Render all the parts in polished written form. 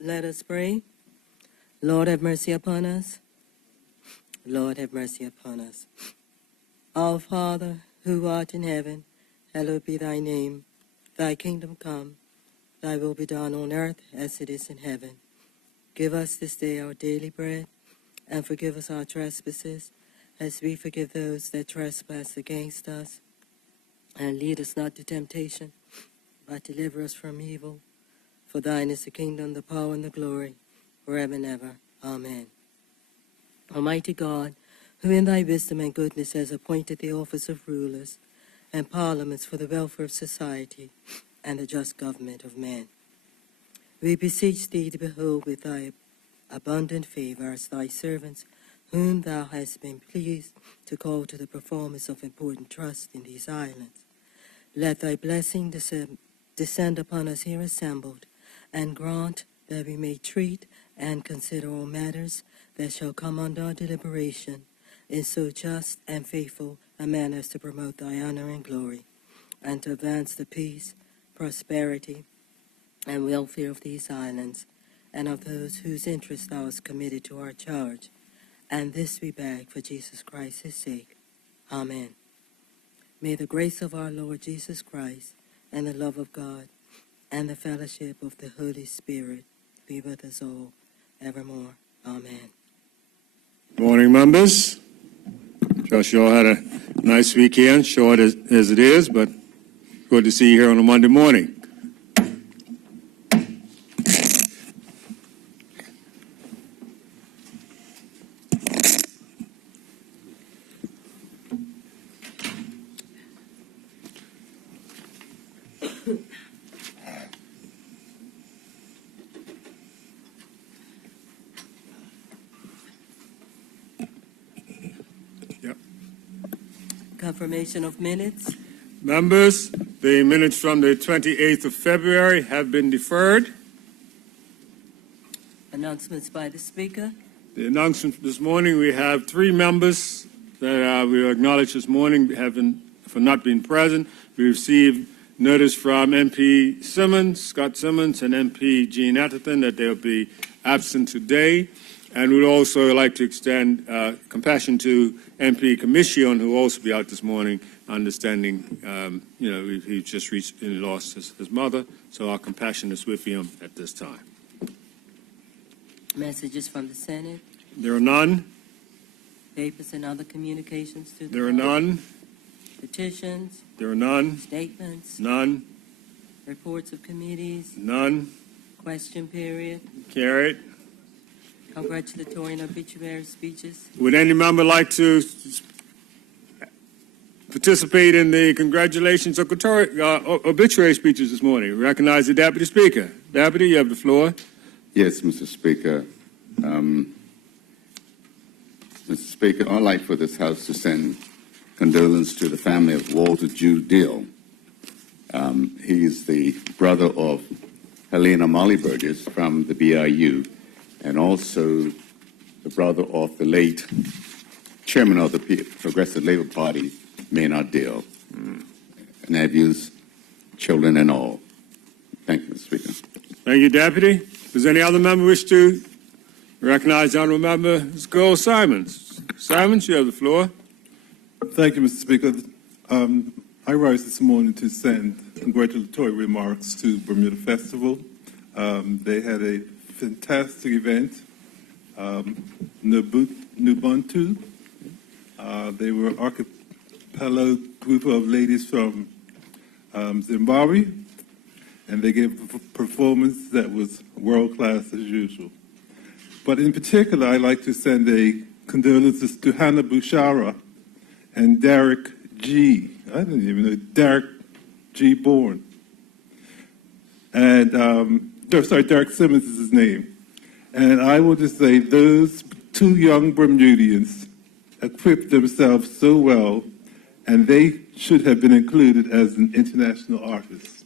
Let us pray. Lord, have mercy upon us. Lord, have mercy upon us. Our Father, who art in heaven, hallowed be thy name. Thy kingdom come, thy will be done on earth as it is in heaven. Give us this day our daily bread, and forgive us our trespasses, as we forgive those that trespass against us. And lead us not to temptation, but deliver us from evil. For thine is the kingdom, the power, and the glory, forever and ever. Amen. Almighty God, who in thy wisdom and goodness has appointed the office of rulers and parliaments for the welfare of society and the just government of man, we beseech thee to behold with thy abundant favor as thy servants, whom thou hast been pleased to call to the performance of important trusts in these islands. Let thy blessing descend upon us here assembled, and grant that we may treat and consider all matters that shall come under our deliberation in so just and faithful a manner as to promote thy honor and glory, and to advance the peace, prosperity, and welfare of these islands, and of those whose interest thou hast committed to our charge. And this we beg for Jesus Christ's sake. Amen. May the grace of our Lord Jesus Christ, and the love of God, and the fellowship of the Holy Spirit be with us all evermore. Amen. Morning, members. Trust you all had a nice weekend, short as it is, but good to see you here on a Monday morning. Confirmation of minutes. Members, the minutes from the 28th of February have been deferred. Announcements by the Speaker. The announcement this morning, we have 3 members that we acknowledge this morning for not being present. We received notice from MP Scott Simmons, and MP Jean Atherton that they'll be absent today. And we'd also like to extend compassion to MP Commission, who will also be out this morning, understanding, he just recently lost his mother, so our compassion is with him at this time. Messages from the Senate. There are none. Papers and other communications to the There are none. Petitions. There are none. Statements. None. Reports of committees. None. Question period. Carried. Congratulatory and obituary speeches. Would any member like to participate in the congratulations or obituary speeches this morning? Recognize the Deputy Speaker. Deputy, you have the floor. Yes, Mr. Speaker. Mr. Speaker, I'd like for this House to send condolence to the family of Walter Jew Dill. He's the brother of Helena Molly Burgess from the BIU, and also the brother of the late chairman of the Progressive Labor Party, Maynard Dill. Nephews, children, and all. Thank you, Mr. Speaker. Thank you, Deputy. Does any other member wish to recognize the Honourable Member Ms. Girl Simons? Simons, you have the floor. Thank you, Mr. Speaker. I rise this morning to send congratulatory remarks to Bermuda Festival. They had a fantastic event. Nubuntu. They were an archipelago group of ladies from Zimbabwe, and they gave a performance that was world-class as usual. But in particular, I'd like to send a condolences to Hannah Bushara and Derek G. I didn't even know Derek G. Bourne. And, Derek Simmons is his name. And I will just say those 2 young Bermudians equipped themselves so well, and they should have been included as an international artist.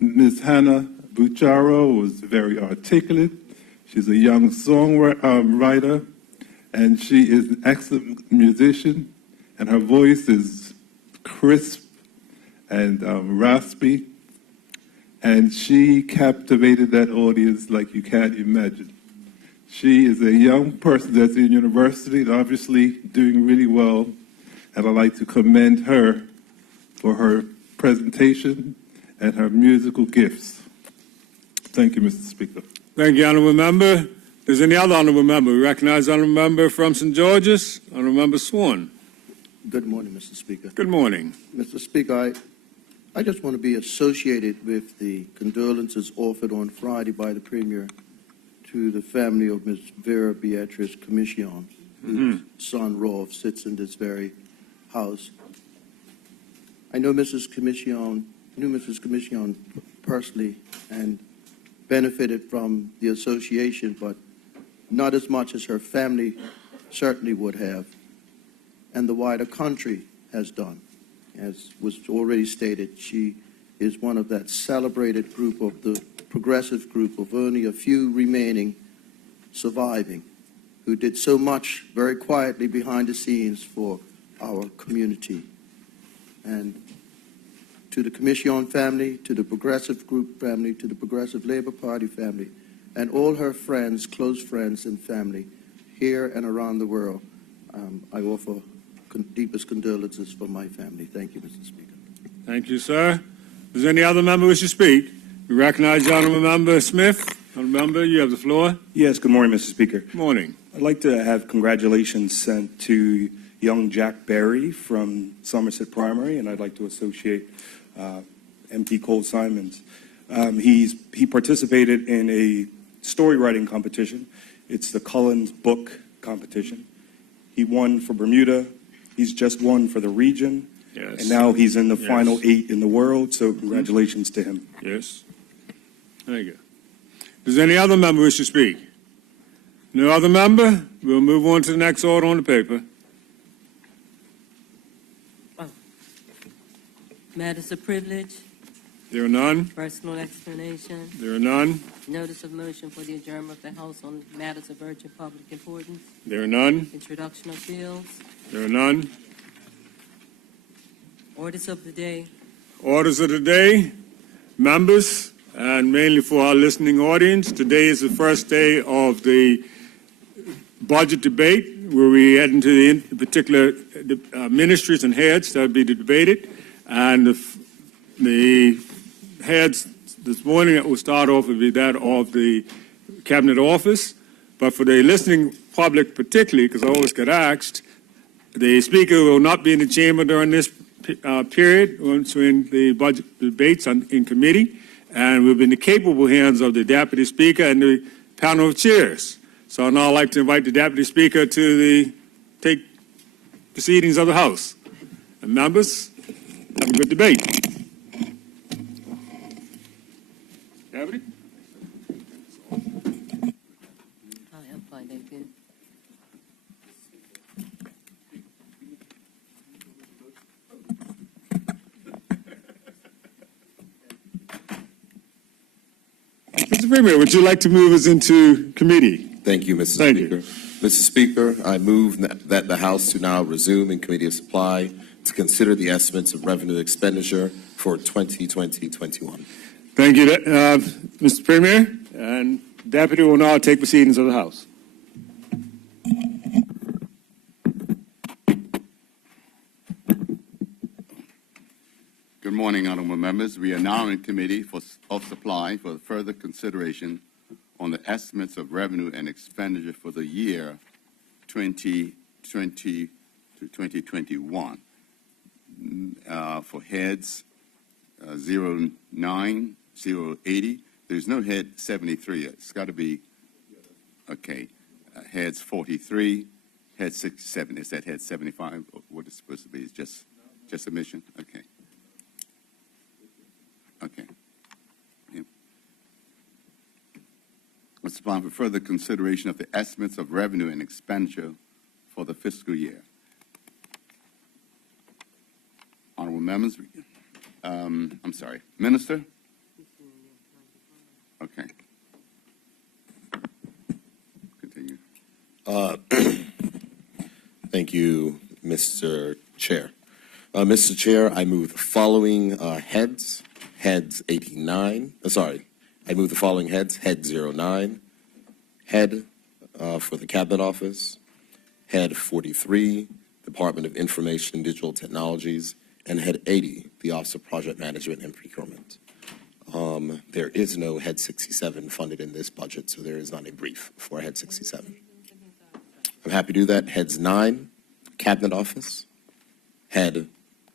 Ms. Hannah Bucharo was very articulate. She's a young songwriter, and she is an excellent musician, and her voice is crisp and raspy. and she captivated that audience like you can't imagine. She is a young person that's in university, and obviously doing really well, and I'd like to commend her for her presentation and her musical gifts. Thank you, Mr. Speaker. Thank you, Honourable Member. Is any other Honourable Member? We recognize Honourable Member from St. George's, Honourable Member Swan. Good morning, Mr. Speaker. Good morning. Mr. Speaker, I just want to be associated with the condolences offered on Friday by the Premier to the family of Ms. Vera Beatrice Commission, whose son Rolf sits in this very house. I know Mrs. Commission, knew Mrs. Commission personally and benefited from the association, but not as much as her family certainly would have, and the wider country has done. As was already stated, she is one of that celebrated group of the progressive group of only a few remaining surviving, who did so much very quietly behind the scenes for our community. And to the Commission family, to the Progressive Group family, to the Progressive Labor Party family, and all her friends, close friends and family here and around the world, I offer deepest condolences for my family. Thank you, Mr. Speaker. Thank you, sir. Does any other member wish to speak? We recognize the Honourable Member Smith. Honourable Member, you have the floor. Yes, good morning, Mr. Speaker. Good morning. I'd like to have congratulations sent to young Jack Berry from Somerset Primary, and I'd like to associate MP Cole Simons. He participated in a story writing competition. It's the Cullen's Book competition. He won for Bermuda. He's just won for the region. Yes. And now he's in the Yes. final 8 in the world, so congratulations to him. Yes. Thank you. Does any other member wish to speak? No other member? We'll move on to the next order on the paper. Matters of privilege, There are none. personal explanation, There are none. notice of motion for the adjournment of the House on matters of urgent public importance, There are none. introduction of bills, There are none. orders of the day, Orders of the day, members, and mainly for our listening audience. Today is the first day of the budget debate, where we head into the particular ministries and heads that will be debated. And the heads this morning that will start off will be that of the Cabinet Office. But for the listening public particularly, because I always get asked, the Speaker will not be in the chamber during this period between the budget debates in committee, and we'll be in the capable hands of the Deputy Speaker and the panel of chairs. So I'd now like to invite the Deputy Speaker to take proceedings of the House. And members, have a good debate. Deputy? I'm fine, thank you. Mr. Premier, would you like to move us into committee? Thank you, Mr. Thank Speaker. you. Mr. Speaker, I move that the House to now resume in Committee of Supply to consider the estimates of revenue expenditure for 2020-21. Thank you, Mr. Premier. And Deputy will now take proceedings of the House. Good morning, honorable members. We are now in Committee of Supply for further consideration on the estimates of revenue and expenditure for the year 2020 to 2021. For heads 09, 080. There's no head 73. It's got to be, okay. Heads 43, head 67. Is that head 75? What it's supposed to be? It's just a mission? Okay. Okay. Yeah. Let's apply for further consideration of the estimates of revenue and expenditure for the fiscal year. Honorable members, I'm sorry, Minister? Okay. Continue. Thank you, Mr. Chair. Mr. Chair, I move the following heads. Heads 89, I move the following heads: Head 09, Head for the Cabinet Office, Head 43, Department of Information and Digital Technologies, and Head 80, the Office of Project Management and Procurement. There is no Head 67 funded in this budget, so there is not a brief for Head 67. I'm happy to do that. Heads 9, Cabinet Office, Head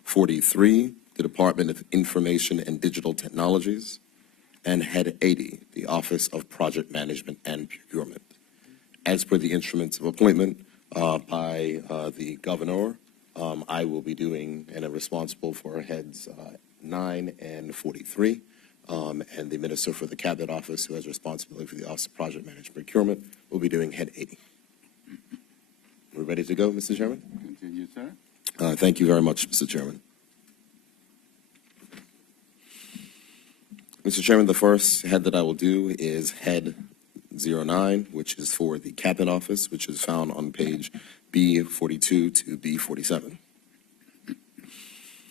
43, the Department of Information and Digital Technologies, and Head 80, the Office of Project Management and Procurement. As per the instruments of appointment by the governor, I will be doing and am responsible for Heads 9 and 43, and the Minister for the Cabinet Office, who has responsibility for the Office of Project Management and Procurement, will be doing Head 80. We're ready to go, Mr. Chairman? Continue, sir. Thank you very much, Mr. Chairman. Mr. Chairman, the first head that I will do is Head 09, which is for the Cabinet Office, which is found on page B42 to B47.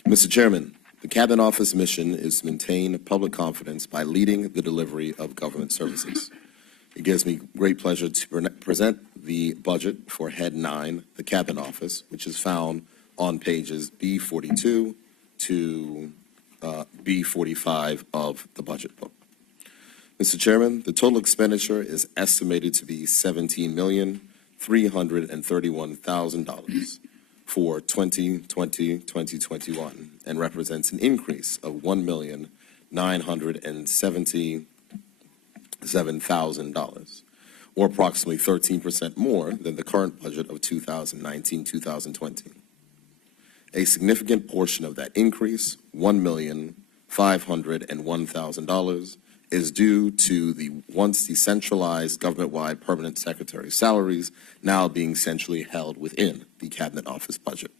Mr. Chairman, the Cabinet Office mission is to maintain public confidence by leading the delivery of government services. It gives me great pleasure to present the budget for Head 9, the Cabinet Office, which is found on pages B42 to B45 of the budget book. Mr. Chairman, the total expenditure is estimated to be $17,331,000 for 2020-2021 and represents an increase of $1,977,000, or approximately 13% more than the current budget of 2019-2020. A significant portion of that increase, $1,501,000, is due to the once decentralized government-wide permanent secretary salaries now being centrally held within the Cabinet Office budget.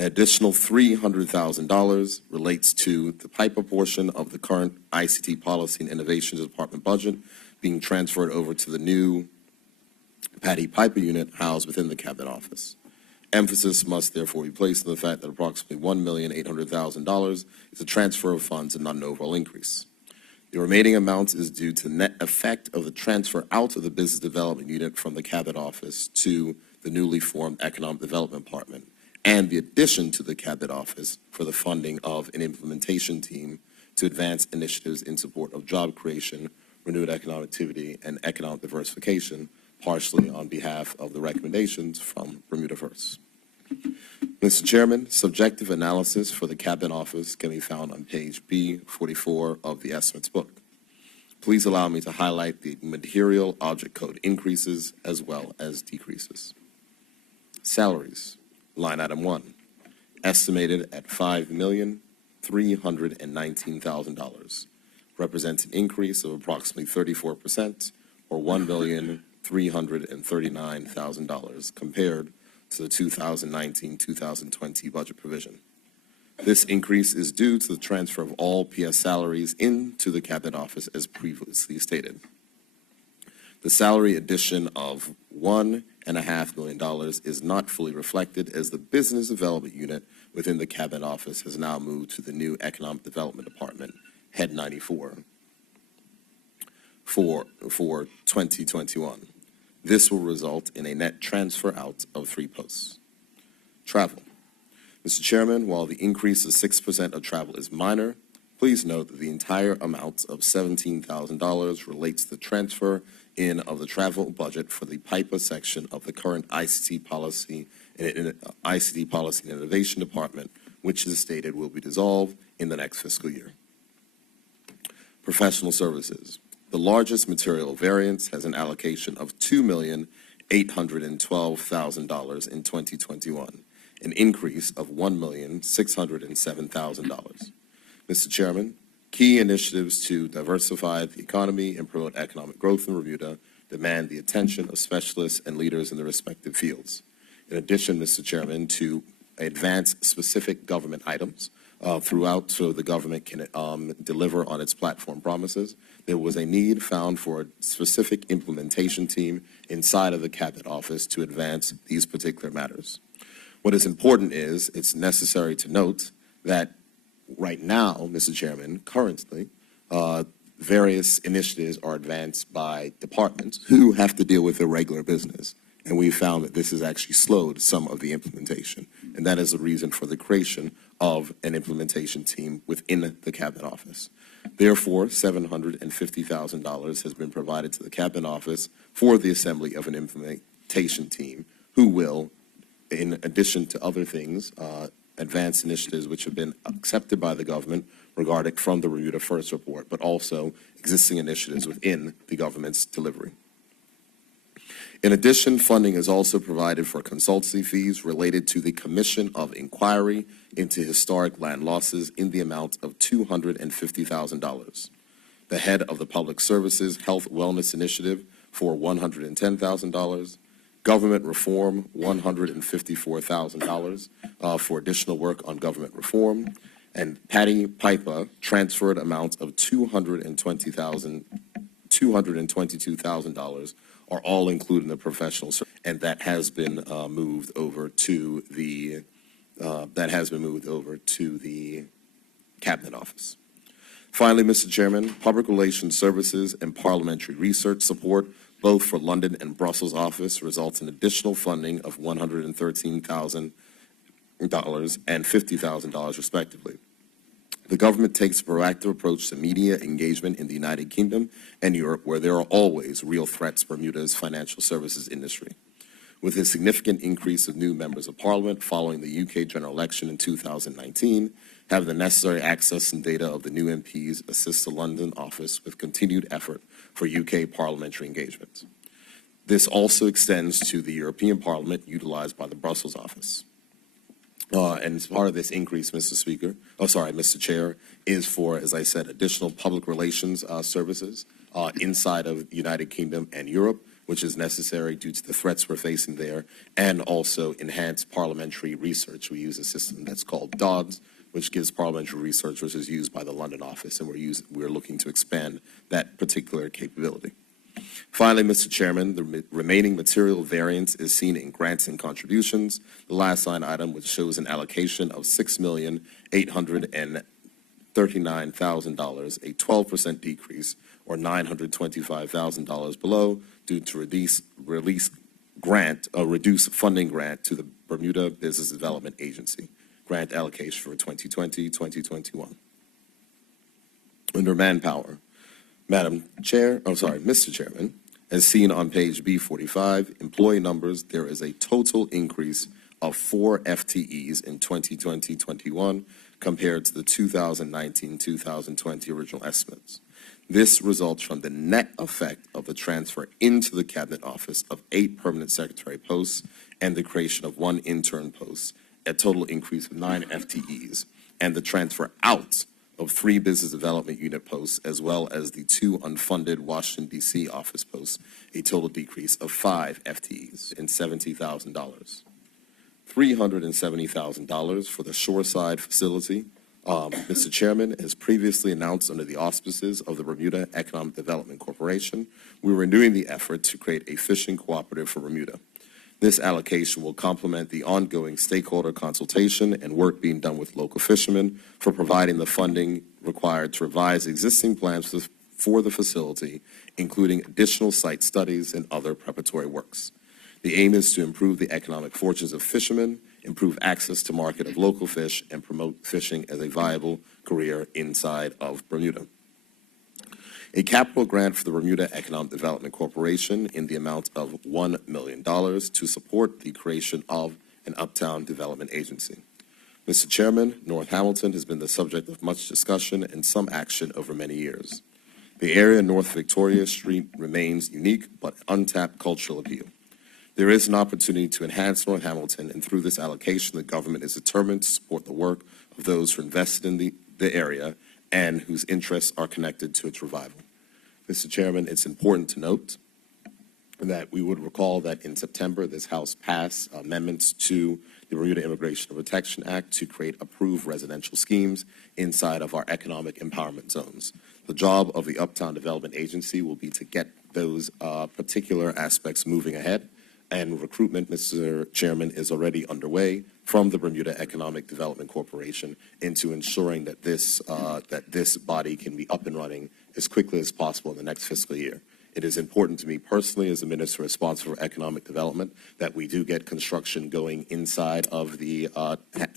An additional $300,000 relates to the PIPA portion of the current ICT Policy and Innovations Department budget being transferred over to the new Patty PIPA unit housed within the Cabinet Office. Emphasis must therefore be placed on the fact that approximately $1,800,000 is a transfer of funds and not an overall increase. The remaining amount is due to the net effect of the transfer out of the Business Development Unit from the Cabinet Office to the newly formed Economic Development Department, and the addition to the Cabinet Office for the funding of an implementation team to advance initiatives in support of job creation, renewed economic activity, and economic diversification, partially on behalf of the recommendations from Bermuda First. Mr. Chairman, subjective analysis for the Cabinet Office can be found on page B44 of the estimates book. Please allow me to highlight the material object code increases as well as decreases. Salaries, line item 1, estimated at $5,319,000, represents an increase of approximately 34%, or $1,339,000 compared to the 2019-2020 budget provision. This increase is due to the transfer of all PS salaries into the Cabinet Office as previously stated. The salary addition of $1.5 million is not fully reflected as the Business Development Unit within the Cabinet Office has now moved to the new Economic Development Department, Head 94, for 2021. This will result in a net transfer out of 3 posts. Travel. Mr. Chairman, while the increase of 6% of travel is minor, please note that the entire amount of $17,000 relates to the transfer in of the travel budget for the PIPA section of the current ICT Policy and Innovation Department, which is stated will be dissolved in the next fiscal year. Professional services. The largest material variance has an allocation of $2,812,000 in 2021, an increase of $1,607,000. Mr. Chairman, key initiatives to diversify the economy and promote economic growth in Bermuda demand the attention of specialists and leaders in their respective fields. In addition, Mr. Chairman, to advance specific government items throughout so the government can deliver on its platform promises, there was a need found for a specific implementation team inside of the Cabinet Office to advance these particular matters. What is important is it's necessary to note that right now, Mr. Chairman, currently, various initiatives are advanced by departments who have to deal with their regular business. And we found that this has actually slowed some of the implementation. And that is the reason for the creation of an implementation team within the Cabinet Office. Therefore, $750,000 has been provided to the Cabinet Office for the assembly of an implementation team who will, in addition to other things, advance initiatives which have been accepted by the government regarding from the Bermuda First Report, but also existing initiatives within the government's delivery. In addition, funding is also provided for consultancy fees related to the Commission of Inquiry into Historic Land Losses in the amount of $250,000. The head of the Public Services Health Wellness Initiative for $110,000. Government reform, $154,000 for additional work on government reform. And Patty Pipa transferred amounts of $222,000 are all included in the professional service, and that has been moved over to the Cabinet Office. Finally, Mr. Chairman, public relations services and parliamentary research support, both for London and Brussels office, results in additional funding of $113,000 and $50,000 respectively. The government takes a proactive approach to media engagement in the United Kingdom and Europe, where there are always real threats to Bermuda's financial services industry. With a significant increase of new members of parliament following the UK general election in 2019, have the necessary access and data of the new MPs assist the London office with continued effort for UK parliamentary engagement. This also extends to the European Parliament utilized by the Brussels office. And as part of this increase, Mr. Chair, is for, as I said, additional public relations services inside of the United Kingdom and Europe, which is necessary due to the threats we're facing there, and also enhanced parliamentary research. We use a system that's called DODS, which gives parliamentary research, which is used by the London office, and we're looking to expand that particular capability. Finally, Mr. Chairman, the remaining material variance is seen in grants and contributions. The last line item, which shows an allocation of $6,839,000, a 12% decrease, or $925,000 below, due to reduce funding grant to the Bermuda Business Development Agency. Grant allocation for 2020-2021. Under manpower, Mr. Chairman, as seen on page B45, employee numbers, there is a total increase of 4 FTEs in 2020-21 compared to the 2019-2020 original estimates. This results from the net effect of the transfer into the Cabinet Office of 8 permanent secretary posts and the creation of 1 intern post, a total increase of 9 FTEs, and the transfer out of 3 business development unit posts, as well as the 2 unfunded Washington, D.C. office posts, a total decrease of 5 FTEs and $70,000. $370,000 for the shoreside facility. Mr. Chairman, as previously announced under the auspices of the Bermuda Economic Development Corporation, we're renewing the effort to create a fishing cooperative for Bermuda. This allocation will complement the ongoing stakeholder consultation and work being done with local fishermen for providing the funding required to revise existing plans for the facility, including additional site studies and other preparatory works. The aim is to improve the economic fortunes of fishermen, improve access to market of local fish, and promote fishing as a viable career inside of Bermuda. A capital grant for the Bermuda Economic Development Corporation in the amount of $1 million to support the creation of an uptown development agency. Mr. Chairman, North Hamilton has been the subject of much discussion and some action over many years. The area North Victoria Street remains unique but untapped cultural appeal. There is an opportunity to enhance North Hamilton, and through this allocation, the government is determined to support the work of those who are invested in the area and whose interests are connected to its revival. Mr. Chairman, it's important to note that we would recall that in September, this House passed amendments to the Bermuda Immigration and Protection Act to create approved residential schemes inside of our economic empowerment zones. The job of the Uptown Development Agency will be to get those particular aspects moving ahead and recruitment, Mr. Chairman, is already underway from the Bermuda Economic Development Corporation into ensuring that this body can be up and running as quickly as possible in the next fiscal year. It is important to me personally, as the Minister responsible for economic development, that we do get construction going inside of the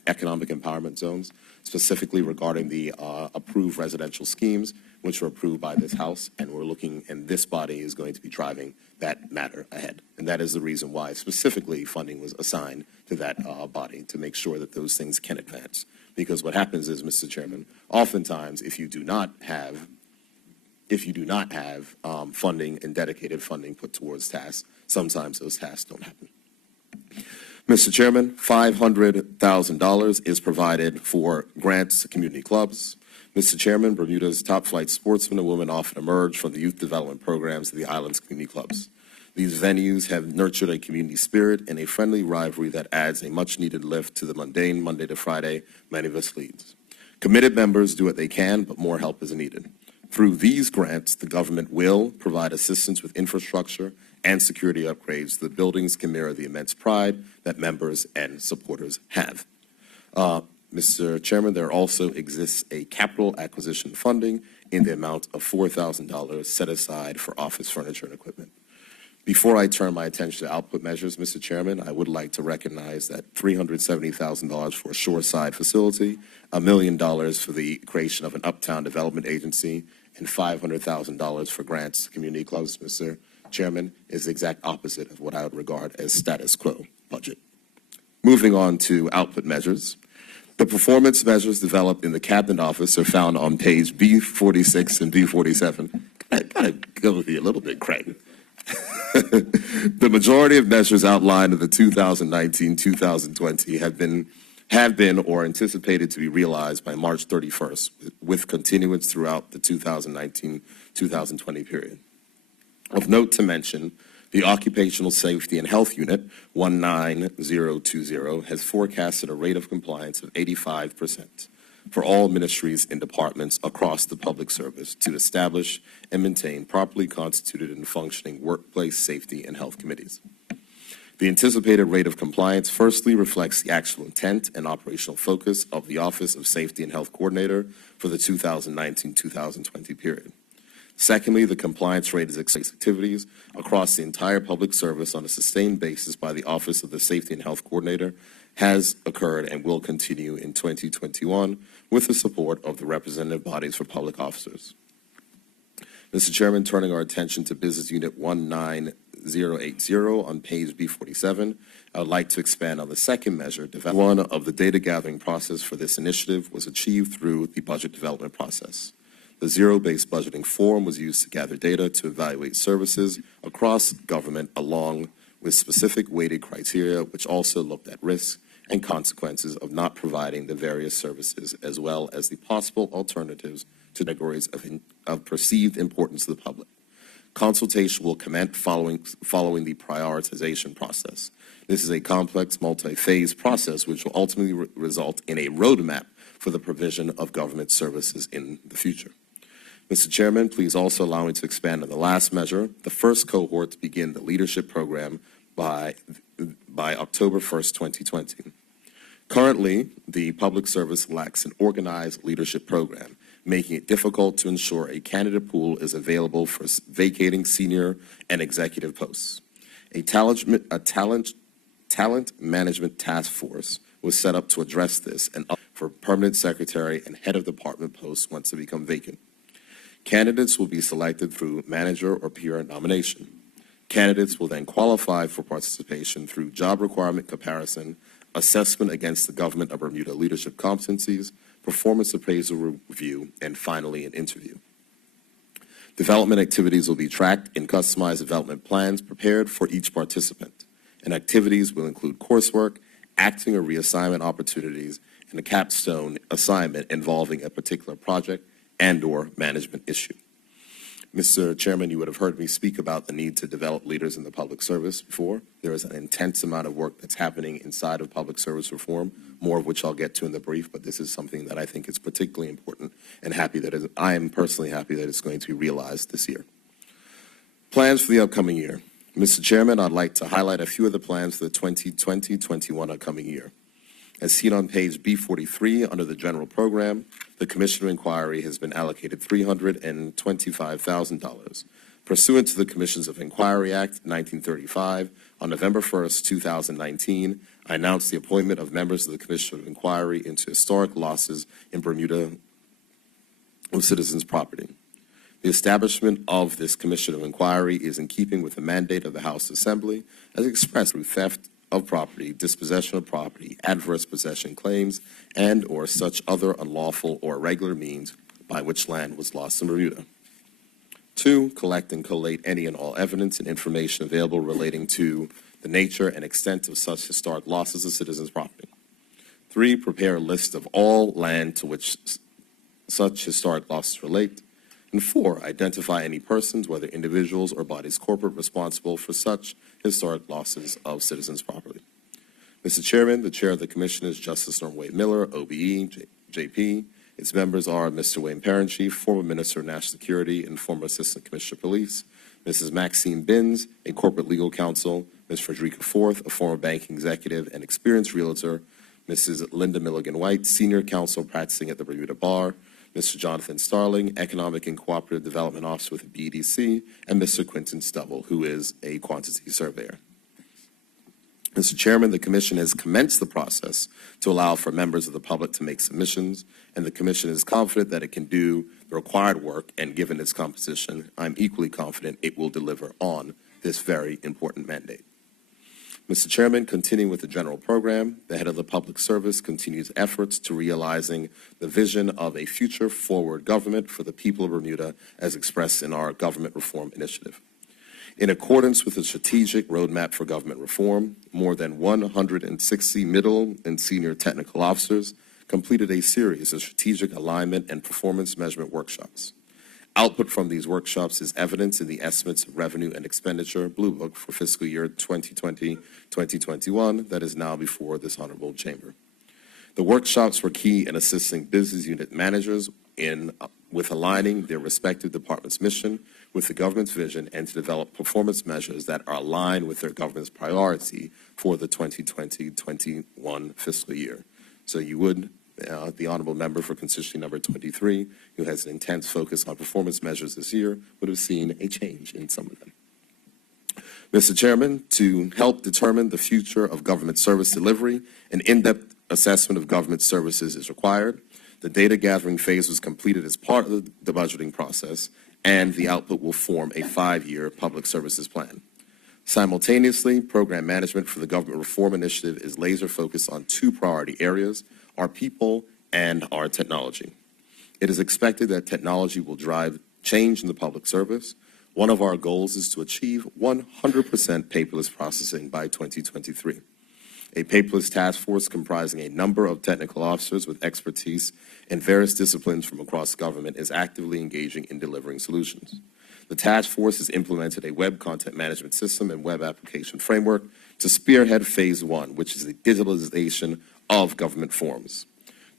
economic empowerment zones, specifically regarding the approved residential schemes, which were approved by this House, and this body is going to be driving that matter ahead. And that is the reason why specifically funding was assigned to that body, to make sure that those things can advance. Because what happens is, Mr. Chairman, oftentimes if you do not have funding and dedicated funding put towards tasks, sometimes those tasks don't happen. Mr. Chairman, $500,000 is provided for grants to community clubs. Mr. Chairman, Bermuda's top flight sportsmen and women often emerge from the youth development programs of the island's community clubs. These venues have nurtured a community spirit and a friendly rivalry that adds a much-needed lift to the mundane Monday to Friday many of us leads. Committed members do what they can, but more help is needed. Through these grants, the government will provide assistance with infrastructure and security upgrades so the buildings can mirror the immense pride that members and supporters have. Mr. Chairman, there also exists a capital acquisition funding in the amount of $4,000 set aside for office furniture and equipment. Before I turn my attention to output measures, Mr. Chairman, I would like to recognize that $370,000 for a shoreside facility, $1 million for the creation of an uptown development agency, and $500,000 for grants to community clubs, Mr. Chairman, is the exact opposite of what I would regard as status quo budget. Moving on to output measures. The performance measures developed in the Cabinet Office are found on page B46 and B47. I gotta go with you a little bit, Craig. The majority of measures outlined in the 2019-2020 have been or anticipated to be realized by March 31st, with continuance throughout the 2019-2020 period. Of note to mention, the Occupational Safety and Health Unit, 19020, has forecasted a rate of compliance of 85% for all ministries and departments across the public service to establish and maintain properly constituted and functioning workplace safety and health committees. The anticipated rate of compliance firstly reflects the actual intent and operational focus of the Office of Safety and Health Coordinator for the 2019-2020 period. Secondly, the compliance rate is activities across the entire public service on a sustained basis by the Office of the Safety and Health Coordinator has occurred and will continue in 2021 with the support of the representative bodies for public officers. Mr. Chairman, turning our attention to Business Unit 19080 on page B47, I would like to expand on the second measure. One of the data gathering process for this initiative was achieved through the budget development process. The zero-based budgeting form was used to gather data to evaluate services across government along with specific weighted criteria, which also looked at risks and consequences of not providing the various services, as well as the possible alternatives to categories of perceived importance to the public. Consultation will commence following the prioritization process. This is a complex, multi-phase process which will ultimately result in a roadmap for the provision of government services in the future. Mr. Chairman, please also allow me to expand on the last measure, the first cohort to begin the leadership program by October 1st, 2020. Currently, the public service lacks an organized leadership program, making it difficult to ensure a candidate pool is available for vacating senior and executive posts. A talent management task force was set up to address this and for permanent secretary and head of department posts once they become vacant. Candidates will be selected through manager or peer nomination. Candidates will then qualify for participation through job requirement comparison, assessment against the Government of Bermuda leadership competencies, performance appraisal review, and finally an interview. Development activities will be tracked in customized development plans prepared for each participant, and activities will include coursework, acting or reassignment opportunities, and a capstone assignment involving a particular project and/or management issue. Mr. Chairman, you would have heard me speak about the need to develop leaders in the public service before. There is an intense amount of work that's happening inside of public service reform, more of which I'll get to in the brief, but this is something that I think is particularly important and I am personally happy that it's going to be realized this year. Plans for the upcoming year. Mr. Chairman, I'd like to highlight a few of the plans for the 2020-21 upcoming year. As seen on page B43 under the general program, the Commission of Inquiry has been allocated $325,000. Pursuant to the Commissions of Inquiry Act 1935, on November 1st, 2019, I announced the appointment of members of the Commission of Inquiry into historic losses in Bermuda of citizens' property. The establishment of this Commission of Inquiry is in keeping with the mandate of the House Assembly as expressed through theft of property, dispossession of property, adverse possession claims, and or such other unlawful or irregular means by which land was lost in Bermuda. 2, collect and collate any and all evidence and information available relating to the nature and extent of such historic losses of citizens' property. 3, prepare a list of all land to which such historic losses relate. And 4, identify any persons, whether individuals or bodies corporate, responsible for such historic losses of citizens' property. Mr. Chairman, the Chair of the Commission is Justice Norm Wade Miller, OBE, JP. Its members are Mr. Wayne Parent-Chief, former Minister of National Security and former Assistant Commissioner of Police, Mrs. Maxine Binns, a corporate legal counsel, Ms. Frederica Forth, a former banking executive and experienced realtor, Mrs. Linda Milligan-White, senior counsel practicing at the Bermuda Bar, Mr. Jonathan Starling, Economic and Cooperative Development Officer with the BDC, and Mr. Quentin Stubble, who is a quantity surveyor. Mr. Chairman, the Commission has commenced the process to allow for members of the public to make submissions, and the Commission is confident that it can do the required work, and given its composition, I'm equally confident it will deliver on this very important mandate. Mr. Chairman, continuing with the general program, the head of the Public Service continues efforts to realizing the vision of a future forward government for the people of Bermuda as expressed in our government reform initiative. In accordance with the strategic roadmap for government reform, more than 160 middle and senior technical officers completed a series of strategic alignment and performance measurement workshops. Output from these workshops is evidence in the estimates of revenue and expenditure Blue Book for fiscal year 2020-2021 that is now before this honorable chamber. The workshops were key in assisting business unit managers with aligning their respective department's mission with the government's vision and to develop performance measures that are aligned with their government's priority for the 2020-21 fiscal year. So you would the honorable member for constituency number 23, who has an intense focus on performance measures this year, would have seen a change in some of them. Mr. Chairman, to help determine the future of government service delivery, an in-depth assessment of government services is required. The data gathering phase was completed as part of the budgeting process, and the output will form a 5-year public services plan. Simultaneously, program management for the government reform initiative is laser focused on 2 priority areas: our people and our technology. It is expected that technology will drive change in the public service. One of our goals is to achieve 100% paperless processing by 2023. A paperless task force comprising a number of technical officers with expertise in various disciplines from across government is actively engaging in delivering solutions. The task force has implemented a web content management system and web application framework to spearhead phase 1, which is the digitalization of government forms.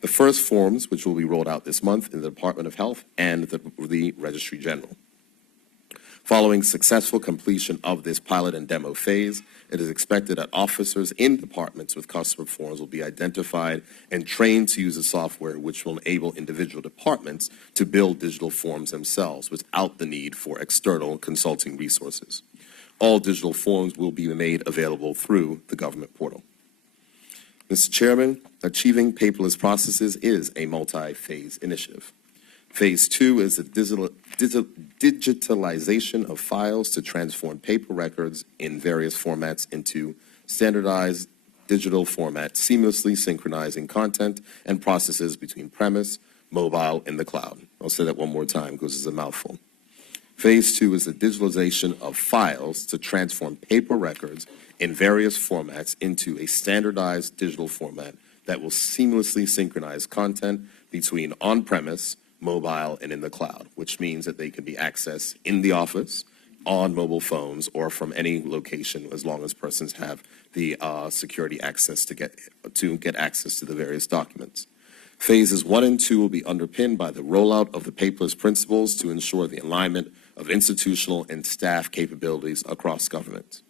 The first forms, which will be rolled out this month in the Department of Health and the Registry General. Following successful completion of this pilot and demo phase, it is expected that officers in departments with customer forms will be identified and trained to use the software, which will enable individual departments to build digital forms themselves without the need for external consulting resources. All digital forms will be made available through the government portal. Mr. Chairman, achieving paperless processes is a multi-phase initiative. Phase 2 is the digitalization of files to transform paper records in various formats into standardized digital format, seamlessly synchronizing content and processes between premise, mobile, and the cloud. I'll say that one more time because it's a mouthful. Phase 2 is the digitalization of files to transform paper records in various formats into a standardized digital format that will seamlessly synchronize content between on-premise, mobile, and in the cloud, which means that they can be accessed in the office, on mobile phones, or from any location as long as persons have the security access to get access to the various documents. Phases 1 and 2 will be underpinned by the rollout of the paperless principles to ensure the alignment of institutional and staff capabilities across government.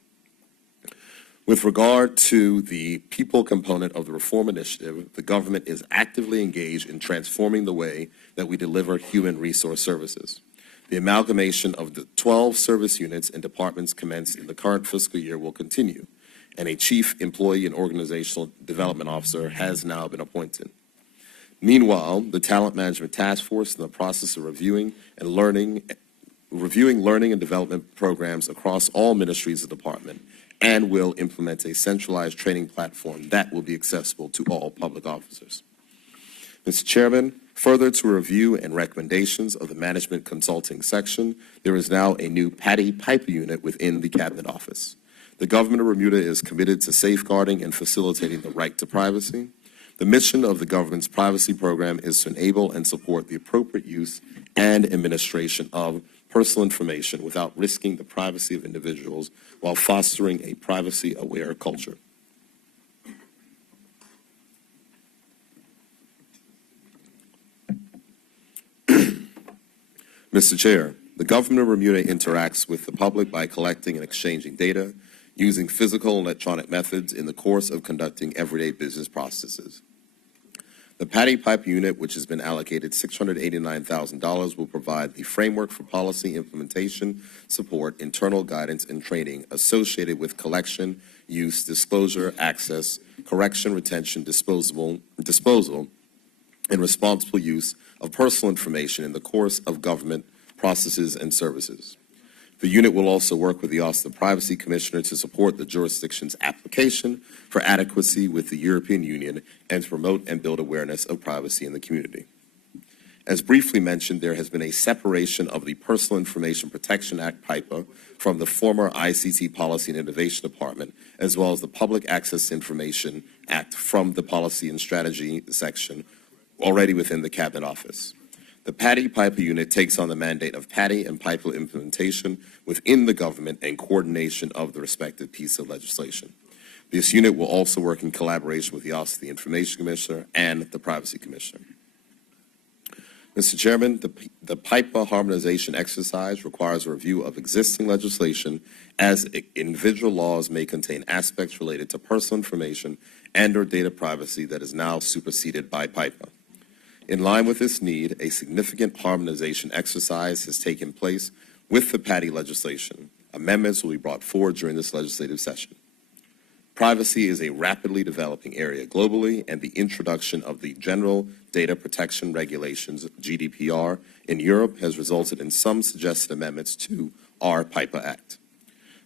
With regard to the people component of the reform initiative, the government is actively engaged in transforming the way that we deliver human resource services. The amalgamation of the 12 service units and departments commenced in the current fiscal year will continue, and a Chief Employee and Organizational Development Officer has now been appointed. Meanwhile, the Talent Management Task Force is in the process of reviewing learning and development programs across all ministries of the department and will implement a centralized training platform that will be accessible to all public officers. Mr. Chairman, further to review and recommendations of the Management Consulting section, there is now a new Patty Piper unit within the Cabinet Office. The government of Bermuda is committed to safeguarding and facilitating the right to privacy. The mission of the government's privacy program is to enable and support the appropriate use and administration of personal information without risking the privacy of individuals while fostering a privacy-aware culture. Mr. Chair, the government of Bermuda interacts with the public by collecting and exchanging data, using physical and electronic methods in the course of conducting everyday business processes. The Patty Piper unit, which has been allocated $689,000, will provide the framework for policy implementation, support, internal guidance, and training associated with collection, use, disclosure, access, correction, retention, disposal, and responsible use of personal information in the course of government processes and services. The unit will also work with the Office of the Privacy Commissioner to support the jurisdiction's application for adequacy with the European Union and to promote and build awareness of privacy in the community. As briefly mentioned, there has been a separation of the Personal Information Protection Act, PIPA, from the former ICT Policy and Innovation Department, as well as the Public Access to Information Act from the Policy and Strategy section already within the Cabinet Office. The Patty Piper unit takes on the mandate of Patty and Piper implementation within the government and coordination of the respective piece of legislation. This unit will also work in collaboration with the Office of the Information Commissioner and the Privacy Commissioner. Mr. Chairman, the PIPA harmonization exercise requires a review of existing legislation as individual laws may contain aspects related to personal information and or data privacy that is now superseded by PIPA. In line with this need, a significant harmonization exercise has taken place with the Patty legislation. Amendments will be brought forward during this legislative session. Privacy is a rapidly developing area globally, and the introduction of the General Data Protection Regulations, GDPR, in Europe has resulted in some suggested amendments to our PIPA Act.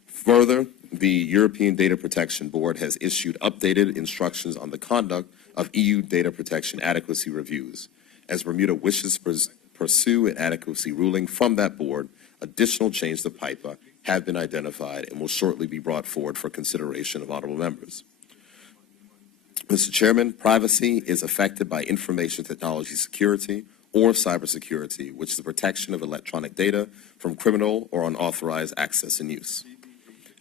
Further, the European Data Protection Board has issued updated instructions on the conduct of EU data protection adequacy reviews. As Bermuda wishes to pursue an adequacy ruling from that board, additional changes to PIPA have been identified and will shortly be brought forward for consideration of honorable members. Mr. Chairman, privacy is affected by information technology security or cybersecurity, which is the protection of electronic data from criminal or unauthorized access and use.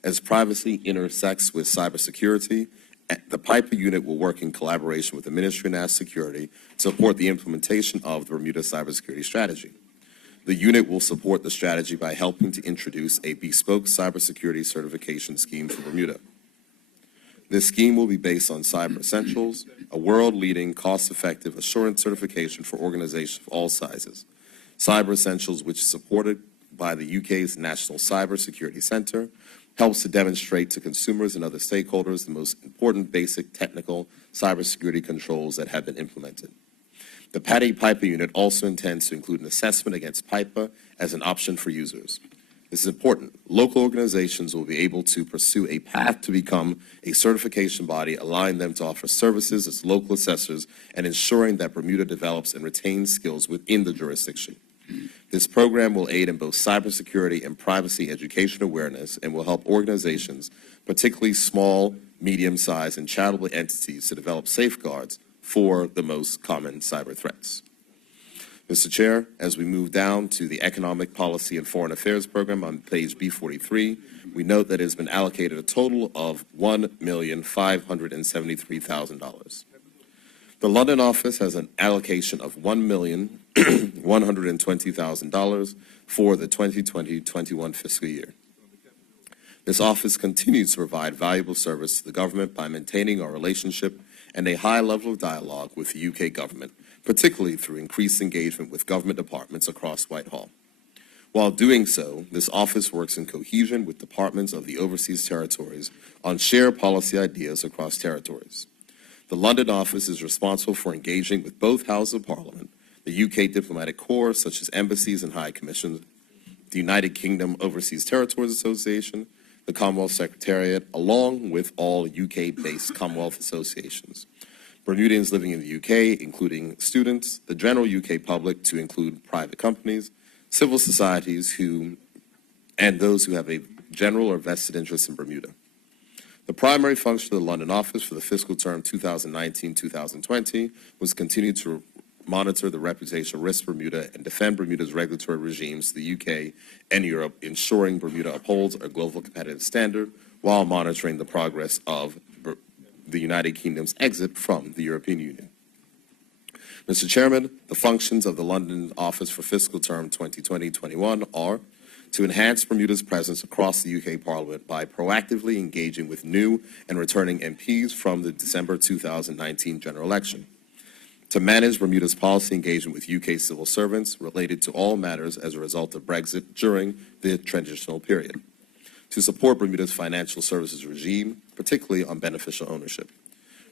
As privacy intersects with cybersecurity, the PIPA unit will work in collaboration with the Ministry of National Security to support the implementation of the Bermuda Cybersecurity Strategy. The unit will support the strategy by helping to introduce a bespoke cybersecurity certification scheme for Bermuda. This scheme will be based on Cyber Essentials, a world-leading, cost-effective assurance certification for organizations of all sizes. Cyber Essentials, which is supported by the UK's National Cyber Security Centre, helps to demonstrate to consumers and other stakeholders the most important basic technical cybersecurity controls that have been implemented. The Patty Piper unit also intends to include an assessment against PIPA as an option for users. This is important. Local organizations will be able to pursue a path to become a certification body, allowing them to offer services as local assessors and ensuring that Bermuda develops and retains skills within the jurisdiction. This program will aid in both cybersecurity and privacy education awareness and will help organizations, particularly small, medium-sized, and charitable entities, to develop safeguards for the most common cyber threats. Mr. Chair, as we move down to the Economic Policy and Foreign Affairs Program on page B43, we note that it has been allocated a total of $1,573,000. The London office has an allocation of $1,120,000 for the 2020-21 fiscal year. This office continues to provide valuable service to the government by maintaining our relationship and a high level of dialogue with the UK government, particularly through increased engagement with government departments across Whitehall. While doing so, this office works in cohesion with departments of the overseas territories on shared policy ideas across territories. The London office is responsible for engaging with both Houses of Parliament, the UK diplomatic corps such as embassies and high commissions, the United Kingdom Overseas Territories Association, the Commonwealth Secretariat, along with all UK-based Commonwealth associations. Bermudians living in the UK, including students, the general UK public to include private companies, civil societies and those who have a general or vested interest in Bermuda. The primary function of the London office for the fiscal term 2019-2020 was continue to monitor the reputational risks of Bermuda and defend Bermuda's regulatory regimes to the UK and Europe, ensuring Bermuda upholds a global competitive standard while monitoring the progress of the United Kingdom's exit from the European Union. Mr. Chairman, the functions of the London office for fiscal term 2020-21 are to enhance Bermuda's presence across the UK Parliament by proactively engaging with new and returning MPs from the December 2019 general election, to manage Bermuda's policy engagement with UK civil servants related to all matters as a result of Brexit during the transitional period, to support Bermuda's financial services regime, particularly on beneficial ownership,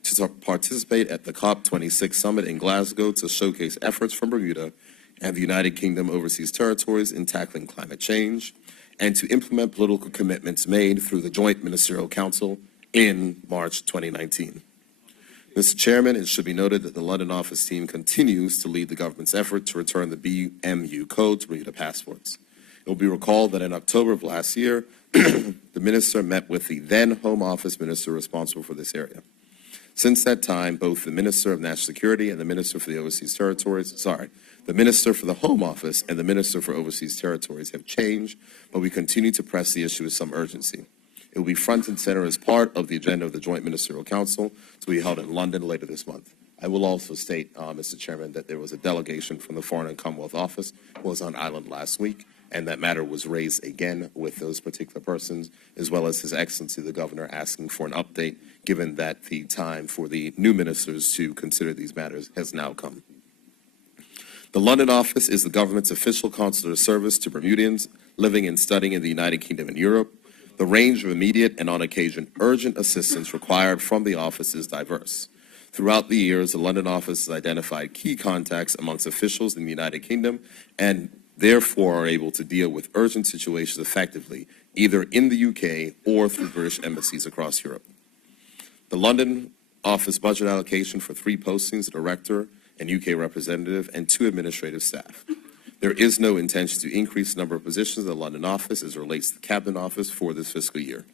to participate at the COP26 summit in Glasgow to showcase efforts from Bermuda and the United Kingdom Overseas Territories in tackling climate change, and to implement political commitments made through the Joint Ministerial Council in March 2019. Mr. Chairman, it should be noted that the London office team continues to lead the government's effort to return the BMU code to Bermuda passports. It will be recalled that in October of last year, the minister met with the then Home Office minister responsible for this area. Since that time, both the Minister of National Security and the Minister for the Overseas Territories, the Minister for the Home Office and the Minister for Overseas Territories have changed, but we continue to press the issue with some urgency. It will be front and center as part of the agenda of the Joint Ministerial Council to be held in London later this month. I will also state, Mr. Chairman, that there was a delegation from the Foreign and Commonwealth Office who was on island last week, and that matter was raised again with those particular persons, as well as His Excellency the Governor asking for an update, given that the time for the new ministers to consider these matters has now come. The London office is the government's official consular service to Bermudians living and studying in the United Kingdom and Europe. The range of immediate and on occasion urgent assistance required from the office is diverse. Throughout the years, the London office has identified key contacts amongst officials in the United Kingdom and therefore are able to deal with urgent situations effectively, either in the UK or through British embassies across Europe. The London office budget allocation for 3 postings, a director, an UK representative, and 2 administrative staff. There is no intention to increase the number of positions in the London office as it relates to the Cabinet Office for this fiscal year.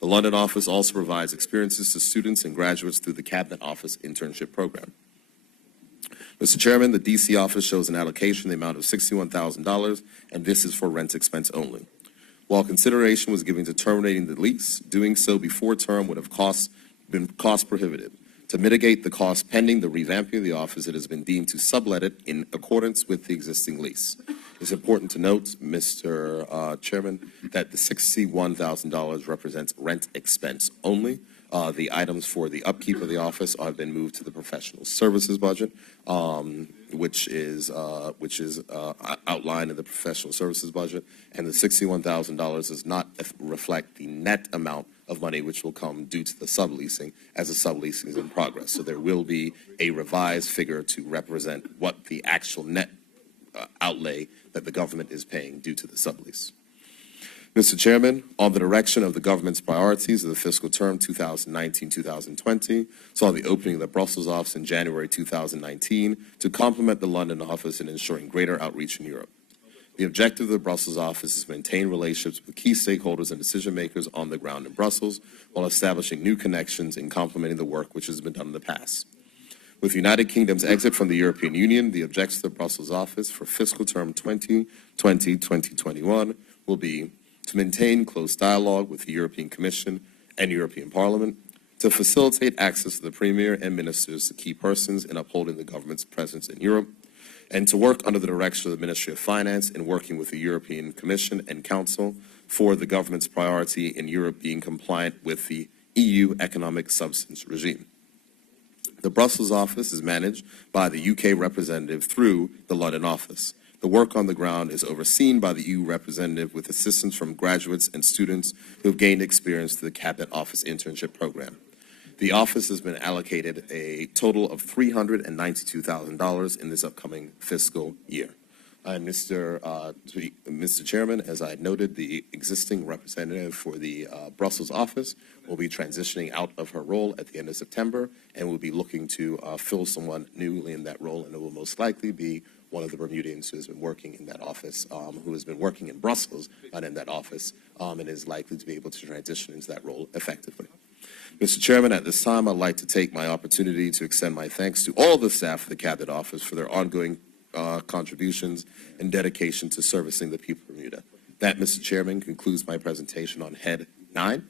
The London office also provides experiences to students and graduates through the Cabinet Office internship program. Mr. Chairman, the DC office shows an allocation in the amount of $61,000, and this is for rent expense only. While consideration was given to terminating the lease, doing so before term would have been cost prohibitive. To mitigate the cost pending the revamping of the office, it has been deemed to sublet it in accordance with the existing lease. It's important to note, Mr. Chairman, that the $61,000 represents rent expense only. The items for the upkeep of the office have been moved to the professional services budget, which is outlined in the professional services budget, and the $61,000 does not reflect the net amount of money which will come due to the subleasing, as the subleasing is in progress. So there will be a revised figure to represent what the actual net outlay that the government is paying due to the sublease. Mr. Chairman, on the direction of the government's priorities of the fiscal term 2019-2020, saw the opening of the Brussels office in January 2019 to complement the London office in ensuring greater outreach in Europe. The objective of the Brussels office is to maintain relationships with key stakeholders and decision makers on the ground in Brussels while establishing new connections and complementing the work which has been done in the past. With the United Kingdom's exit from the European Union, the objective of the Brussels office for fiscal term 2020-2021 will be to maintain close dialogue with the European Commission and European Parliament, to facilitate access to the Premier and ministers to key persons in upholding the government's presence in Europe, and to work under the direction of the Ministry of Finance in working with the European Commission and Council for the government's priority in Europe being compliant with the EU economic substance regime. The Brussels office is managed by the UK representative through the London office. The work on the ground is overseen by the EU representative with assistance from graduates and students who have gained experience through the Cabinet Office internship program. The office has been allocated a total of $392,000 in this upcoming fiscal year. And Mr. Chairman, as I noted, the existing representative for the Brussels office will be transitioning out of her role at the end of September, and will be looking to fill someone newly in that role, and it will most likely be one of the Bermudians who has been working in that office, who has been working in Brussels, not in that office, and is likely to be able to transition into that role effectively. Mr. Chairman, at this time, I'd like to take my opportunity to extend my thanks to all the staff of the Cabinet Office for their ongoing contributions and dedication to servicing the people of Bermuda. That, Mr. Chairman, concludes my presentation on Head 9.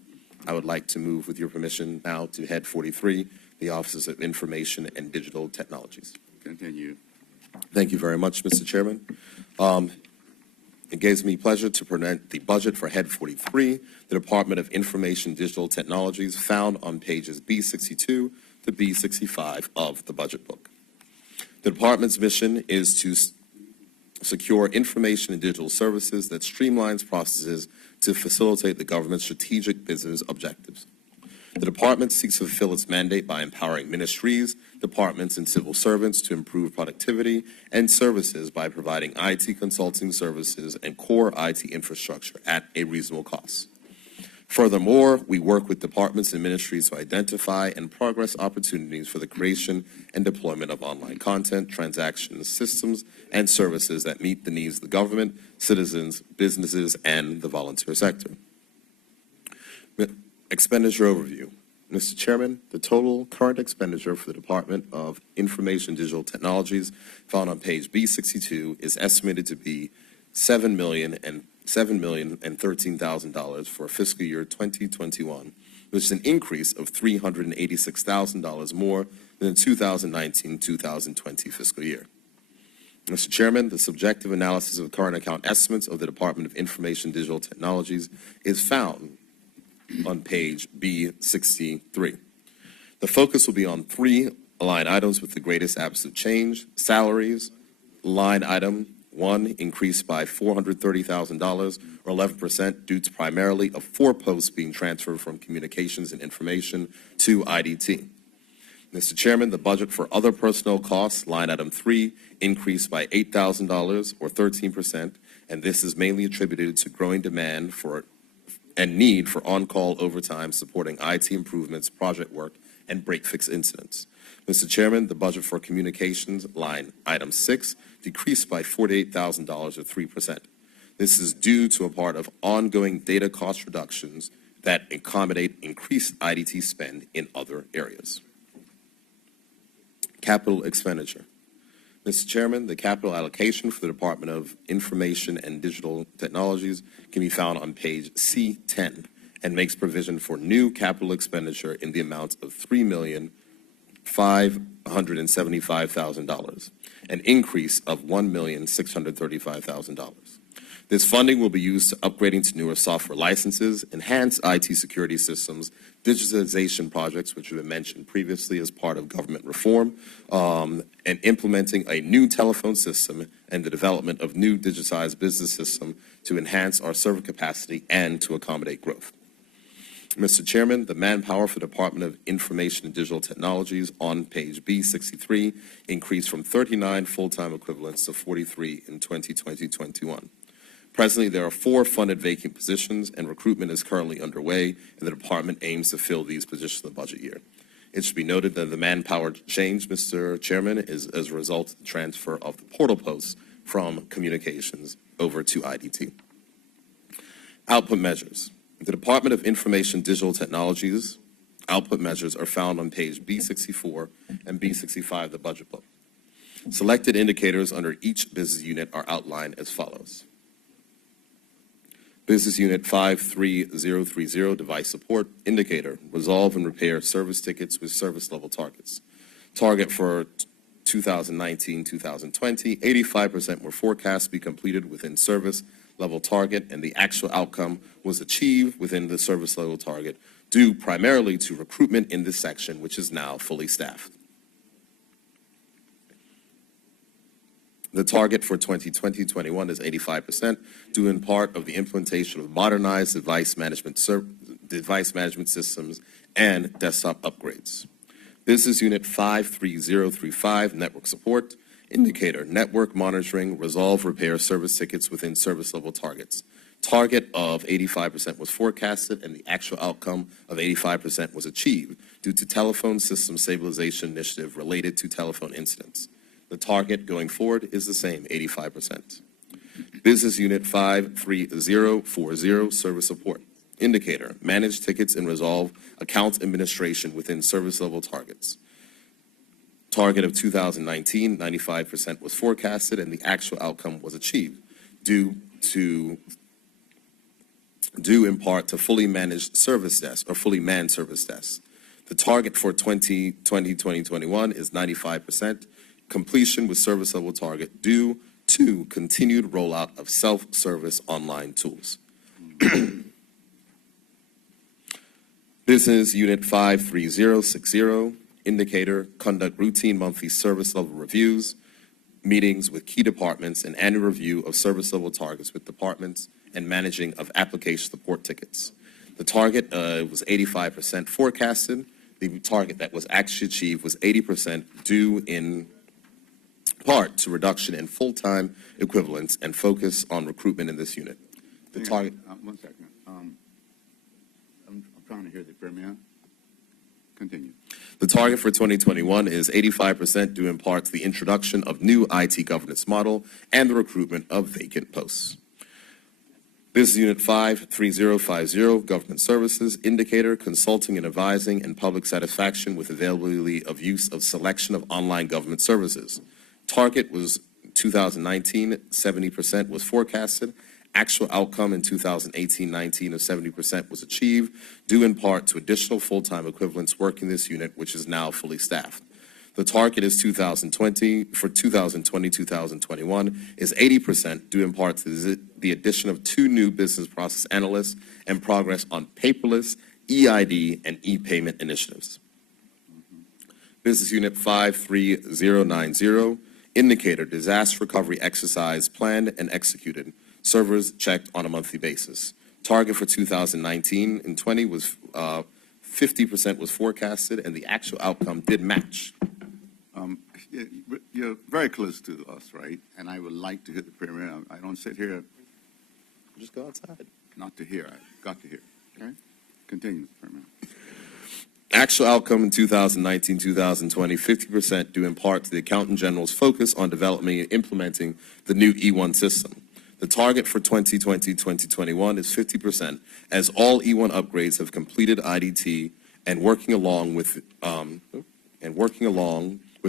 I would like to move, with your permission, now to Head 43, the Offices of Information and Digital Technologies. Continue. Thank you very much, Mr. Chairman. It gives me pleasure to present the budget for Head 43, the Department of Information Digital Technologies, found on pages B62 to B65 of the budget book. The department's mission is to secure information and digital services that streamlines processes to facilitate the government's strategic business objectives. The department seeks to fulfill its mandate by empowering ministries, departments, and civil servants to improve productivity and services by providing IT consulting services and core IT infrastructure at a reasonable cost. Furthermore, we work with departments and ministries to identify and progress opportunities for the creation and deployment of online content, transactions, systems, and services that meet the needs of the government, citizens, businesses, and the volunteer sector. Expenditure Overview. Mr. Chairman, the total current expenditure for the Department of Information and Digital Technologies, found on page B62, is estimated to be $7,013,000 for fiscal year 2021, which is an increase of $386,000 more than the 2019-2020 fiscal year. Mr. Chairman, the subjective analysis of current account estimates of the Department of Information and Digital Technologies is found on page B63. The focus will be on three line items with the greatest absolute change. Salaries, line item 1 increased by $430,000 or 11% due to primarily of 4 posts being transferred from Communications and Information to IDT. Mr. Chairman, the budget for other personnel costs, line item 3, increased by $8,000 or 13%, and this is mainly attributed to growing demand for and need for on-call overtime supporting IT improvements, project work, and break-fix incidents. Mr. Chairman, the budget for communications, line item 6, decreased by $48,000 or 3%. This is due to a part of ongoing data cost reductions that accommodate increased IDT spend in other areas. Capital expenditure. Mr. Chairman, the capital allocation for the Department of Information and Digital Technologies can be found on page C10 and makes provision for new capital expenditure in the amount of $3,575,000, an increase of $1,635,000. This funding will be used to upgrading to newer software licenses, enhance IT security systems, digitization projects, which have been mentioned previously as part of government reform, and implementing a new telephone system and the development of new digitized business system to enhance our server capacity and to accommodate growth. Mr. Chairman, the manpower for the Department of Information and Digital Technologies on page B63 increased from 39 full-time equivalents to 43 in 2020-21. Presently, there are 4 funded vacant positions, and recruitment is currently underway, and the department aims to fill these positions in the budget year. It should be noted that the manpower change, Mr. Chairman, is as a result of the transfer of the portal posts from communications over to IDT. Output measures. The Department of Information Digital Technologies output measures are found on page B64 and B65 of the budget book. Selected indicators under each business unit are outlined as follows. Business Unit 53030, Device Support, Indicator, resolve and repair service tickets with service level targets. Target for 2019-2020, 85% were forecast to be completed within service level target, and the actual outcome was achieved within the service level target, due primarily to recruitment in this section, which is now fully staffed. The target for 2020-21 is 85%, due in part of the implementation of modernized device management systems and desktop upgrades. Business Unit 53035, Network Support, Indicator, Network Monitoring, Resolve, Repair Service Tickets within Service Level Targets. Target of 85% was forecasted, and the actual outcome of 85% was achieved due to telephone system stabilization initiative related to telephone incidents. The target going forward is the same, 85%. Business Unit 53040, Service Support. Indicator, manage tickets and resolve account administration within service level targets. Target of 2019, 95% was forecasted, and the actual outcome was achieved due in part to fully managed service desks or fully manned service desks. The target for 2020-2021 is 95%. Completion with service level target due to continued rollout of self-service online tools. Business Unit 53060, Indicator, conduct routine monthly service level reviews, meetings with key departments, and annual review of service level targets with departments, and managing of application support tickets. The target was 85% forecasted. The target that was actually achieved was 80%, due in part to reduction in full-time equivalents and focus on recruitment in this unit. The target. One second. I'm trying to hear the Premier. Continue. The target for 2021 is 85%, due in part to the introduction of new IT governance model and the recruitment of vacant posts. Business Unit 53050, Government Services, Indicator, Consulting and Advising and Public Satisfaction with Availability of Use of Selection of Online Government Services. Target was 2019, 70% was forecasted. Actual outcome in 2018-19 of 70% was achieved, due in part to additional full-time equivalents working this unit, which is now fully staffed. The target is 2020, for 2020-2021 is 80%, due in part to the addition of 2 new business process analysts and progress on paperless, EID, and e-payment initiatives. Business Unit 53090, Indicator, disaster recovery exercise planned and executed. Servers checked on a monthly basis. Target for 2019 and 20 was 50% was forecasted, and the actual outcome did match. You're very close to us, right? And I would like to hear the Premier. I don't sit here Just go outside. not to hear. I've got to hear. Okay? Continue, Premier. Actual outcome in 2019-2020, 50%, due in part to the Accountant General's focus on developing and implementing the new E1 system. The target for 2020-2021 is 50%, as all E1 upgrades have completed IDT, and working along with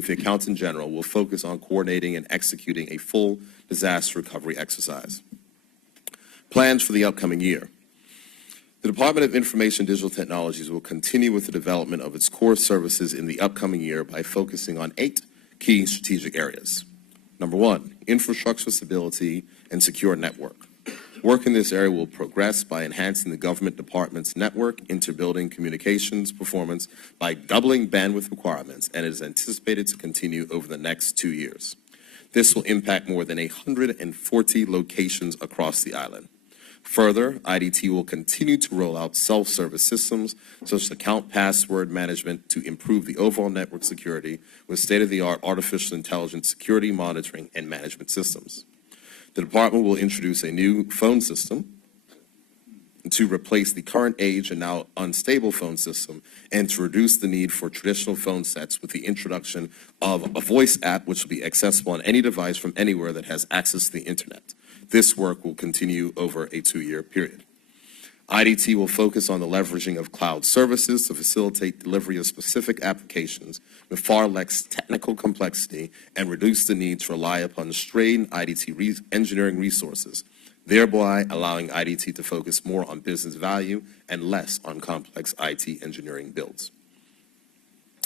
the Accountant General will focus on coordinating and executing a full disaster recovery exercise. Plans for the upcoming year. The Department of Information and Digital Technologies will continue with the development of its core services in the upcoming year by focusing on 8 key strategic areas. Number 1, infrastructure stability and secure network. Work in this area will progress by enhancing the government department's network inter-building communications performance by doubling bandwidth requirements, and it is anticipated to continue over the next 2 years. This will impact more than 140 locations across the island. Further, IDT will continue to roll out self-service systems such as account password management to improve the overall network security with state-of-the-art artificial intelligence security monitoring and management systems. The department will introduce a new phone system to replace the current age and now unstable phone system, and to reduce the need for traditional phone sets with the introduction of a voice app which will be accessible on any device from anywhere that has access to the internet. This work will continue over a 2-year period. IDT will focus on the leveraging of cloud services to facilitate delivery of specific applications with far less technical complexity and reduce the need to rely upon strained IDT engineering resources. thereby allowing IDT to focus more on business value and less on complex IT engineering builds.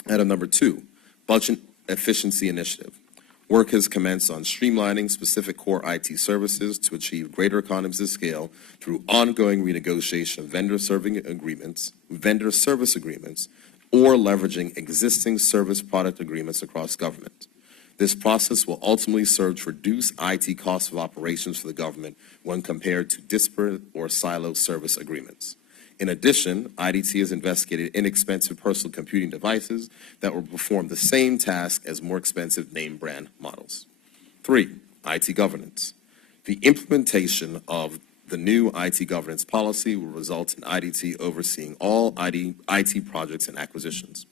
Item number 2, Budget Efficiency Initiative. Work has commenced on streamlining specific core IT services to achieve greater economies of scale through ongoing renegotiation of vendor service agreements, or leveraging existing service product agreements across government. This process will ultimately serve to reduce IT costs of operations for the government when compared to disparate or silo service agreements. In addition, IDT has investigated inexpensive personal computing devices that will perform the same task as more expensive name brand models. 3, IT governance. The implementation of the new IT governance policy will result in IDT overseeing all IT projects and acquisitions.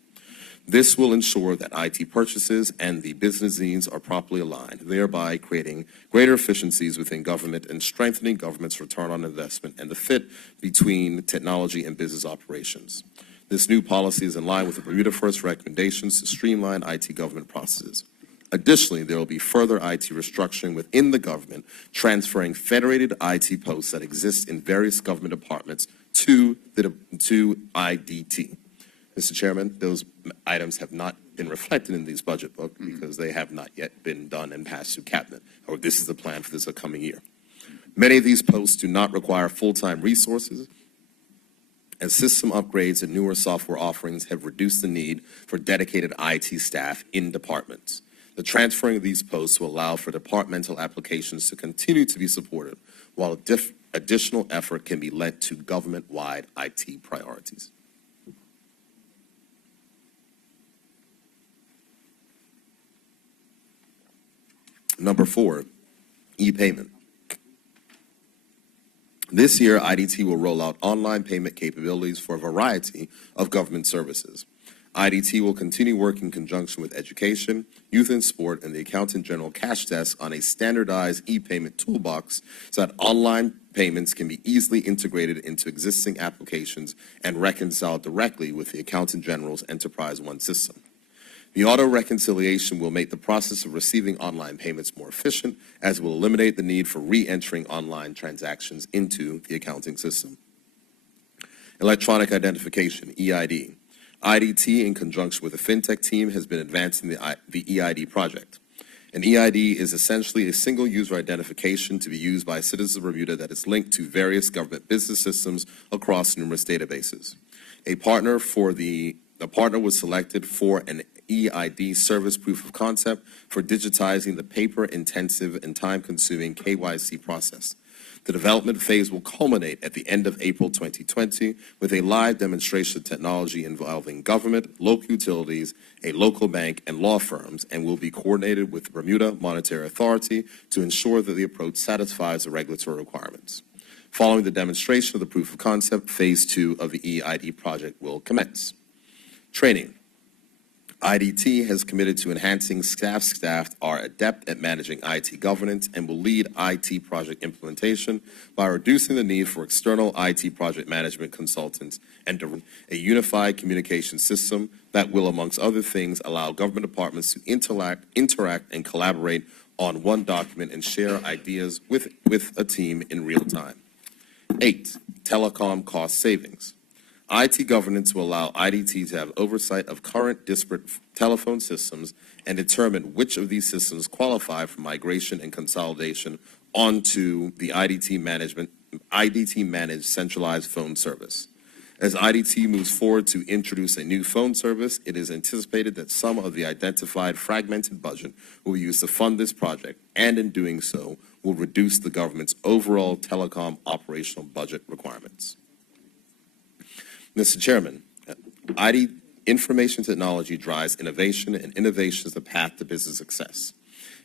This will ensure that IT purchases and the business needs are properly aligned, thereby creating greater efficiencies within government and strengthening government's return on investment and the fit between technology and business operations. This new policy is in line with the Bermuda First recommendations to streamline IT government processes. Additionally, there will be further IT restructuring within the government, transferring federated IT posts that exist in various government departments to IDT. Mr. Chairman, those items have not been reflected in these budget books because they have not yet been done and passed through Cabinet, or this is the plan for this upcoming year. Many of these posts do not require full-time resources, as system upgrades and newer software offerings have reduced the need for dedicated IT staff in departments. The transferring of these posts will allow for departmental applications to continue to be supported, while additional effort can be lent to government-wide IT priorities. Number 4, e-payment. This year, IDT will roll out online payment capabilities for a variety of government services. IDT will continue working in conjunction with Education, Youth and Sport, and the Accountant General Cash Desk on a standardized e-payment toolbox so that online payments can be easily integrated into existing applications and reconciled directly with the Accountant General's Enterprise One system. The auto-reconciliation will make the process of receiving online payments more efficient, as it will eliminate the need for re-entering online transactions into the accounting system. Electronic identification, EID. IDT, in conjunction with the FinTech team, has been advancing the EID project. An EID is essentially a single user identification to be used by citizens of Bermuda that is linked to various government business systems across numerous databases. A partner was selected for an EID service proof of concept for digitizing the paper-intensive and time-consuming KYC process. The development phase will culminate at the end of April 2020 with a live demonstration of technology involving government, local utilities, a local bank, and law firms, and will be coordinated with the Bermuda Monetary Authority to ensure that the approach satisfies the regulatory requirements. Following the demonstration of the proof of concept, phase 2 of the EID project will commence. Training. IDT has committed to enhancing staff are adept at managing IT governance and will lead IT project implementation by reducing the need for external IT project management consultants and a unified communication system that will, amongst other things, allow government departments to interact and collaborate on one document and share ideas with a team in real time. 8, telecom cost savings. IT governance will allow IDT to have oversight of current disparate telephone systems and determine which of these systems qualify for migration and consolidation onto the IDT managed centralized phone service. As IDT moves forward to introduce a new phone service, it is anticipated that some of the identified fragmented budget will be used to fund this project, and in doing so, will reduce the government's overall telecom operational budget requirements. Mr. Chairman, information technology drives innovation, and innovation is the path to business success.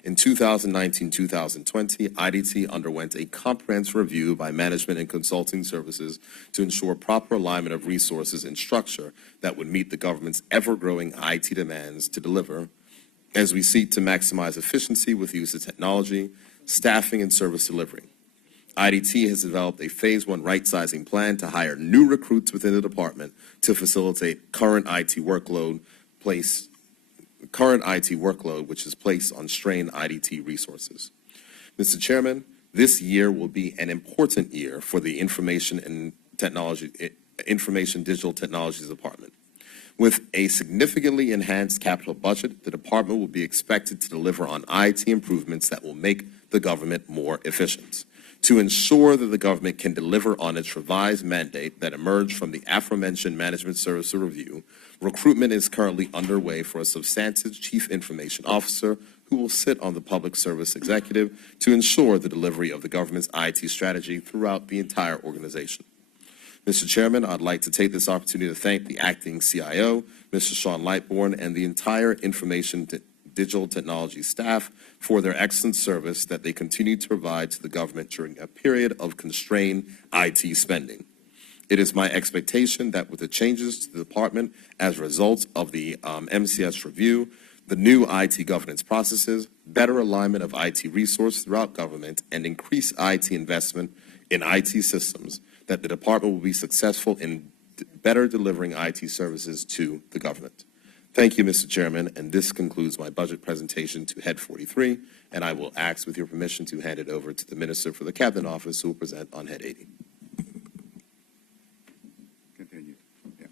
In 2019-2020, IDT underwent a comprehensive review by management and consulting services to ensure proper alignment of resources and structure that would meet the government's ever-growing IT demands to deliver, as we seek to maximize efficiency with the use of technology, staffing, and service delivery. IDT has developed a Phase 1 right-sizing plan to hire new recruits within the department to facilitate current IT workload, which is placed on strained IDT resources. Mr. Chairman, This year will be an important year for the Information Digital Technologies Department. With a significantly enhanced capital budget, the department will be expected to deliver on IT improvements that will make the government more efficient. To ensure that the government can deliver on its revised mandate that emerged from the aforementioned Management Service Review, recruitment is currently underway for a substantive Chief Information Officer who will sit on the Public Service Executive to ensure the delivery of the government's IT strategy throughout the entire organization. Mr. Chairman, I'd like to take this opportunity to thank the acting CIO, Mr. Sean Lightbourne, and the entire Digital Technology staff for their excellent service that they continue to provide to the government during a period of constrained IT spending. It is my expectation that with the changes to the department as a result of the MCS review, the new IT governance processes, better alignment of IT resources throughout government, and increased IT investment in IT systems, that the department will be successful in better delivering IT services to the government. Thank you, Mr. Chairman, and this concludes my budget presentation to Head 43, and I will ask, with your permission, to hand it over to the Minister for the Cabinet Office, who will present on Head 80. Continue. Yeah.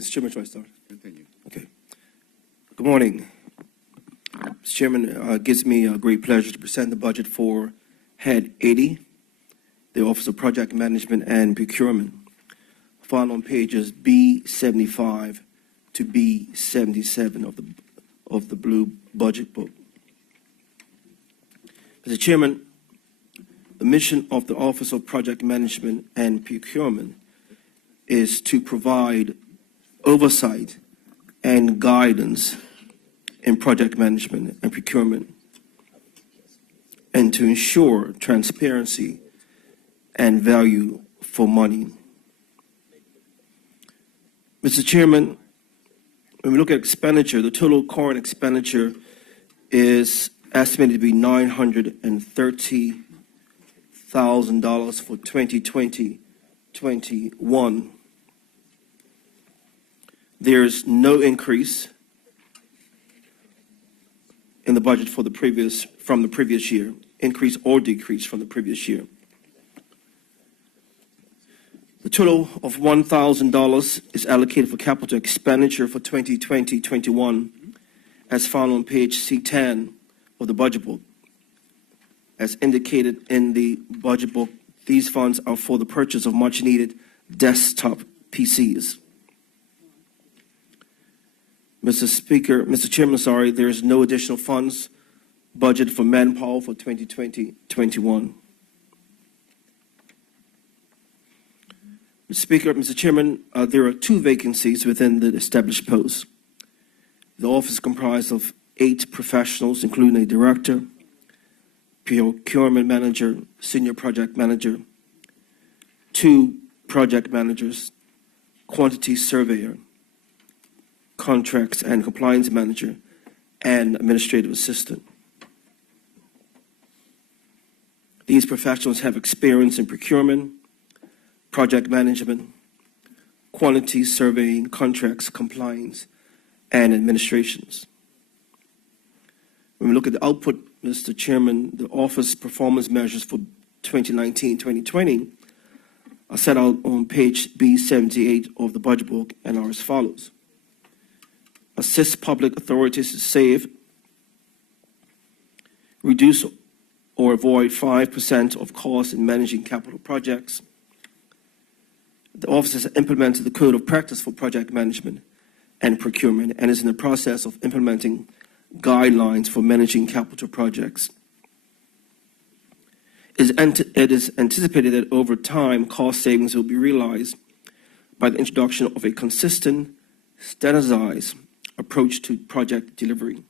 Mr. Chairman, should I start? Continue. Okay. Good morning. Mr. Chairman, it gives me a great pleasure to present the budget for Head 80, the Office of Project Management and Procurement, found on pages B75 to B77 of the blue budget book. Mr. Chairman, the mission of the Office of Project Management and Procurement is to provide oversight and guidance in project management and procurement, and to ensure transparency and value for money. Mr. Chairman, when we look at expenditure, the total current expenditure is estimated to be $930,000 for 2020-21. There's no increase in the budget from the previous year, increase or decrease from the previous year. The total of $1,000 is allocated for capital expenditure for 2020-21, as found on page C10 of the budget book. As indicated in the budget book, these funds are for the purchase of much-needed desktop PCs. Mr. Chairman, there is no additional funds budgeted for manpower for 2020-21. Mr. Chairman, there are 2 vacancies within the established posts. The office is comprised of 8 professionals, including a director, procurement manager, senior project manager, 2 project managers, quantity surveyor, contracts and compliance manager, and administrative assistant. These professionals have experience in procurement, project management, quantity surveying, contracts, compliance, and administrations. When we look at the output, Mr. Chairman, the office performance measures for 2019-2020 are set out on page B78 of the budget book and are as follows. Assist public authorities to save, reduce or avoid 5% of costs in managing capital projects. The office has implemented the Code of Practice for Project Management and Procurement and is in the process of implementing guidelines for managing capital projects. It is anticipated that over time, cost savings will be realized by the introduction of a consistent, standardized approach to project delivery.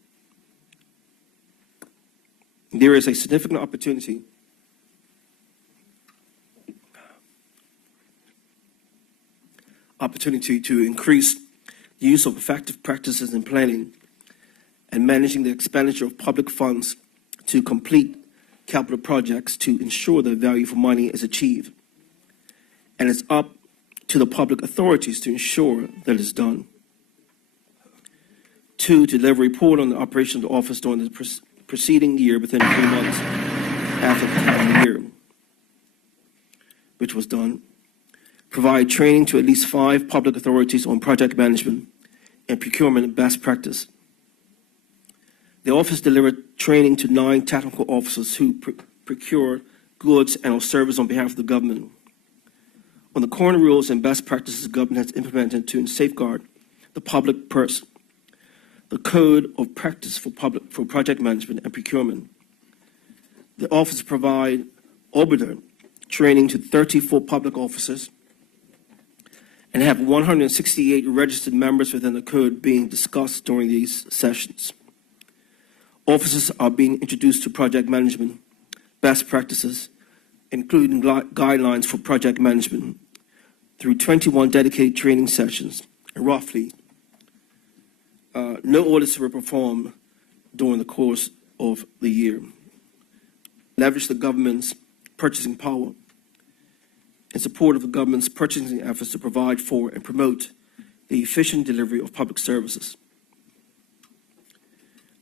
There is a significant opportunity opportunity to increase the use of effective practices in planning and managing the expenditure of public funds to complete capital projects to ensure that value for money is achieved. And it's up to the public authorities to ensure that it's done. 2, to deliver a report on the operation of the office during the preceding year within 3 months after the calendar year, which was done. Provide training to at least 5 public authorities on project management and procurement best practice. The office delivered training to 9 technical officers who procure goods and or service on behalf of the government. On the core rules and best practices the government has implemented to safeguard the public purse, the code of practice for project management and procurement. The office provide obiter training to 34 public officers and have 168 registered members within the code being discussed during these sessions. Officers are being introduced to project management best practices, including guidelines for project management, through 21 dedicated training sessions. And roughly, no audits were performed during the course of the year. Leverage the government's purchasing power in support of the government's purchasing efforts to provide for and promote the efficient delivery of public services.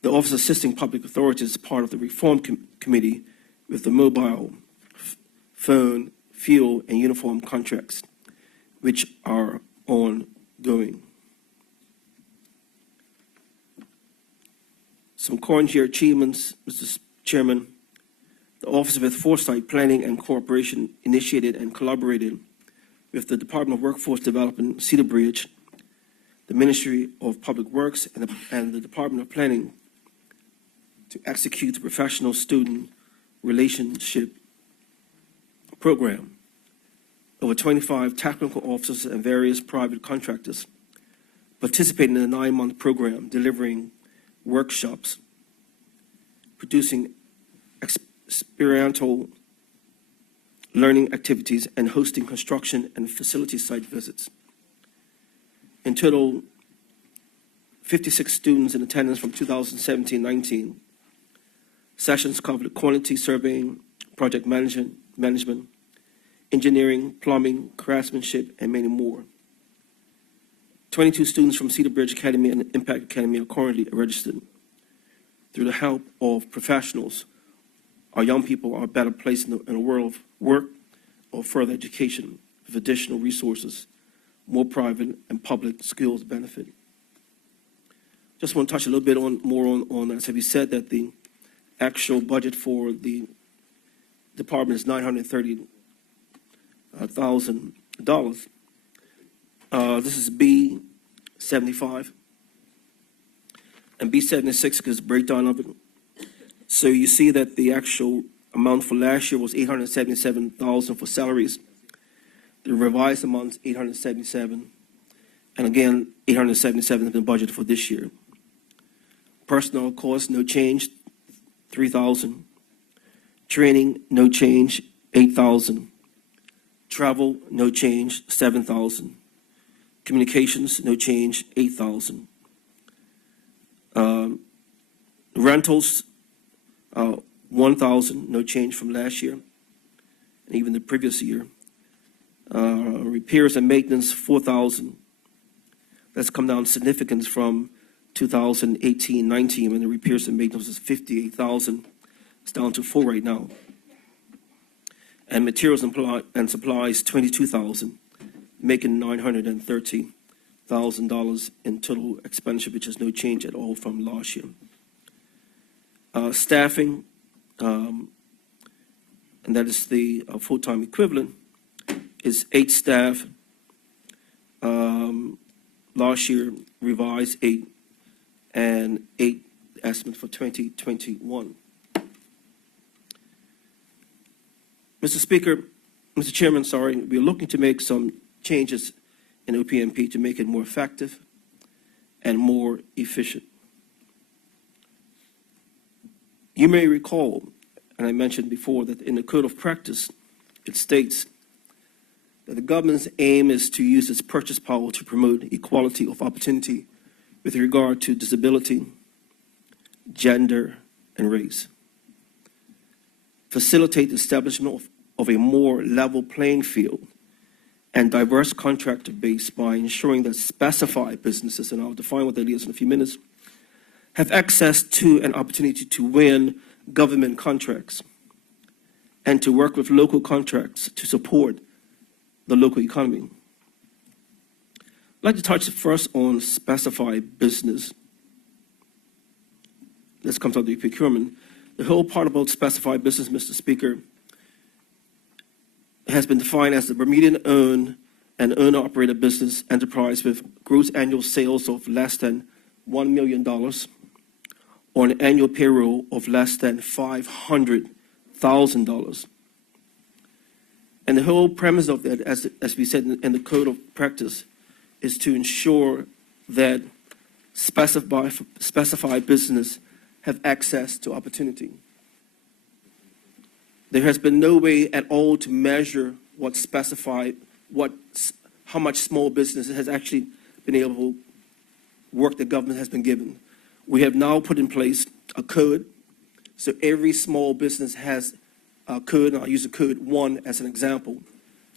The office assisting public authorities is part of the Reform Committee with the mobile, phone, fuel, and uniform contracts, which are ongoing. Some current year achievements, Mr. Chairman. The Office of Foresight, Planning and Cooperation initiated and collaborated with the Department of Workforce Development, Cedar Bridge, the Ministry of Public Works, and the Department of Planning to execute the Professional Student Relationship Program. Over 25 technical officers and various private contractors participated in the 9-month program, delivering workshops, producing experiential learning activities, and hosting construction and facility site visits. In total, 56 students in attendance from 2017-19. Sessions covered quantity surveying, project management, engineering, plumbing, craftsmanship, and many more. 22 students from Cedar Bridge Academy and Impact Academy are currently registered. Through the help of professionals, our young people are better placed in the world of work or further education with additional resources, more private and public skills benefit. Just want to touch a little bit more on that. So we said that the actual budget for the department is $930,000. This is B75 and B76 is a breakdown of it. So you see that the actual amount for last year was $877,000 for salaries. The revised amount is $877,000, and again, $877,000 has been budgeted for this year. Personnel costs, no change, $3,000. Training, no change, $8,000. Travel, no change, $7,000. Communications, no change, $8,000. Rentals, $1,000, no change from last year, and even the previous year. Repairs and maintenance, $4,000. That's come down significantly from 2018-19 when the repairs and maintenance was $58,000. It's down to $4,000 right now. And materials and supplies, $22,000, making $930,000 in total expenditure, which is no change at all from last year. Staffing, and that is the full-time equivalent, is 8 staff. Last year, revised 8, and 8 estimate for 2021. Mr. Chairman, we're looking to make some changes in OPMP to make it more effective and more efficient. You may recall, and I mentioned before, that in the Code of Practice, it states that the government's aim is to use its purchase power to promote equality of opportunity with regard to disability, gender, and race. Facilitate the establishment of a more level playing field and diverse contractor base by ensuring that specified businesses, and I'll define what that is in a few minutes, have access to an opportunity to win government contracts and to work with local contracts to support the local economy. I'd like to touch first on specified business. This comes out of the procurement. The whole part about specified business, Mr. Speaker, has been defined as the Bermudian-owned and owner-operated business enterprise with gross annual sales of less than $1 million or an annual payroll of less than $500,000. And the whole premise of that, as we said in the Code of Practice, is to ensure that specified business have access to opportunity. There has been no way at all to measure how much small business has actually been able to work the government has been given. We have now put in place a code, so every small business has a code, and I'll use the code 1 as an example,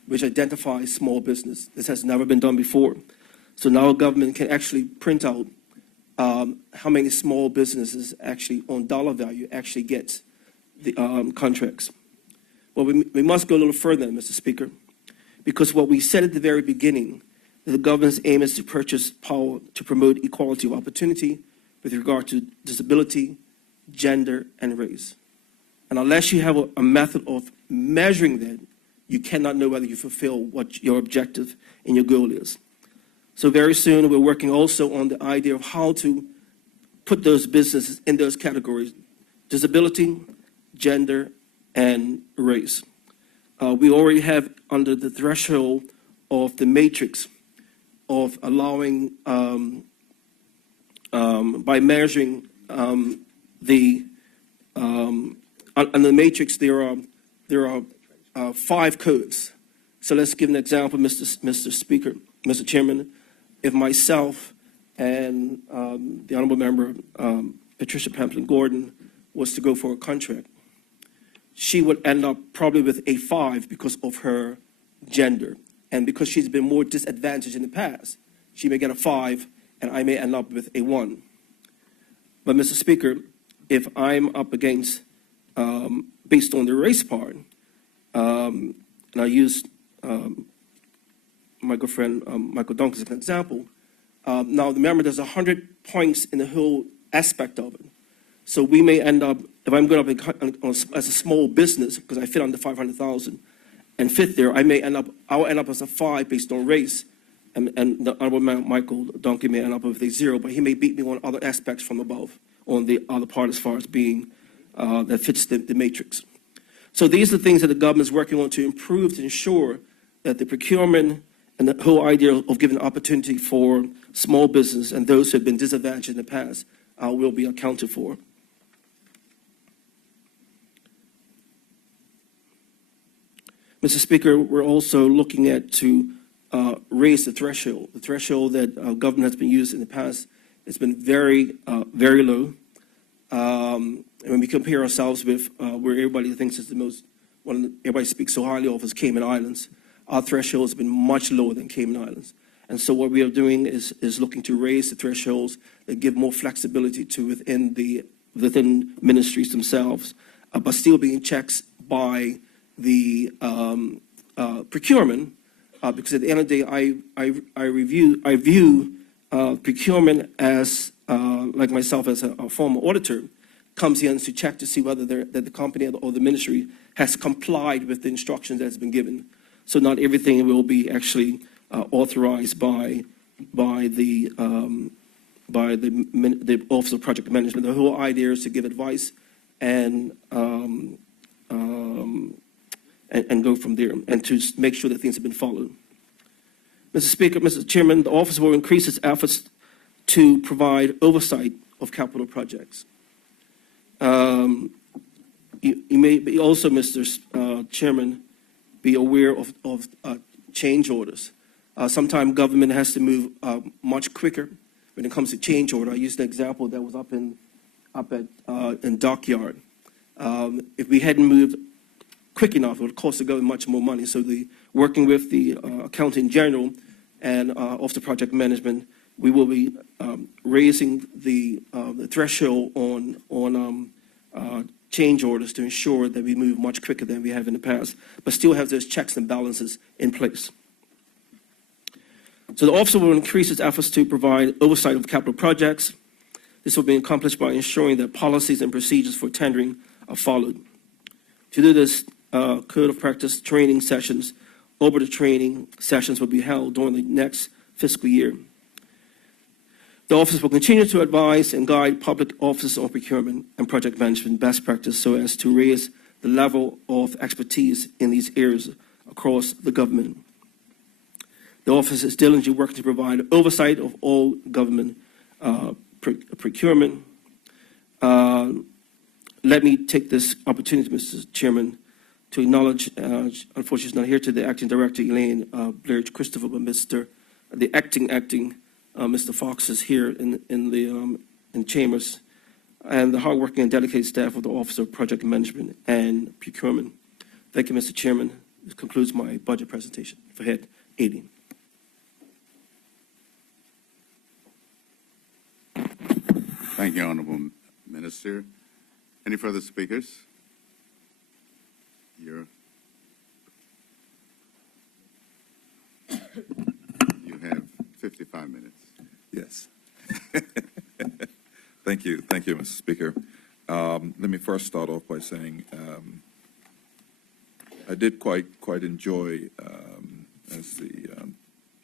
which identifies small business. This has never been done before. So now government can actually print out how many small businesses actually on dollar value actually get the contracts. Well, we must go a little further, Mr. Speaker, because what we said at the very beginning, that the government's aim is to purchase power to promote equality of opportunity with regard to disability, gender, and race. And unless you have a method of measuring that, you cannot know whether you fulfill what your objective and your goal is. So very soon, we're working also on the idea of how to put those businesses in those categories: disability, gender, and race. We already have under the threshold of the matrix of allowing, by measuring under the matrix, there are 5 codes. So let's give an example, Mr. Speaker, Mr. Chairman. If myself and the honorable member Patricia Pamplin Gordon was to go for a contract, she would end up probably with a 5 because of her gender, and because she's been more disadvantaged in the past, she may get a 5, and I may end up with a 1. But Mr. Speaker, if I'm up against, based on the race part, and I used my good friend Michael Duncan as an example. Now, remember, there's 100 points in the whole aspect of it. So we may end up, if I'm going up as a small business, because I fit under 500,000 and fit there, I'll end up as a 5 based on race, and the Honorable Michael Duncan may end up with a 0, but he may beat me on other aspects from above, on the other part as far as being, that fits the matrix. So these are the things that the government is working on to improve, to ensure that the procurement and the whole idea of giving opportunity for small business and those who have been disadvantaged in the past will be accounted for. Mr. Speaker, we're also looking at to raise the threshold. The threshold that government has been used in the past has been very, very low. And when we compare ourselves with where everybody thinks is the most, everybody speaks so highly of is Cayman Islands, our threshold has been much lower than Cayman Islands. And so what we are doing is looking to raise the thresholds that give more flexibility to within ministries themselves, but still being checked by the procurement, because at the end of the day, I view procurement as, like myself as a former auditor, comes in to check to see whether that the company or the ministry has complied with the instructions that has been given. So not everything will be actually authorized by the Office of Project Management. The whole idea is to give advice and go from there, and to make sure that things have been followed. Mr. Speaker, Mr. Chairman, the office will increase its efforts to provide oversight of capital projects. You may be also, Mr. Chairman, be aware of change orders. Sometimes government has to move much quicker when it comes to change order. I used the example that was up in Dockyard. If we hadn't moved quick enough, it would cost the government much more money. So working with the accountant general and Office of Project Management, we will be raising the threshold on change orders to ensure that we move much quicker than we have in the past, but still have those checks and balances in place. So the office will increase its efforts to provide oversight of capital projects. This will be accomplished by ensuring that policies and procedures for tendering are followed. To do this, code of practice training sessions, the training sessions will be held during the next fiscal year. The office will continue to advise and guide public officers on procurement and project management best practice so as to raise the level of expertise in these areas across the government. The office is diligently working to provide oversight of all government procurement. Let me take this opportunity, Mr. Chairman, to acknowledge, unfortunately she's not here today, Acting Director Elaine Blair Christopher, but the acting Mr. Fox is here in chambers, and the hardworking and dedicated staff of the Office of Project Management and Procurement. Thank you, Mr. Chairman. This concludes my budget presentation for Head 80. Thank you, Honorable Minister. Any further speakers? You have 55 minutes. Yes. Thank you, Mr. Speaker. Let me first start off by saying I did quite enjoy, as the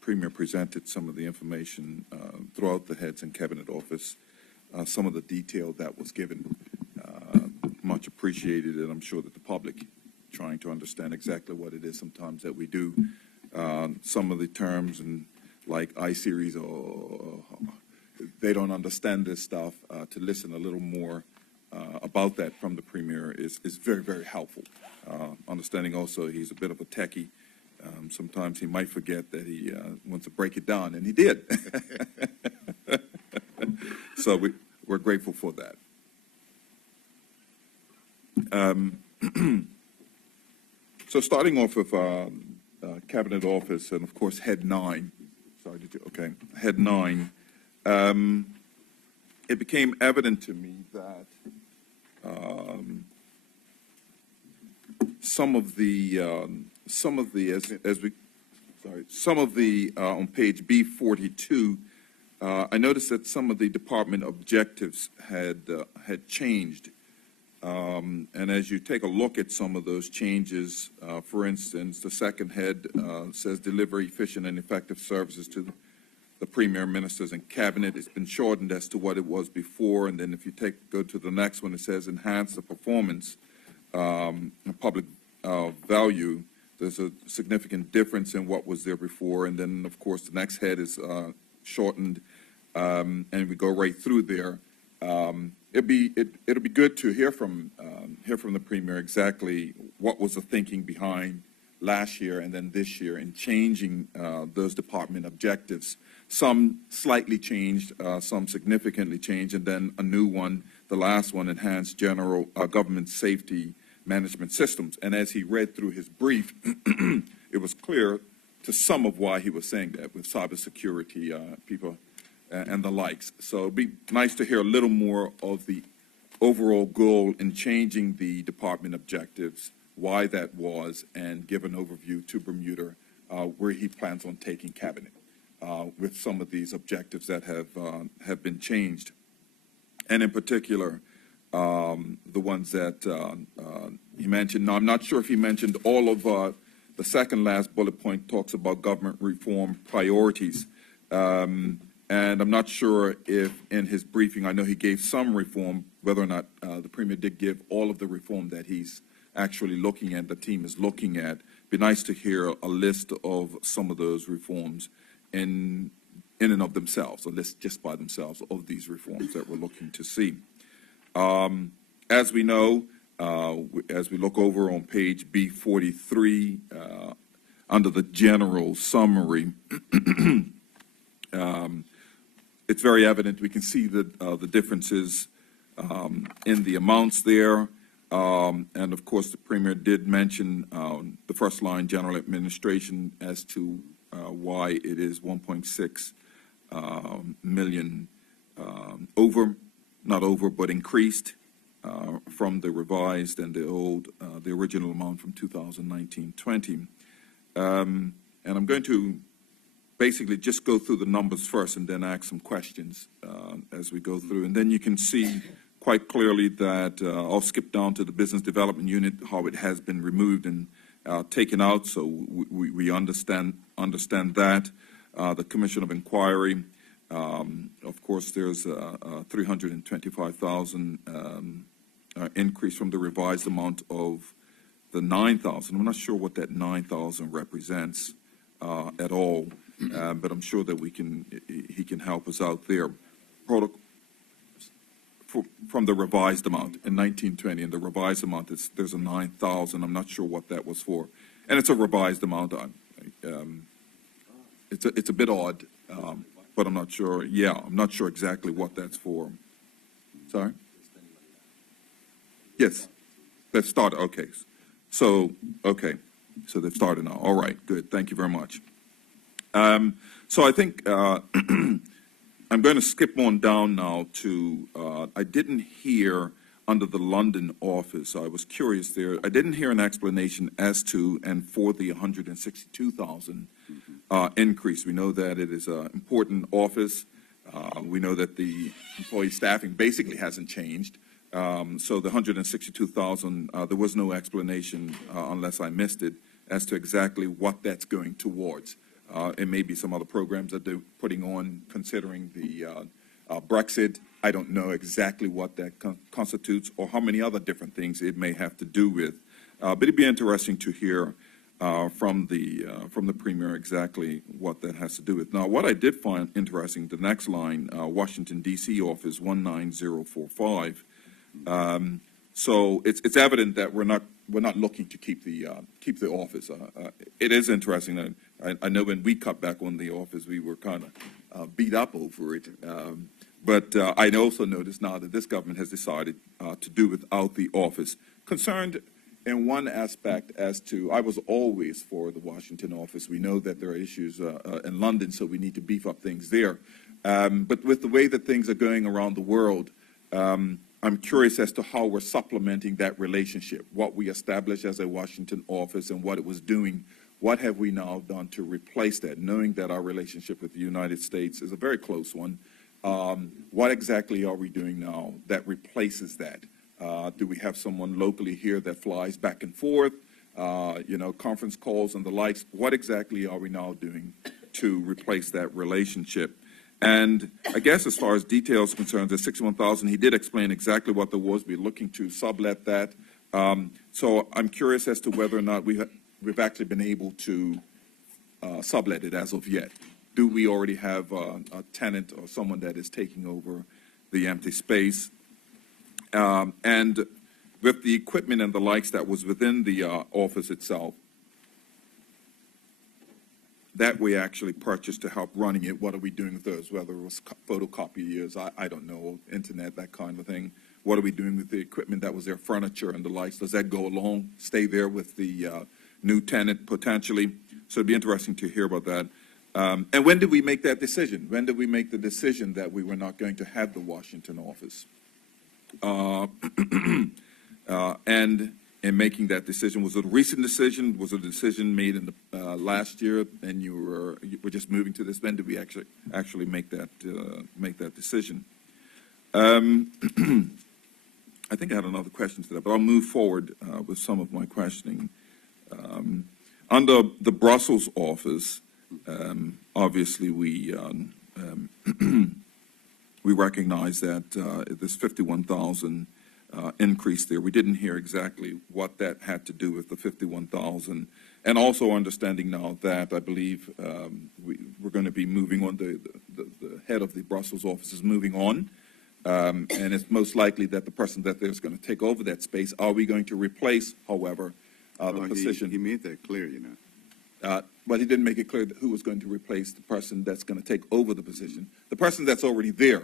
Premier presented some of the information throughout the Heads and Cabinet Office, some of the detail that was given. Much appreciated, and I'm sure that the public trying to understand exactly what it is sometimes that we do. Some of the terms and like I-series, or they don't understand this stuff. To listen a little more about that from the Premier is very, very helpful. Understanding also he's a bit of a techie. Sometimes he might forget that he wants to break it down, and he did. So we're grateful for that. So starting off with Cabinet Office and, of course, Head 9. Sorry, okay, Head 9. It became evident to me that some of the on page B42, I noticed that some of the department objectives had changed. And as you take a look at some of those changes, for instance, the second head says deliver efficient and effective services to the Premier, Ministers, and Cabinet. It's been shortened as to what it was before. And then if you go to the next one, it says enhance the performance and public value. There's a significant difference in what was there before. And then, of course, the next head is shortened, and we go right through there. It'll be good to hear from the Premier exactly what was the thinking behind last year and then this year in changing those department objectives. Some slightly changed, some significantly changed, and then a new one, the last one, enhanced general government safety management systems. And as he read through his brief, it was clear to some of why he was saying that with cybersecurity people and the likes. So it'd be nice to hear a little more of the overall goal in changing the department objectives, why that was, and give an overview to Bermuda where he plans on taking Cabinet with some of these objectives that have been changed. And in particular, the ones that he mentioned. Now, I'm not sure if he mentioned all of the second last bullet point talks about government reform priorities. And I'm not sure if in his briefing, I know he gave some reform, whether or not the Premier did give all of the reform that he's actually looking at, the team is looking at. Be nice to hear a list of some of those reforms in and of themselves, a list just by themselves of these reforms that we're looking to see. As we know, as we look over on page B43, under the general summary, it's very evident. We can see the differences in the amounts there. And of course, the Premier did mention the first line general administration as to why it is 1.6 million not over, but increased from the revised and the original amount from 2019-20. And I'm going to basically just go through the numbers first and then ask some questions as we go through. And then you can see quite clearly that I'll skip down to the business development unit, how it has been removed and taken out, so we understand that. The Commission of Inquiry, of course, there's a 325,000 increase from the revised amount of the 9,000. I'm not sure what that 9,000 represents at all, but I'm sure that he can help us out there. From the revised amount in 1920, and the revised amount there's a 9,000. I'm not sure what that was for, and it's a revised amount. It's a bit odd, but I'm not sure. Yeah, I'm not sure exactly what that's for. Sorry. Yes, they've started. Okay, so they've started now. All right, good. Thank you very much. So I think I'm going to skip on down now to, I didn't hear under the London office, I was curious there, I didn't hear an explanation as to and for the 162,000 increase. We know that it is an important office. We know that the employee staffing basically hasn't changed. So the 162,000, there was no explanation, unless I missed it, as to exactly what that's going towards. It may be some other programs that they're putting on, considering the Brexit. I don't know exactly what that constitutes or how many other different things it may have to do with. But it'd be interesting to hear from the Premier exactly what that has to do with. Now, what I did find interesting, the next line, Washington, D.C. office 19045. So it's evident that we're not looking to keep the office. It is interesting that I know when we cut back on the office, we were kind of beat up over it. But I also notice now that this government has decided to do without the office. Concerned in one aspect as to, I was always for the Washington office. We know that there are issues in London, so we need to beef up things there. But with the way that things are going around the world, I'm curious as to how we're supplementing that relationship, what we established as a Washington office and what it was doing. What have we now done to replace that, knowing that our relationship with the United States is a very close one? What exactly are we doing now that replaces that? Do we have someone locally here that flies back and forth, conference calls and the likes? What exactly are we now doing to replace that relationship? And I guess as far as details concerned, the 61,000, he did explain exactly what there was. We're looking to sublet that. So I'm curious as to whether or not we've actually been able to sublet it as of yet. Do we already have a tenant or someone that is taking over the empty space? And with the equipment and the likes that was within the office itself, that we actually purchased to help running it, what are we doing with those? Whether it was photocopiers, I don't know, internet, that kind of thing. What are we doing with the equipment that was there, furniture and the likes? Does that go along, stay there with the new tenant potentially? So it'd be interesting to hear about that. And when did we make that decision? When did we make the decision that we were not going to have the Washington office? And in making that decision, was it a recent decision? Was it a decision made in the last year, and you were just moving to this? When did we actually make that decision? I think I had another question to that, but I'll move forward with some of my questioning. Under the Brussels office, obviously we recognize that this 51,000 increase there. We didn't hear exactly what that had to do with the 51,000, and also understanding now that I believe we're going to be moving on. The head of the Brussels office is moving on, and it's most likely that the person that there's going to take over that space. Are we going to replace, however, the position? He made that clear, But he didn't make it clear who was going to replace the person that's going to take over the position. The person that's already there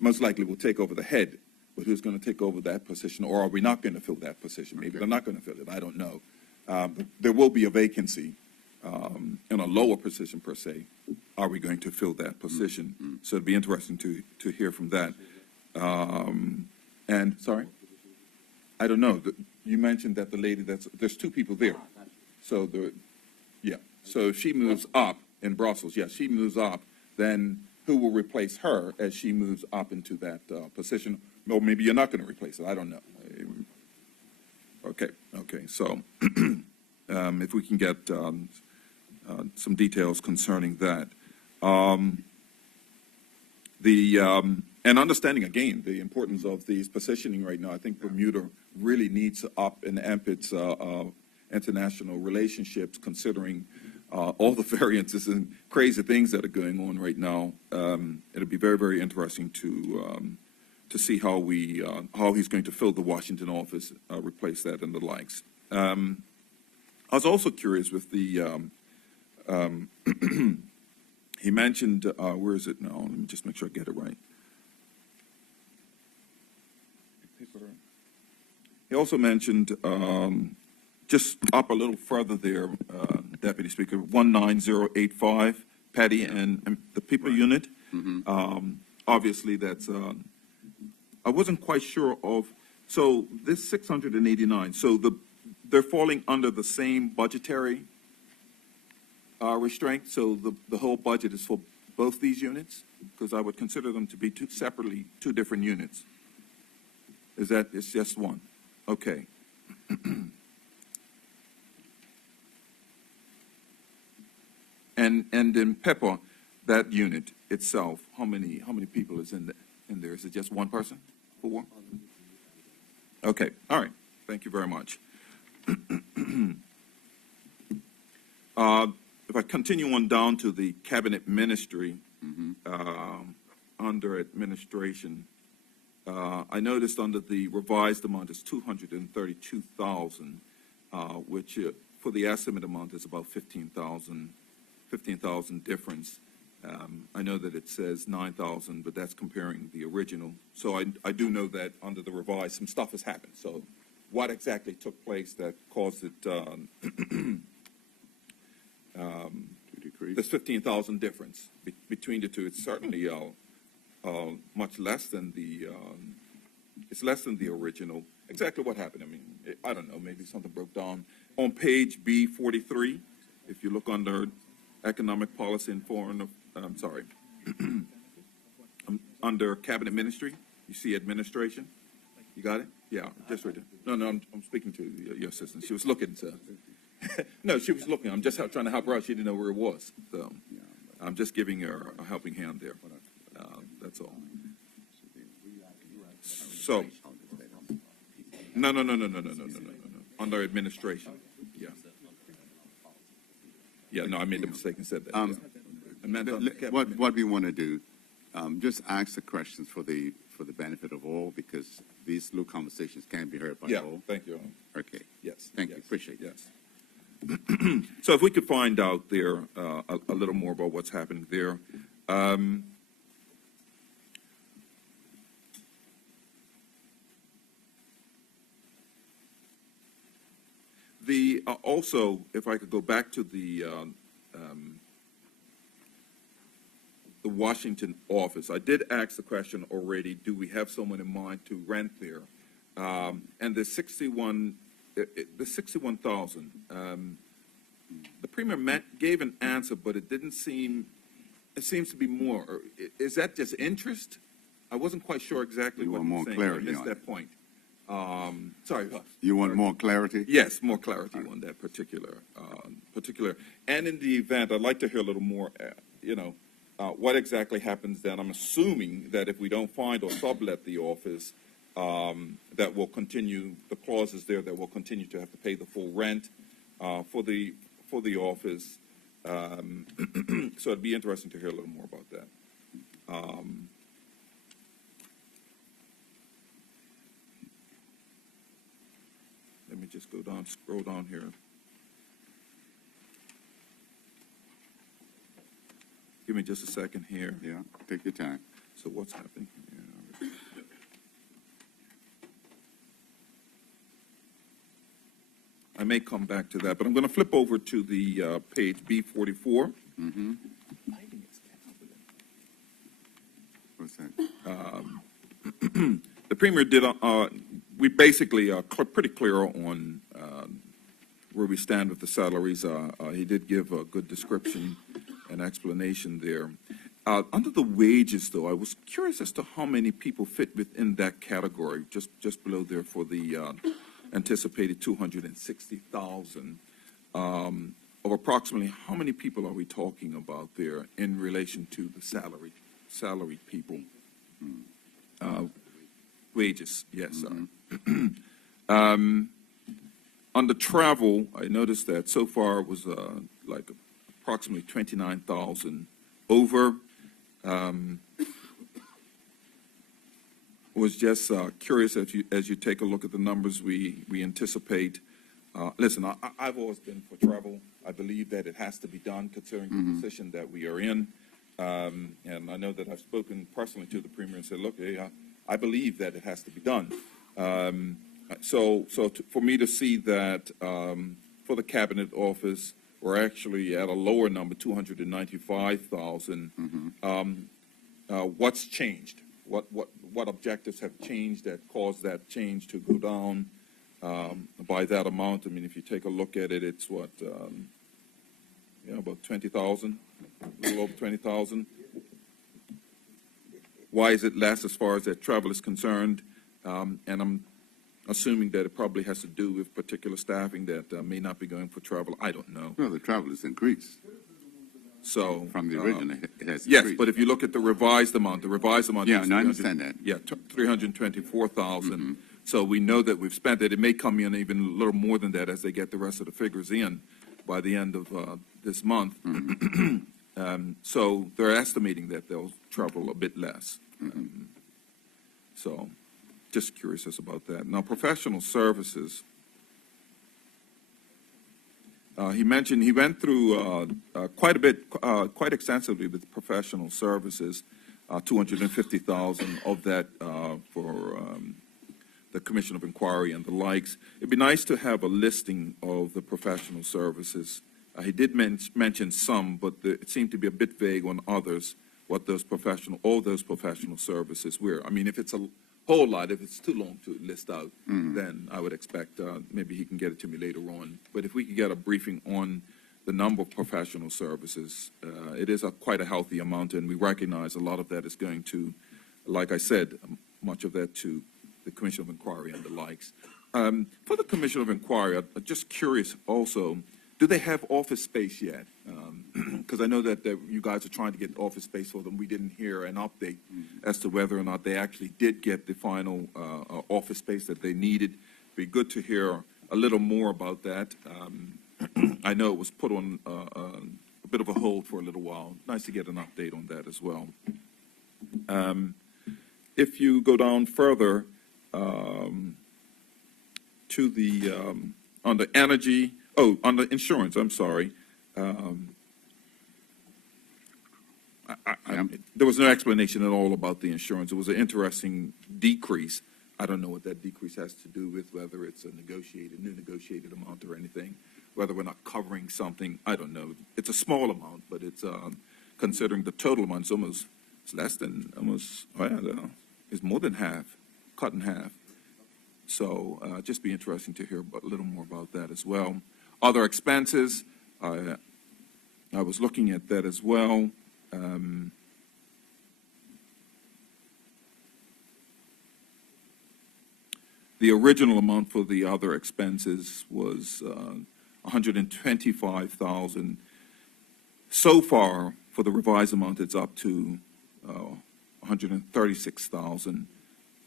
most likely will take over the head, but who's going to take over that position, or are we not going to fill that position? Maybe they're not going to fill it, I don't know. But there will be a vacancy in a lower position per se. Are we going to fill that position? So it'd be interesting to hear from that. And, sorry? I don't know. You mentioned that the lady there's two people there. So so if she moves up in Brussels, yes, she moves up, then who will replace her as she moves up into that position? Or maybe you're not going to replace it, I don't know. Okay, so if we can get some details concerning that. And understanding, again, the importance of these positioning right now, I think Bermuda really needs to up and amp its international relationships, considering all the variances and crazy things that are going on right now. It'll be very, very interesting to see how he's going to fill the Washington office, replace that, and the likes. I was also curious with the he mentioned, where is it now? Let me just make sure I get it right. He also mentioned, just up a little further there, Deputy Speaker, 19085, Patty and the people unit. Obviously, that's, I wasn't quite sure of, so this 689, so they're falling under the same budgetary restraint, so the whole budget is for both these units? Because I would consider them to be two different units. It's just one? Okay. And in Pepper, that unit itself, how many people is in there? Is it just one person? 4? Okay, all right. Thank you very much. If I continue on down to the cabinet ministry, under administration, I noticed under the revised amount is 232,000, which for the estimate amount is about 15,000 difference. I know that it says 9,000, but that's comparing the original. So I do know that under the revised, some stuff has happened. So what exactly took place that caused it, this 15,000 difference between the two? It's certainly much less than it's less than the original. Exactly what happened? I mean, I don't know, maybe something broke down. On page B43, if you look under economic policy and foreign, under cabinet ministry, you see administration. You got it? Yeah, just right there. No, I'm speaking to your assistant. She was looking to, no, she was looking. I'm just trying to help her out. She didn't know where it was. So I'm just giving her a helping hand there. That's all. So, no. Under administration. Yeah, no, I made the mistake and said that. What we want to do, just ask the questions for the benefit of all, because these little conversations can be heard by all. Yeah, thank you. Okay. Yes. Thank you. Appreciate it. Yes. So if we could find out there a little more about what's happening there. Also, if I could go back to the Washington office, I did ask the question already, do we have someone in mind to rent there? And the 61,000, the Premier gave an answer, but it seems to be more. Is that just interest? I wasn't quite sure exactly what he was saying. I missed that point. Sorry. You want more clarity? Yes, more clarity on that particular. And in the event, I'd like to hear a little more, what exactly happens then. I'm assuming that if we don't find or sublet the office, that will continue, the clauses there that will continue to have to pay the full rent for the office. So it'd be interesting to hear a little more about that. Let me just scroll down here. Give me just a second here. Yeah, take your time. So what's happening here? I may come back to that, but I'm going to flip over to the page B44. Mm-hmm. What's that? The Premier did, we basically are pretty clear on where we stand with the salaries. He did give a good description and explanation there. Under the wages, though, I was curious as to how many people fit within that category, just below there for the anticipated 260,000. Of approximately how many people are we talking about there in relation to the salaried people? Wages, yes, sir. Under travel, I noticed that so far it was like approximately 29,000 over. Was just curious as you take a look at the numbers we anticipate. Listen, I've always been for travel. I believe that it has to be done considering the position that we are in. And I know that I've spoken personally to the Premier and said, look, I believe that it has to be done. So for me to see that for the Cabinet Office, we're actually at a lower number, 295,000. What's changed? What objectives have changed that caused that change to go down by that amount? I mean, if you take a look at it, it's what, about 20,000, a little over 20,000. Why is it less as far as that travel is concerned? And I'm assuming that it probably has to do with particular staffing that may not be going for travel. I don't know. Well, the travel has increased. So From the original, it has yes, increased. but if you look at the revised amount Yeah, is no, I understand that. Yeah, 324,000. So we know that we've spent it. It may come in even a little more than that as they get the rest of the figures in by the end of this month. So they're estimating that they'll travel a bit less. So just curious as about that. Now, professional services. He mentioned he went through quite a bit, quite extensively with professional services, 250,000 of that for the Commission of Inquiry and the likes. It'd be nice to have a listing of the professional services. He did mention some, but it seemed to be a bit vague on others, what all those professional services were. I mean, if it's a whole lot, if it's too long to list out, then I would expect maybe he can get it to me later on. But if we could get a briefing on the number of professional services, it is quite a healthy amount, and we recognize a lot of that is going to, like I said, much of that to the Commission of Inquiry and the likes. For the Commission of Inquiry, I'm just curious also, do they have office space yet? Because I know that you guys are trying to get office space for them. We didn't hear an update as to whether or not they actually did get the final office space that they needed. It'd be good to hear a little more about that. I know it was put on a bit of a hold for a little while. Nice to get an update on that as well. If you go down further to the on the energy. Oh, on the insurance, I'm sorry. There was no explanation at all about the insurance. It was an interesting decrease. I don't know what that decrease has to do with, whether it's a new negotiated amount or anything, whether we're not covering something. I don't know. It's a small amount, but it's considering the total amount, it's less than almost, it's more than half, cut in half. So just be interesting to hear a little more about that as well. Other expenses, I was looking at that as well. The original amount for the other expenses was $125,000. So far, for the revised amount, it's up to $136,000,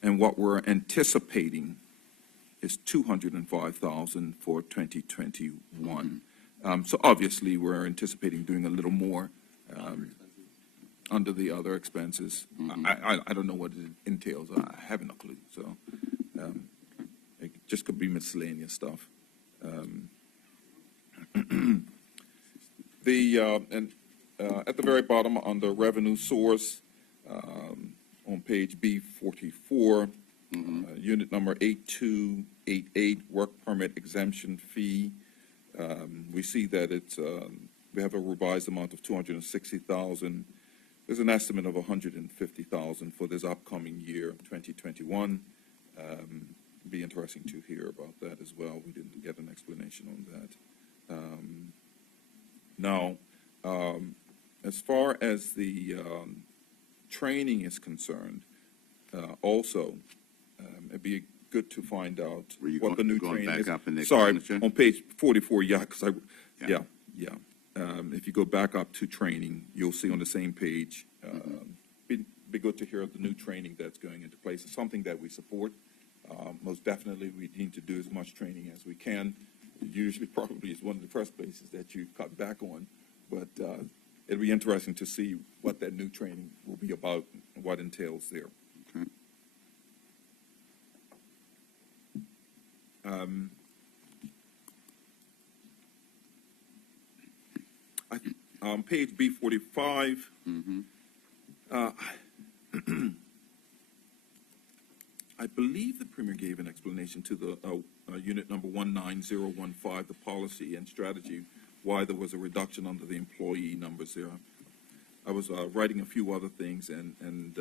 and what we're anticipating is $205,000 for 2021. So obviously, we're anticipating doing a little more under the other expenses. I don't know what it entails. I haven't a clue. So it just could be miscellaneous stuff. at the very bottom, under revenue source, on page B44, unit number 8288, work permit exemption fee. We see that it's, we have a revised amount of $260,000. There's an estimate of $150,000 for this upcoming year, 2021. Be interesting to hear about that as well. We didn't get an explanation on that. Now, as far as the training is concerned, also, it'd be good to find out Were you what the new going training back is. up in the Sorry, expenditure? on page 44, yeah, because Yeah. If you go back up to training, you'll see on the same page, be good to hear the new training that's going into place. It's something that we support. Most definitely, we need to do as much training as we can. Usually, probably is one of the first places that you cut back on, but it'll be interesting to see what that new training will be about and what entails there. Okay. On page B45, I believe the Premier gave an explanation to the unit number 19015, the policy and strategy, why there was a reduction under the employee numbers there. I was writing a few other things and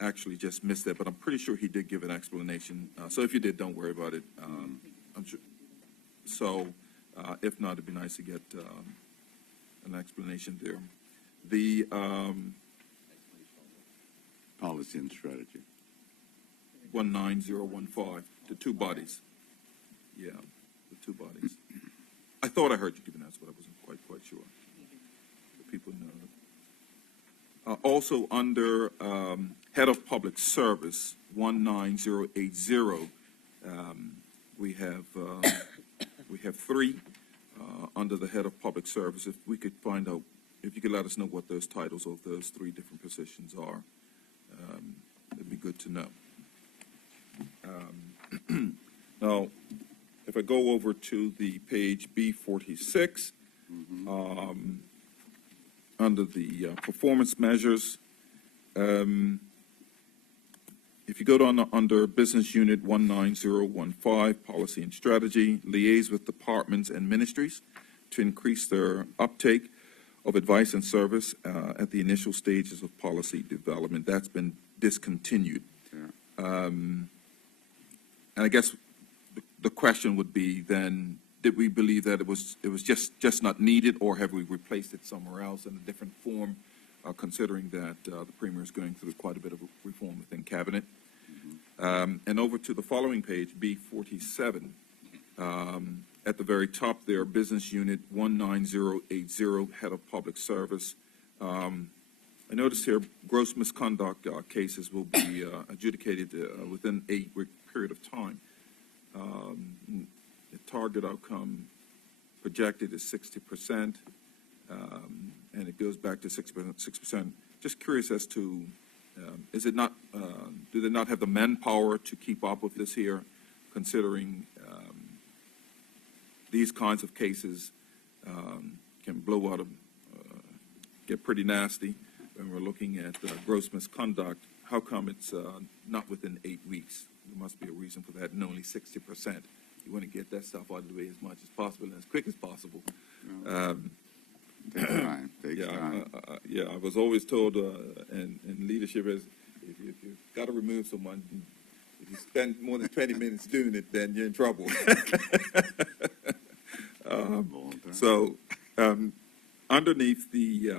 actually just missed that, but I'm pretty sure he did give an explanation. So if you did, don't worry about it. I'm sure. So if not, it'd be nice to get an explanation there. The Policy and strategy. 19015, the two bodies. Yeah, the two bodies. I thought I heard you give an answer, but I wasn't quite sure. The people know. Also, under Head of Public Service, 19080, we have three under the Head of Public Service. If we could find out, if you could let us know what those titles of those three different positions are, it'd be good to know. Now, if I go over to the page B46, under the performance measures, if you go down under Business Unit 19015, Policy and Strategy, liaise with departments and ministries to increase their uptake of advice and service at the initial stages of policy development. That's been discontinued. Yeah. And I guess the question would be then, did we believe that it was just not needed, or have we replaced it somewhere else in a different form, considering that the Premier is going through quite a bit of reform within Cabinet? And over to the following page, B47, at the very top there, Business Unit 19080, Head of Public Service. I noticed here gross misconduct cases will be adjudicated within a 8-week period of time. The target outcome projected is 60%, and it goes back to 6%. Just curious as to, is it not, do they not have the manpower to keep up with this here, considering these kinds of cases can blow out of, get pretty nasty when we're looking at gross misconduct? How come it's not within 8 weeks? There must be a reason for that, and only 60%. You want to get that stuff out of the way as much as possible and as quick as possible. Takes time. Takes time. Yeah, I was always told in leadership is if you've got to remove someone, if you spend more than 20 minutes doing it, then you're in trouble. So underneath the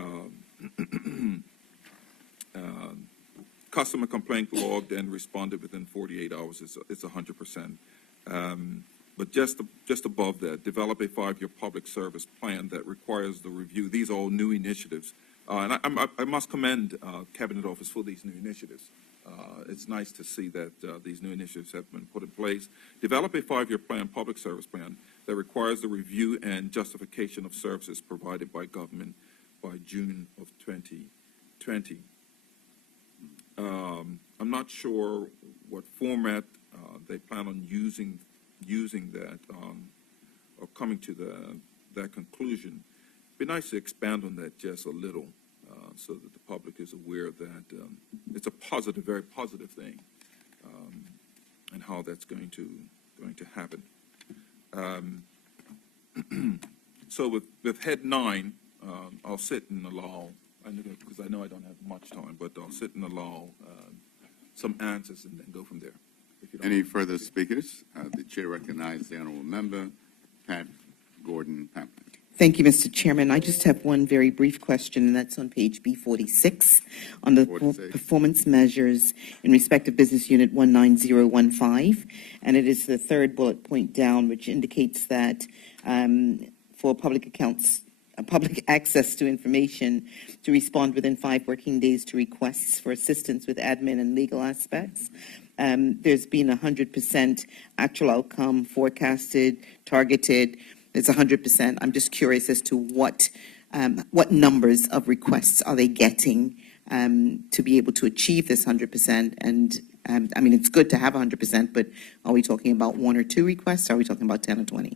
customer complaint logged and responded within 48 hours, it's 100%. But just above that, develop a 5-year public service plan that requires the review. These are all new initiatives. And I must commend Cabinet Office for these new initiatives. It's nice to see that these new initiatives have been put in place. Develop a 5-year plan, public service plan, that requires the review and justification of services provided by government by June of 2020. I'm not sure what format they plan on using that or coming to that conclusion. be nice to expand on that just a little, so that the public is aware that it's a positive, very positive thing, and how that's going to happen. So with head 9, I'll sit and allow, because I know I don't have much time, but I'll sit and allow some answers and then go from there. If you don't Any mind. further speakers? The chair recognizes the honorable member, Pat Gordon-Pamplin. Thank you, Mr. Chairman. I just have one very brief question, and that's on page B46 on the 46. performance measures in respect of Business Unit 19015. And it is the third bullet point down, which indicates that for public accounts, public access to information to respond within 5 working days to requests for assistance with admin and legal aspects. There's been 100% actual outcome forecasted, targeted. It's 100%. I'm just curious as to what numbers of requests are they getting to be able to achieve this 100%? And I mean, it's good to have 100%, but are we talking about 1 or 2 requests? Are we talking about 10 or 20?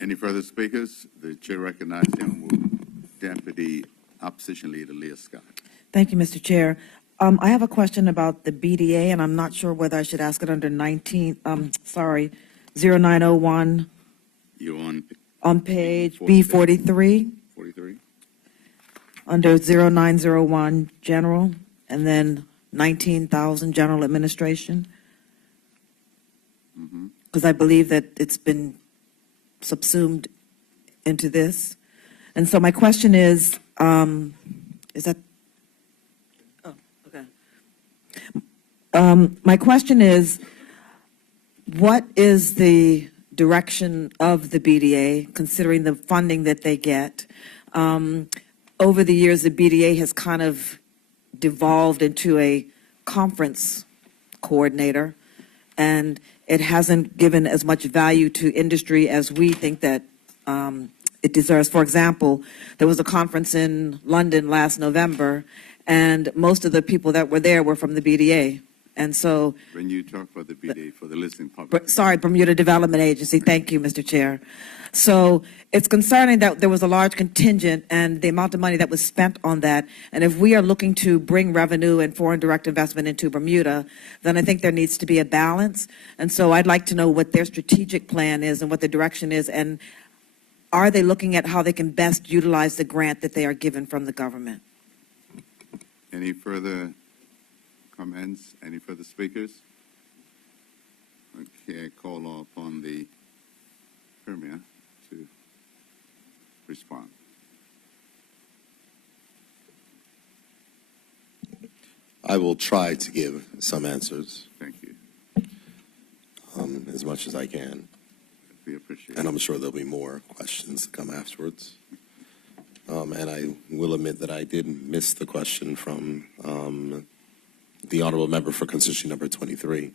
Any further speakers? The chair recognizes the honorable Deputy Opposition Leader Leah Scott. Thank you, Mr. Chair. I have a question about the BDA, and I'm not sure whether I should ask it under 0901 You're on page B43. B43 43. under 0901 general, and then 19,000 general administration. Because I believe that it's been subsumed into this. And so my question is that, oh, okay. My question is, what is the direction of the BDA, considering the funding that they get? Over the years, the BDA has kind of devolved into a conference coordinator, and it hasn't given as much value to industry as we think that it deserves. For example, there was a conference in London last November, and most of the people that were there were from the BDA. And so, When you talk about the BDA for the listening public. sorry, Bermuda Development Agency. Thank you, Mr. Chair. So it's concerning that there was a large contingent and the amount of money that was spent on that. And if we are looking to bring revenue and foreign direct investment into Bermuda, then I think there needs to be a balance. And so I'd like to know what their strategic plan is and what the direction is. And are they looking at how they can best utilize the grant that they are given from the government? Any further comments? Any further speakers? Okay, I call upon the Premier to respond. I will try to give some answers, Thank you. as much as I can. We appreciate And it. I'm sure there'll be more questions to come afterwards. And I will admit that I did miss the question from the honorable member for constituency number 23.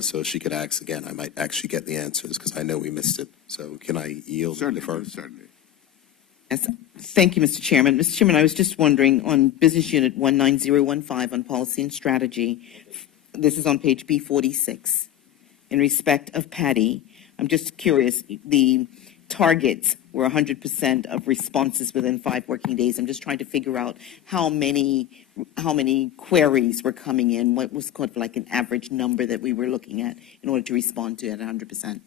So if she could ask again, I might actually get the answers because I know we missed it. So can I yield Certainly, the defer? certainly. Yes. Thank you, Mr. Chairman. Mr. Chairman, I was just wondering on Business Unit 19015 on policy and strategy. This is on page B46. In respect of Patty, I'm just curious, the targets were 100% of responses within 5 working days. I'm just trying to figure out how many queries were coming in, what was kind of like an average number that we were looking at in order to respond to at 100%.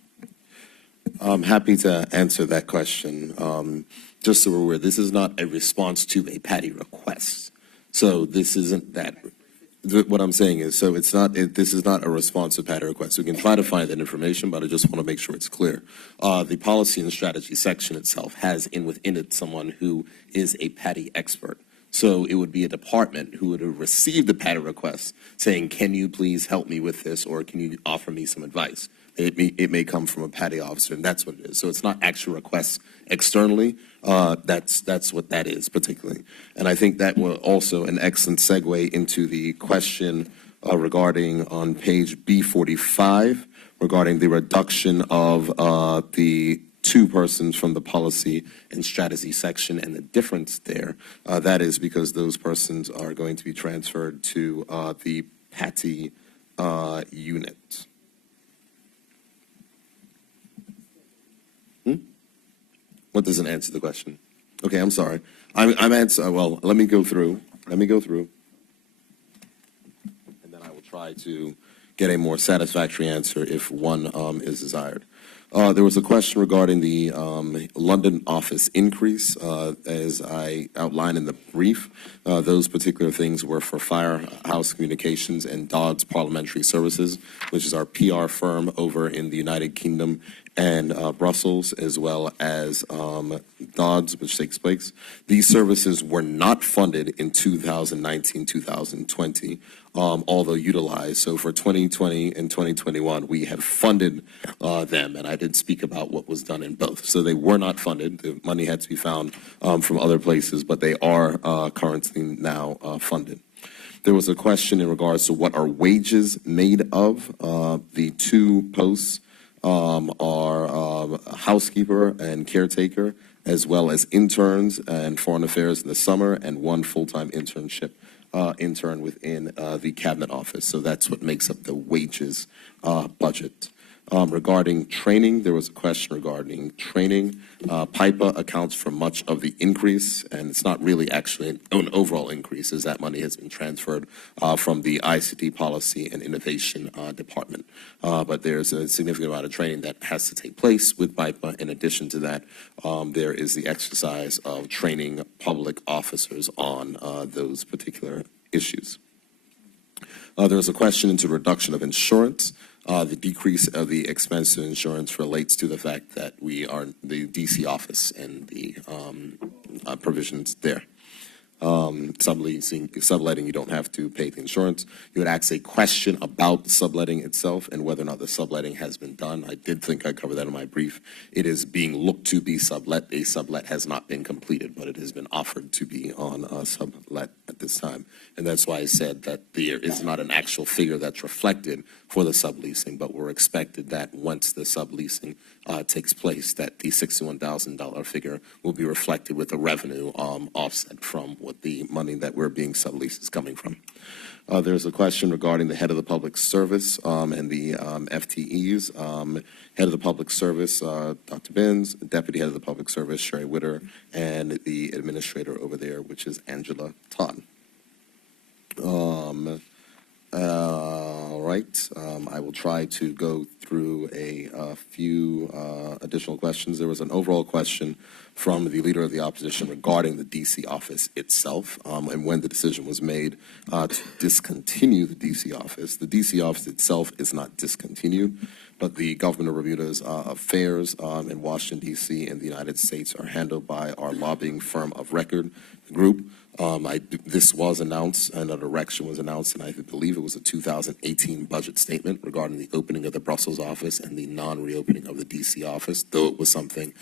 I'm happy to answer that question. Just so we're aware, this is not a response to a Patty request. So this isn't that. What I'm saying is, so it's not. This is not a response to Patty request. We can try to find that information, but I just want to make sure it's clear. The policy and strategy section itself has within it someone who is a Patty expert. So it would be a department who would have received the Patty request saying, "Can you please help me with this, or can you offer me some advice?" It may come from a Patty officer, and that's what it is. So it's not actual requests externally. That's what that is particularly. And I think that will also an excellent segue into the question regarding on page B45 regarding the reduction of the 2 persons from the policy and strategy section and the difference there. That is because those persons are going to be transferred to the Patty unit. What doesn't answer the question? Okay, I'm sorry. I'm answering, well, let me go through. And then I will try to get a more satisfactory answer if one is desired. There was a question regarding the London office increase. As I outlined in the brief, those particular things were for Firehouse Communications and Dodds Parliamentary Services, which is our PR firm over in the United Kingdom and Brussels, as well as Dodds, which takes place. These services were not funded in 2019-2020, although utilized. So for 2020 and 2021, we have funded them, and I did speak about what was done in both. So they were not funded. The money had to be found from other places, but they are currently now funded. There was a question in regards to what are wages made of. The two posts are housekeeper and caretaker, as well as interns and foreign affairs in the summer, and one full-time internship intern within the cabinet office. So that's what makes up the wages budget. Regarding training, there was a question regarding training. PIPA accounts for much of the increase, and it's not really actually an overall increase, as that money has been transferred from the ICT Policy and Innovation Department. But there's a significant amount of training that has to take place with PIPA. In addition to that, there is the exercise of training public officers on those particular issues. There was a question into reduction of insurance. The decrease of the expense to insurance relates to the fact that we are the DC office and the provisions there. Subletting, you don't have to pay the insurance. You would ask a question about the subletting itself and whether or not the subletting has been done. I did think I covered that in my brief. It is being looked to be sublet. A sublet has not been completed, but it has been offered to be on a sublet at this time. And that's why I said that there is not an actual figure that's reflected for the subleasing, but we're expected that once the subleasing takes place, that the $61,000 figure will be reflected with the revenue offset from what the money that we're being subleased is coming from. There's a question regarding the head of the public service and the FTEs. Head of the public service, Dr. Benz, deputy head of the public service, Sherry Witter, and the administrator over there, which is Angela Todd. All right, I will try to go through a few additional questions. There was an overall question from the Leader of the Opposition regarding the D.C. office itself and when the decision was made to discontinue the D.C. office. The D.C. office itself is not discontinued, but the government of Bermuda's affairs in Washington, D.C. and the United States are handled by our lobbying firm of record group. This was announced, and a direction was announced, and I believe it was a 2018 budget statement regarding the opening of the Brussels office and the non-reopening of the D.C. office, though it was something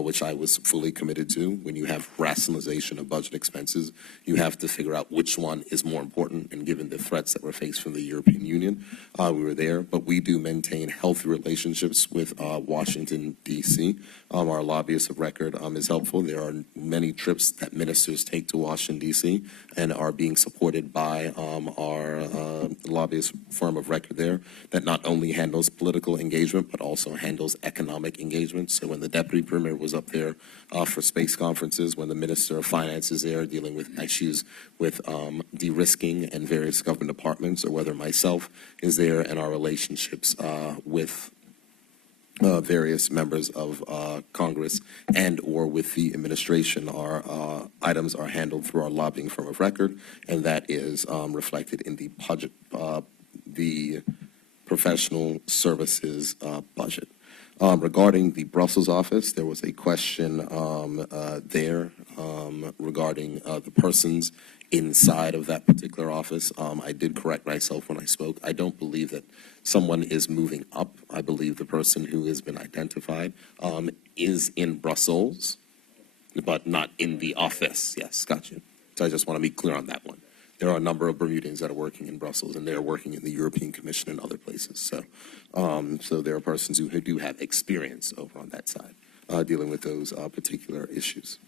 which I was fully committed to. When you have rationalization of budget expenses, you have to figure out which one is more important, and given the threats that were faced from the European Union, we were there. But we do maintain healthy relationships with Washington, D.C. Our lobbyist of record is helpful. There are many trips that ministers take to Washington, D.C. and are being supported by our lobbyist firm of record there that not only handles political engagement but also handles economic engagement. So when the deputy premier was up there for space conferences, when the minister of finance is there dealing with issues with de-risking and various government departments, or whether myself is there and our relationships with various members of Congress and or with the administration, our items are handled through our lobbying firm of record, and that is reflected in the budget, the professional services budget. Regarding the Brussels office, there was a question there regarding the persons inside of that particular office. I did correct myself when I spoke. I don't believe that someone is moving up. I believe the person who has been identified is in Brussels, but not in the office. Yes, got you. So I just want to be clear on that one. There are a number of Bermudians that are working in Brussels, and they are working in the European Commission and other places. So, so there are persons who do have experience over on that side dealing with those particular issues.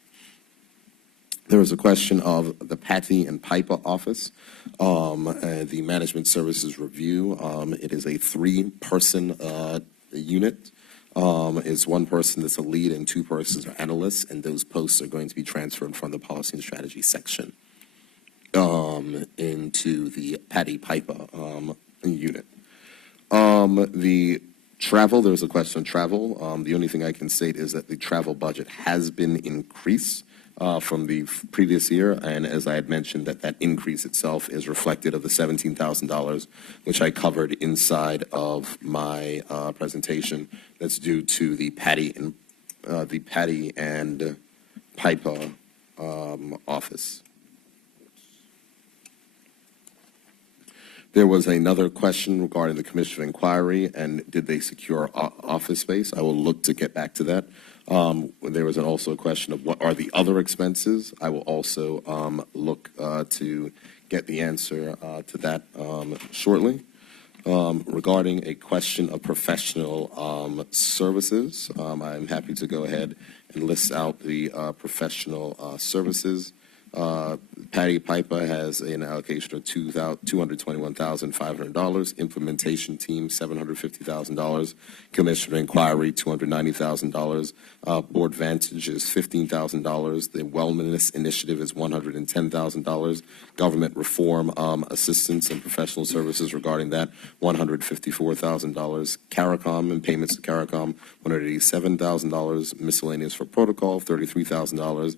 There was a question of the Patty and PIPA office, the Management Services Review. It is a 3-person unit. is one person that's a lead and two persons are analysts, and those posts are going to be transferred from the policy and strategy section into the Patty Piper unit. The travel, there was a question on travel. The only thing I can state is that the travel budget has been increased from the previous year, and as I had mentioned, that increase itself is reflected of the $17,000, which I covered inside of my presentation. That's due to the Patty and Piper office. There was another question regarding the Commission of Inquiry and did they secure office space? I will look to get back to that. There was also a question of what are the other expenses. I will also look to get the answer to that shortly. Regarding a question of professional services, I'm happy to go ahead and list out the professional services. Patty Piper has an allocation of $221,500. Implementation team, $750,000. Commission of Inquiry, $290,000. Board Vantage is $15,000. The Wellness Initiative is $110,000. Government Reform Assistance and Professional Services regarding that, $154,000. CARICOM and payments to CARICOM, $187,000. Miscellaneous for protocol, $33,000.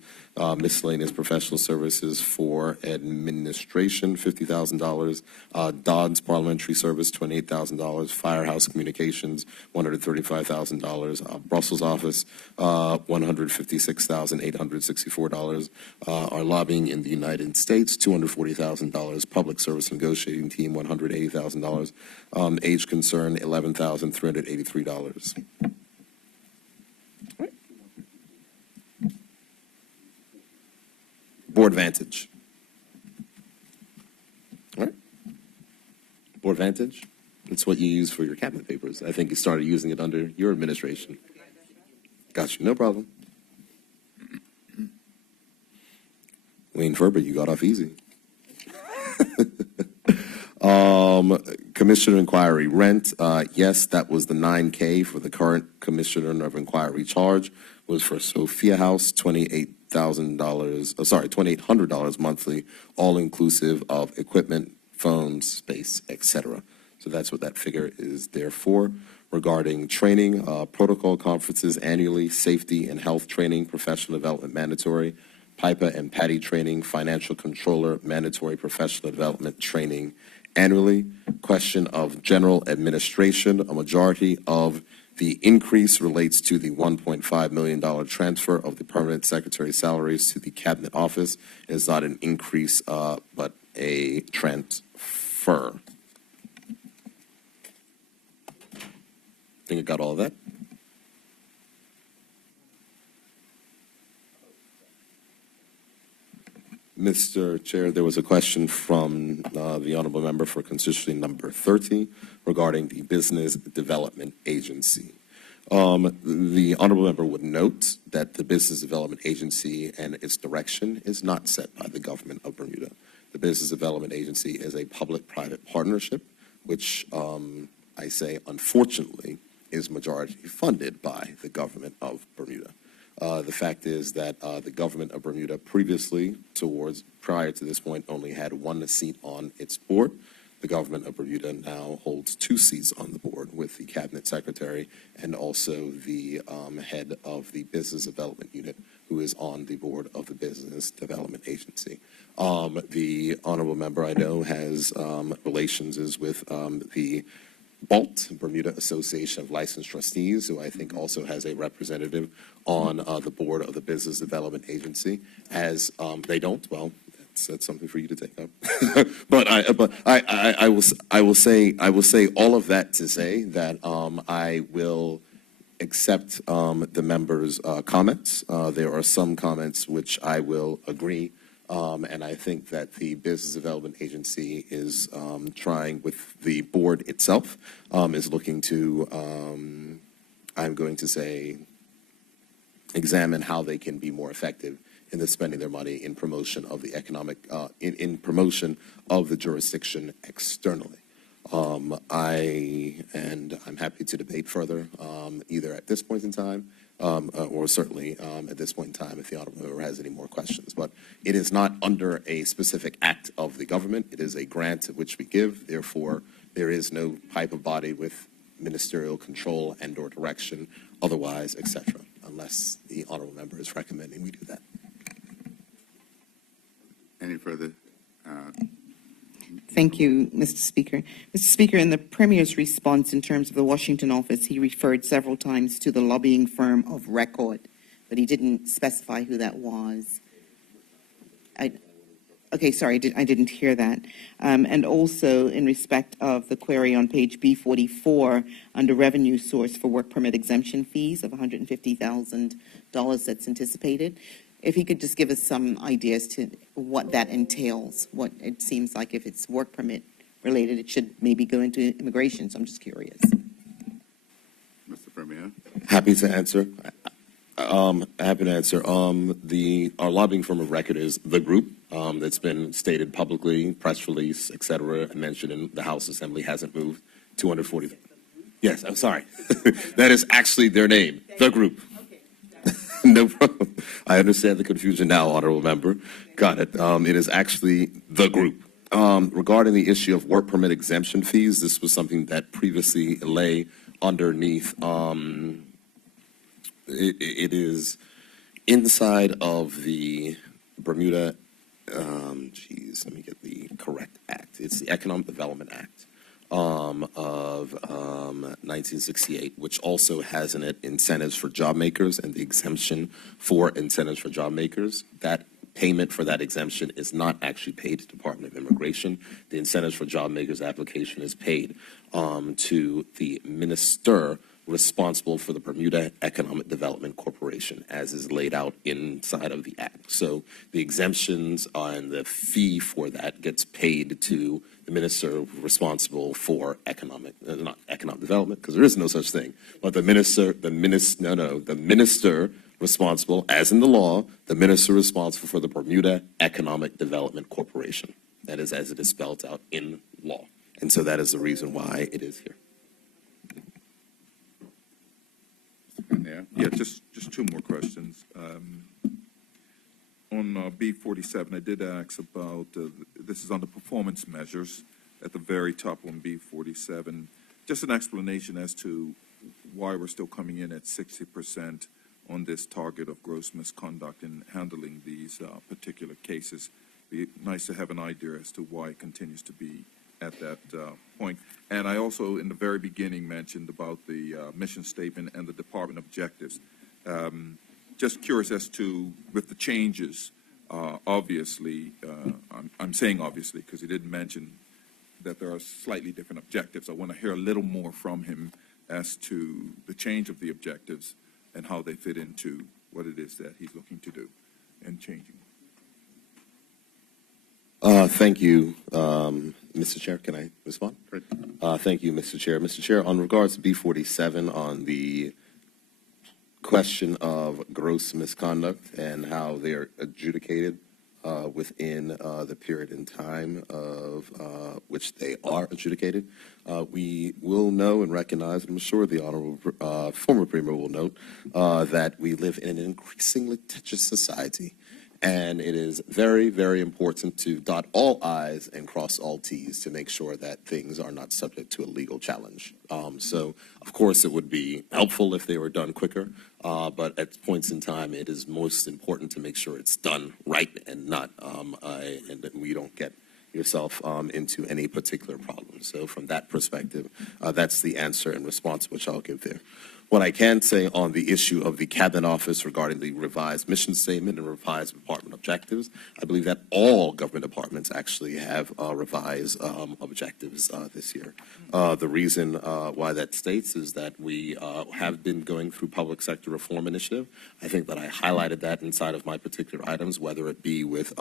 Miscellaneous professional services for administration, $50,000. Dodds Parliamentary Service, $28,000. Firehouse Communications, $135,000. Brussels office, $156,864. Our lobbying in the United States, $240,000. Public Service Negotiating Team, $180,000. Age Concern, $11,383. Board Vantage. All right. Board Vantage. It's what you use for your cabinet papers. I think you started using it under your administration. Got you. No problem. Wayne Ferber, you got off easy. Commissioner of Inquiry rent. Yes, that was the $9K for the current Commissioner of Inquiry charge. Was for Sophia House, $2,800 monthly, all inclusive of equipment, phones, space, etc. So that's what that figure is there for. Regarding training, protocol conferences annually, safety and health training, professional development mandatory, Piper and Patty training, financial controller mandatory professional development training annually. Question of general administration, a majority of the increase relates to the $1.5 million transfer of the permanent secretary salaries to the cabinet office. It is not an increase, but a transfer. I think I got all of that. Mr. Chair, there was a question from the honorable member for constituency number 30 regarding the Business Development Agency. The honorable member would note that the Business Development Agency and its direction is not set by the government of Bermuda. The Business Development Agency is a public-private partnership, which I say, unfortunately, is majority funded by the government of Bermuda. The fact is that the government of Bermuda previously, prior to this point, only had one seat on its board. The government of Bermuda now holds 2 seats on the board with the cabinet secretary and also the head of the business development unit, who is on the board of the Business Development Agency. The honorable member, I know, has relations with the BALT, Bermuda Association of Licensed Trustees, who I think also has a representative on the board of the Business Development Agency. As they don't, well, that's something for you to take up. but I will say all of that to say that I will accept the members' comments. There are some comments which I will agree. And I think that the Business Development Agency is trying with the board itself, is looking to, I'm going to say, examine how they can be more effective in the spending their money in promotion of the economic, in promotion of the jurisdiction externally. I'm happy to debate further, either at this point in time, or certainly at this point in time if the honorable member has any more questions. But it is not under a specific act of the government. It is a grant which we give. Therefore, there is no type of body with ministerial control and or direction, otherwise, etc., unless the honorable member is recommending we do that. Any further? Thank you, Mr. Speaker. Mr. Speaker, in the Premier's response in terms of the Washington office, he referred several times to the lobbying firm of record, but he didn't specify who that was. Okay, sorry, I didn't hear that. And also, in respect of the query on page B44, under revenue source for work permit exemption fees of $150,000 that's anticipated, if he could just give us some ideas to what that entails. What it seems like if it's work permit related, it should maybe go into immigration, so I'm just curious. Mr. Premier? Happy to answer. Happy to answer. Our lobbying firm of record is the group that's been stated publicly, press release, et cetera, and mentioned in the House Assembly, hasn't moved. 240. Yes, I'm sorry. That is actually their name, the group. No problem. I understand the confusion now, honorable member. Got it. It is actually the group. Regarding the issue of work permit exemption fees, this was something that previously lay underneath. It is inside of the Bermuda. Let me get the correct act. It's the Economic Development Act of 1968, which also has in it incentives for job makers and the exemption for incentives for job makers. That payment for that exemption is not actually paid to Department of Immigration. The incentives for job makers application is paid to the minister responsible for the Bermuda Economic Development Corporation, as is laid out inside of the act. So the exemptions and the fee for that gets paid to the minister responsible for not economic development, because there is no such thing, but the minister responsible, as in the law, the minister responsible for the Bermuda Economic Development Corporation. That is as it is spelled out in law. And so that is the reason why it is here. Yeah, just two more questions. On B47, I did ask about, this is on the performance measures at the very top on B47. Just an explanation as to why we're still coming in at 60% on this target of gross misconduct in handling these particular cases. Be nice to have an idea as to why it continues to be at that point. And I also, in the very beginning, mentioned about the mission statement and the department objectives. Just curious as to, with the changes, obviously, I'm saying obviously because he didn't mention that there are slightly different objectives. I want to hear a little more from him as to the change of the objectives and how they fit into what it is that he's looking to do and changing. Thank you, Mr. Chair. Can I respond? Thank you, Mr. Chair. Mr. Chair, on regards to B47 on the question of gross misconduct and how they're adjudicated within the period in time of which they are adjudicated, we will know and recognize, and I'm sure the honorable former Premier will note, that we live in an increasingly litigious society. And it is very, very important to dot all I's and cross all T's to make sure that things are not subject to a legal challenge. So, of course, it would be helpful if they were done quicker, but at points in time, it is most important to make sure it's done right and not, and that we don't get yourself into any particular problem. So, from that perspective, that's the answer and response which I'll give there. What I can say on the issue of the Cabinet Office regarding the revised mission statement and revised department objectives, I believe that all government departments actually have revised objectives this year. The reason why that states is that we have been going through public sector reform initiative. I think that I highlighted that inside of my particular items, whether it be with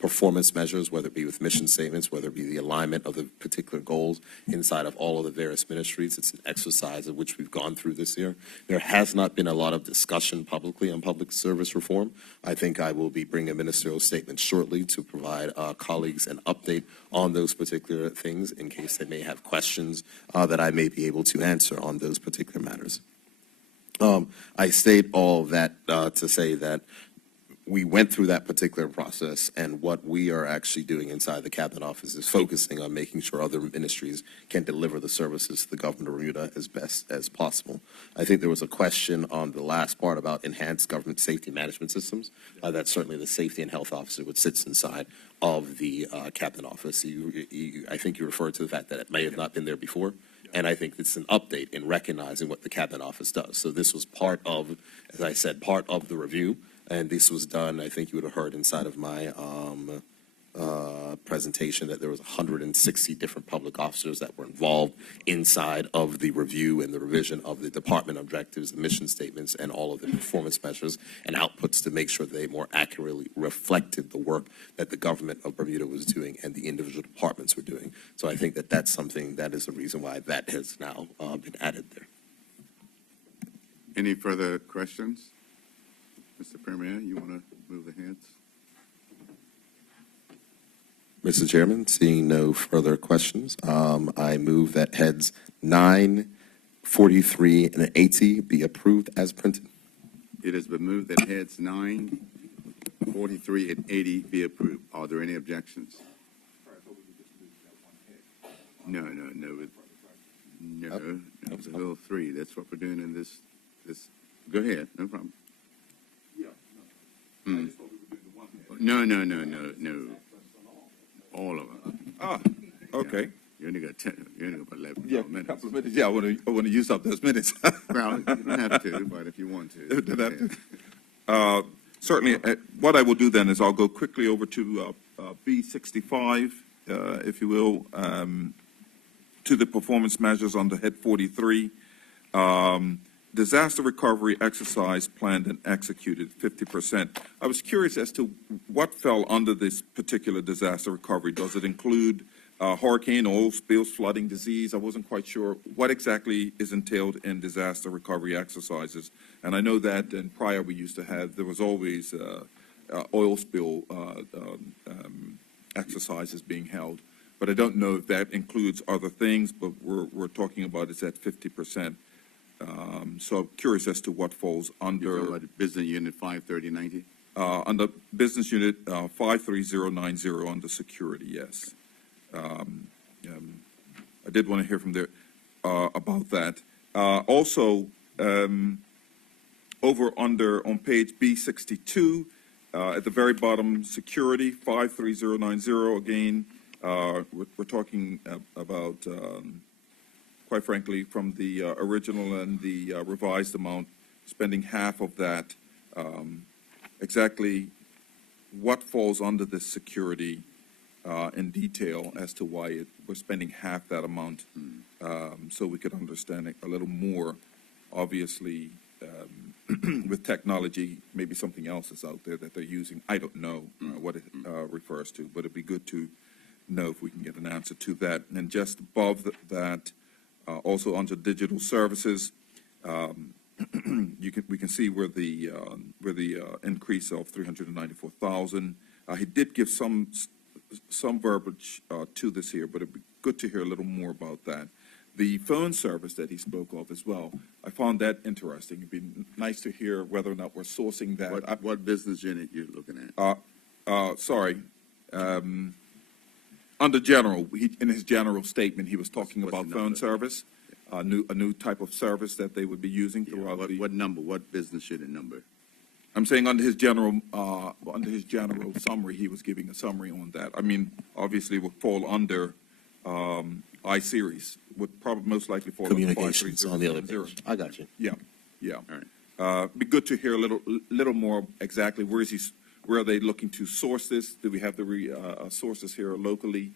performance measures, whether it be with mission statements, whether it be the alignment of the particular goals goals inside of all of the various ministries. It's an exercise of which we've gone through this year. There has not been a lot of discussion publicly on public service reform. I think I will be bringing a ministerial statement shortly to provide colleagues an update on those particular things in case they may have questions that I may be able to answer on those particular matters. I state all that to say that we went through that particular process, and what we are actually doing inside the Cabinet Office is focusing on making sure other ministries can deliver the services to the government of Bermuda as best as possible. I think there was a question on the last part about enhanced government safety management systems. That's certainly the safety and health officer, which sits inside of the Cabinet Office. I think you referred to the fact that it may have not been there before. And I think it's an update in recognizing what the Cabinet Office does. So this was part of, as I said, part of the review. And this was done, I think you would have heard inside of my presentation that there was 160 different public officers that were involved inside of the review and the revision of the department objectives, the mission statements, and all of the performance measures and outputs to make sure they more accurately reflected the work that the government of Bermuda was doing and the individual departments were doing. So I think that that's something that is the reason why that has now been added there. Any further questions? Mr. Premier, you want to move ahead? Mr. Chairman, seeing no further questions, I move that heads 9, 43, and 80 be approved as printed. It has been moved that heads 9, 43, and 80 be approved. Are there any objections? No. It was a little 3. That's what we're doing in this. Go ahead, no problem. No. All of them. Okay. You only got 10. You only got 11 Yeah, minutes. a couple of minutes. Yeah, I want to use up those minutes. Well, you don't have to, but if you want to. Certainly, what I will do then is I'll go quickly over to B65, if you will, to the performance measures under Head 43. Disaster recovery exercise planned and executed, 50%. I was curious as to what fell under this particular disaster recovery. Does it include hurricane, oil spills, flooding, disease? I wasn't quite sure what exactly is entailed in disaster recovery exercises. And I know that in prior we used to have, there was always oil spill exercises being held. But I don't know if that includes other things, but we're talking about it's at 50%. So I'm curious as to what falls under Business Unit 53090? Under Business Unit 53090 under security, yes. I did want to hear from there about that. Also, over on page B62, at the very bottom, security 53090 again. We're talking about. Quite frankly, from the original and the revised amount, spending half of that. Exactly what falls under this security in detail as to why we're spending half that amount, so we could understand it a little more. Obviously, with technology, maybe something else is out there that they're using. I don't know what it refers to, but it'd be good to know if we can get an answer to that. And just above that, also under digital services, we can see where the increase of 394,000. He did give some verbiage to this here, but it'd be good to hear a little more about that. The phone service that he spoke of as well, I found that interesting. It'd be nice to hear whether or not we're sourcing that. What business unit you looking at? Sorry. Under general, in his general statement, he was talking about phone service, a new type of service that they would be using throughout the. What number? What business unit number? I'm saying under his general summary, he was giving a summary on that. I mean, obviously, would fall under I-Series. Would probably most likely fall under Communications on the other page. I got you. Yeah. All right. Be good to hear a little more exactly where are they looking to source this? Do we have the sources here locally?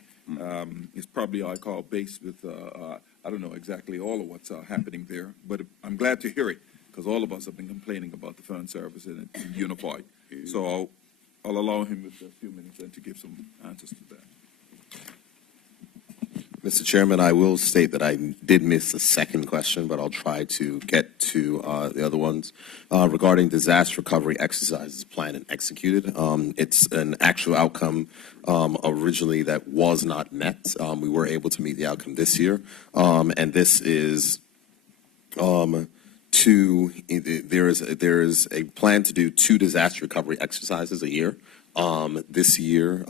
It's probably based with, I don't know exactly all of what's happening there, but I'm glad to hear it because all of us have been complaining about the phone service and it's unified. So I'll allow him with a few minutes then to give some answers to that. Mr. Chairman, I will state that I did miss the second question, but I'll try to get to the other ones. Regarding disaster recovery exercises planned and executed, it's an actual outcome originally that was not met. We were able to meet the outcome this year, and this is there is a plan to do 2 disaster recovery exercises a year. This year,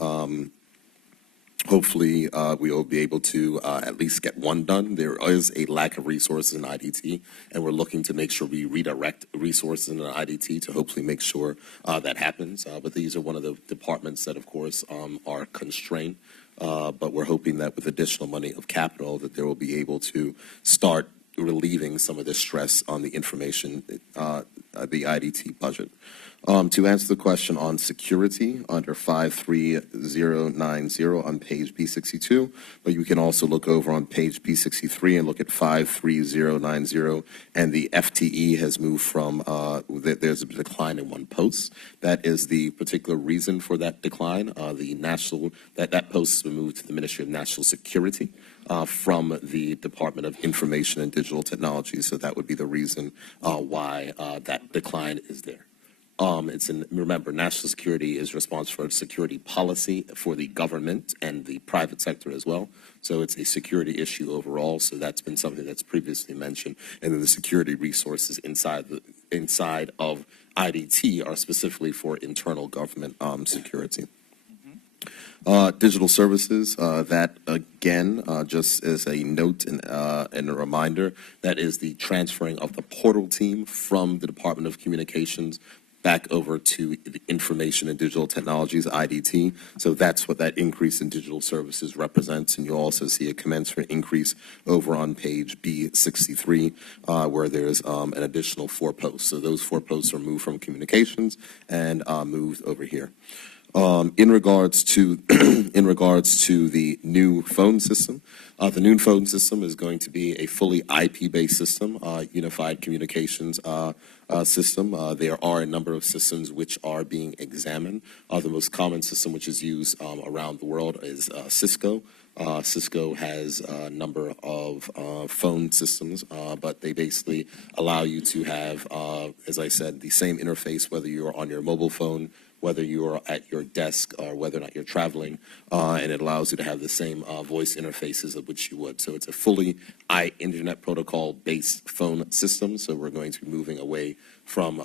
hopefully, we will be able to at least get 1 done. There is a lack of resources in IDT, and we're looking to make sure we redirect resources in IDT to hopefully make sure that happens. But these are one of the departments that, of course, are constrained. But we're hoping that with additional money of capital, that they will be able to start relieving some of the stress on the information, the IDT budget. To answer the question on security under 53090 on page B62, but you can also look over on page B63 and look at 53090, and the FTE has moved from, there's a decline in 1 post. That is the particular reason for that decline. That post has been moved to the Ministry of National Security from the Department of Information and Digital Technology, so that would be the reason why that decline is there. Remember, national security is responsible for security policy for the government and the private sector as well. So it's a security issue overall. So that's been something that's previously mentioned. And then the security resources inside of IDT are specifically for internal government security. Digital services, that again, just as a note and a reminder, that is the transferring of the portal team from the Department of Communications back over to the Information and Digital Technologies, IDT. So that's what that increase in digital services represents. And you'll also see a commensurate increase over on page B63, where there's an additional 4 posts. So those 4 posts are moved from communications and moved over here. In regards to the new phone system, the new phone system is going to be a fully IP-based system, unified communications system. There are a number of systems which are being examined. The most common system which is used around the world is Cisco. Cisco has a number of phone systems, but they basically allow you to have, as I said, the same interface whether you're on your mobile phone, whether you're at your desk, or whether or not you're traveling, and it allows you to have the same voice interfaces of which you would. So it's a fully Internet Protocol-based phone system, so we're going to be moving away from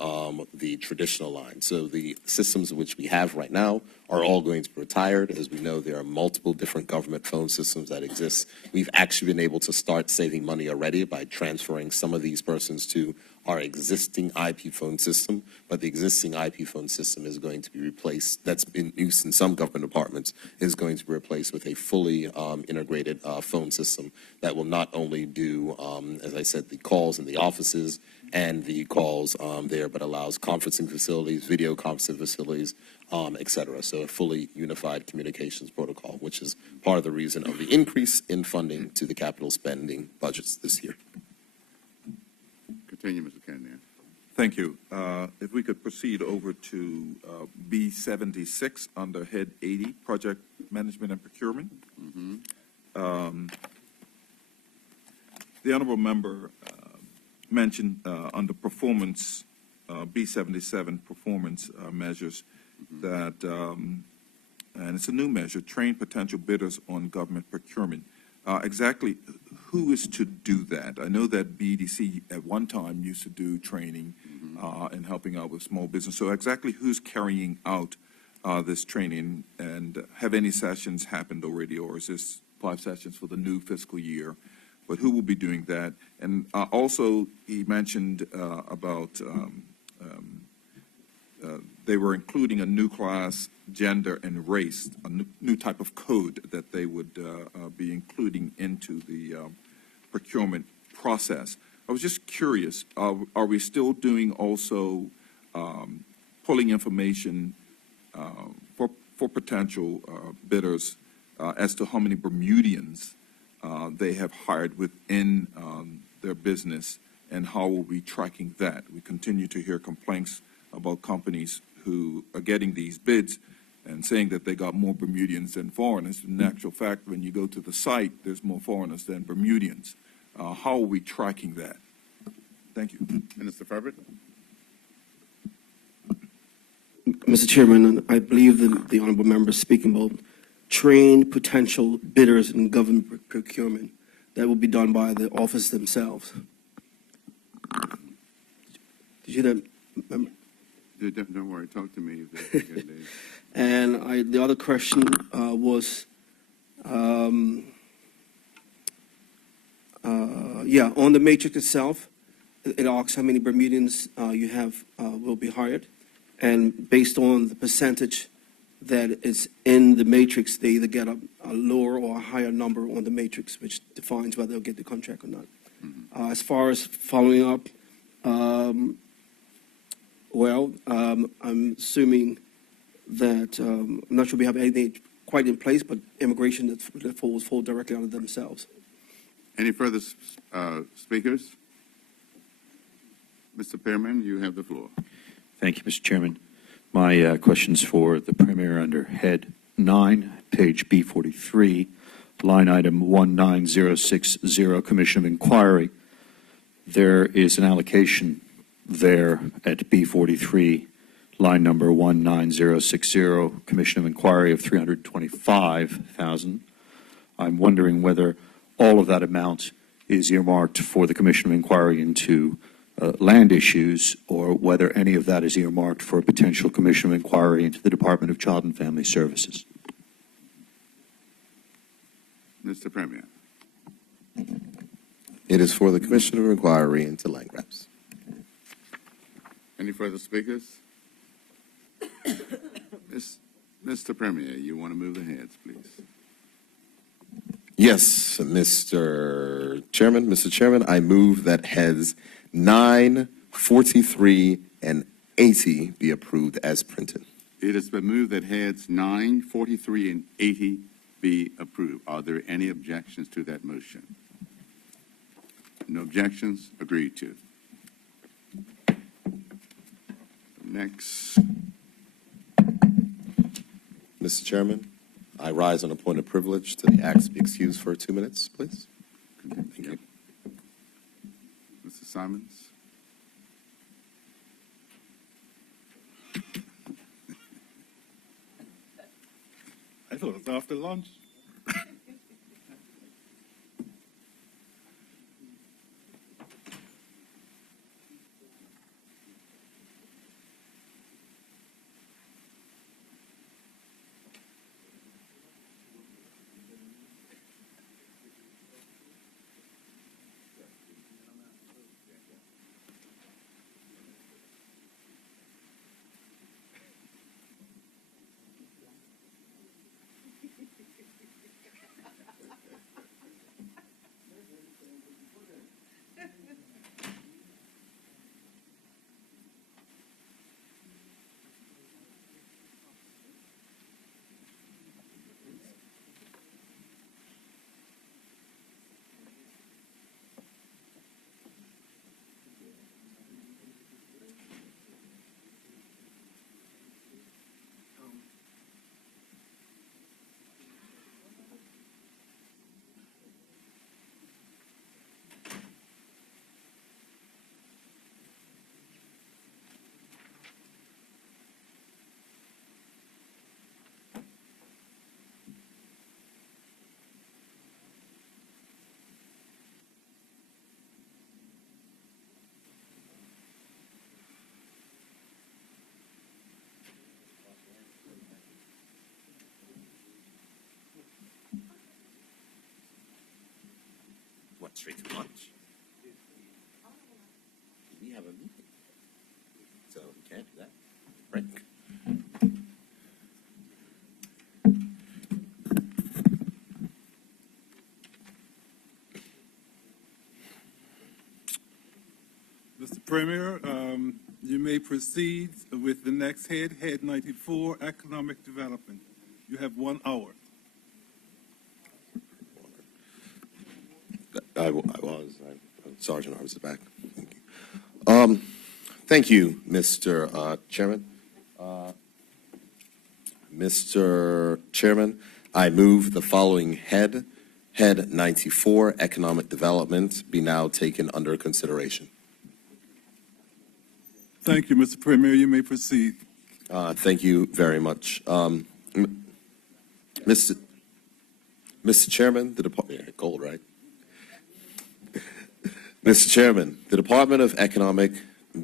the traditional line. So the systems which we have right now are all going to be retired. As we know, there are multiple different government phone systems that exist. We've actually been able to start saving money already by transferring some of these persons to our existing IP phone system, but the existing IP phone system is going to be replaced. That's been used in some government departments, is going to be replaced with a fully integrated phone system that will not only do, as I said, the calls in the offices and the calls there, but allows conferencing facilities, video conferencing facilities, et cetera. So a fully unified communications protocol, which is part of the reason of the increase in funding to the capital spending budgets this year. Continue, Mr. Kennedy. Thank you. If we could proceed over to B76 under Head 80, Project Management and Procurement. The honorable member mentioned under performance, B77 performance measures that, and it's a new measure, train potential bidders on government procurement. Exactly who is to do that? I know that BDC at one time used to do training and helping out with small business. So exactly who's carrying out this training, and have any sessions happened already, or is this 5 sessions for the new fiscal year? But who will be doing that? And also he mentioned about they were including a new class, gender and race, a new type of code that they would be including into the procurement process. I was just curious, are we still doing also pulling information for potential bidders as to how many Bermudians they have hired within their business, and how will we be tracking that? We continue to hear complaints about companies who are getting these bids and saying that they got more Bermudians than foreigners. In actual fact, when you go to the site, there's more foreigners than Bermudians. How are we tracking that? Thank you. Minister Frederick? Mr. Chairman, I believe the honorable member is speaking about trained potential bidders in government procurement. That will be done by the office themselves. Did you hear that? Don't worry, talk to me. And the other question was, on the matrix itself, it asks how many Bermudians you have will be hired. And based on the percentage that is in the matrix, they either get a lower or a higher number on the matrix, which defines whether they'll get the contract or not. As far as following up, I'm assuming that, I'm not sure we have anything quite in place, but immigration that fall directly under themselves. Any further speakers? Mr. Pearman, you have the floor. Thank you, Mr. Chairman. My question's for the Premier under Head 9, page B43, line item 19060, Commission of Inquiry. There is an allocation there at B43, line number 19060, Commission of Inquiry of $325,000. I'm wondering whether all of that amount is earmarked for the Commission of Inquiry into land issues, or whether any of that is earmarked for a potential Commission of Inquiry into the Department of Child and Family Services. Mr. Premier. It is for the Commission of Inquiry into land grabs. Any further speakers? Mr. Premier, you want to move the heads, please? Yes, Mr. Chairman. Mr. Chairman, I move that heads 9, 43, and 80 be approved as printed. It has been moved that heads 9, 43, and 80 be approved. Are there any objections to that motion? No objections? Agreed to. Next. Mr. Chairman, I rise on a point of privilege to the act to be excused for 2 minutes, please. Thank you. Mr. Simons. I thought it was after lunch. What, straight to lunch? We have a meeting, so we can't do that. Break. Mr. Premier, you may proceed with the next head, Head 94, Economic Development. You have 1 hour. I was. Sergeant Arms is back. Thank you. Thank you, Mr. Chairman. Mr. Chairman, I move the following Head 94, Economic Development, be now taken under consideration. Thank you, Mr. Premier. You may proceed. Thank you very much. Mr. Chairman, the Department, gold, right? Mr. Chairman, the Department of Economic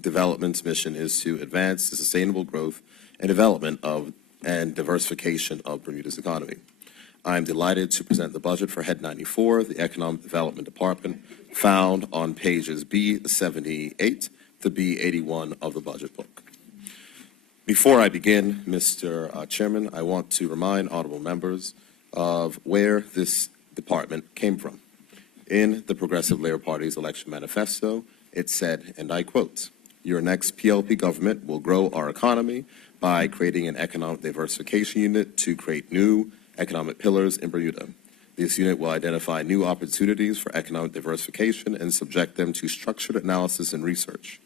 Development's mission is to advance the sustainable growth and development of and diversification of Bermuda's economy. I am delighted to present the budget for Head 94, the Economic Development Department, found on pages B78 to B81 of the budget book. Before I begin, Mr. Chairman, I want to remind honorable members of where this department came from. In the Progressive Labour Party's election manifesto, it said, and I quote, "Your next PLP government will grow our economy by creating an economic diversification unit to create new economic pillars in Bermuda. This unit will identify new opportunities for economic diversification and subject them to structured analysis and research.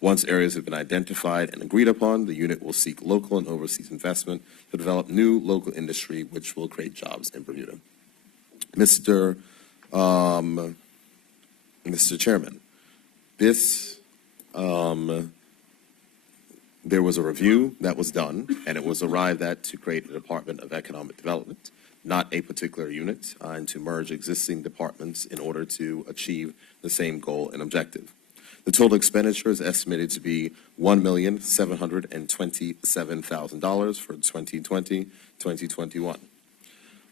Once areas have been identified and agreed upon, the unit will seek local and overseas investment to develop new local industry which will create jobs in Bermuda." Mr. Chairman, there was a review that was done, and it was arrived at to create a Department of Economic Development, not a particular unit, and to merge existing departments in order to achieve the same goal and objective. The total expenditure is estimated to be $1,727,000 for 2020-2021.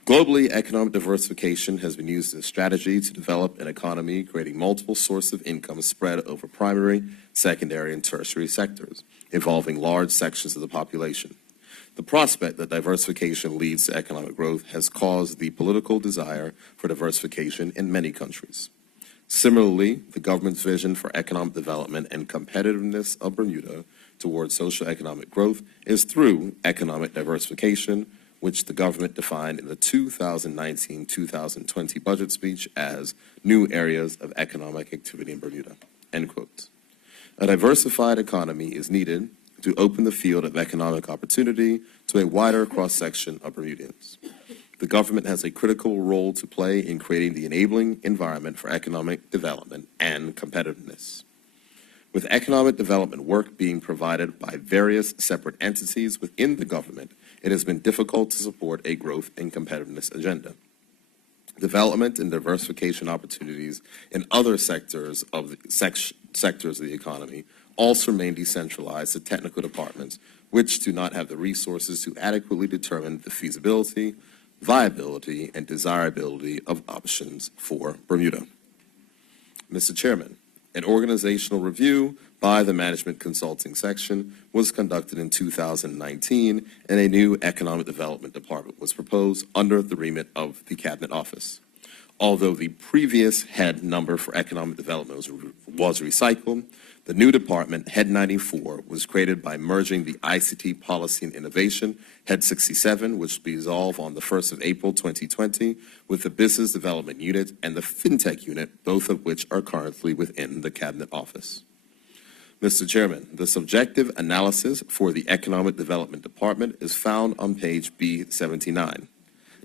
Globally, economic diversification has been used as a strategy to develop an economy creating multiple sources of income spread over primary, secondary, and tertiary sectors, involving large sections of the population. The prospect that diversification leads to economic growth has caused the political desire for diversification in many countries. Similarly, the government's vision for economic development and competitiveness of Bermuda towards socio-economic growth is through economic diversification, which the government defined in the 2019-2020 budget speech as new areas of economic activity in Bermuda, end quote. A diversified economy is needed to open the field of economic opportunity to a wider cross-section of Bermudians. The government has a critical role to play in creating the enabling environment for economic development and competitiveness. With economic development work being provided by various separate entities within the government, it has been difficult to support a growth and competitiveness agenda. Development and diversification opportunities in other sectors of the economy also remain decentralized to technical departments, which do not have the resources to adequately determine the feasibility, viability, and desirability of options for Bermuda. Mr. Chairman, an organizational review by the Management Consulting Section was conducted in 2019, and a new Economic Development Department was proposed under the remit of the Cabinet Office. Although the previous head number for economic development was recycled, the new department, Head 94, was created by merging the ICT Policy and Innovation, Head 67, which will be dissolved on the 1st of April 2020, with the Business Development Unit and the FinTech Unit, both of which are currently within the Cabinet Office. Mr. Chairman, the subjective analysis for the Economic Development Department is found on page B79.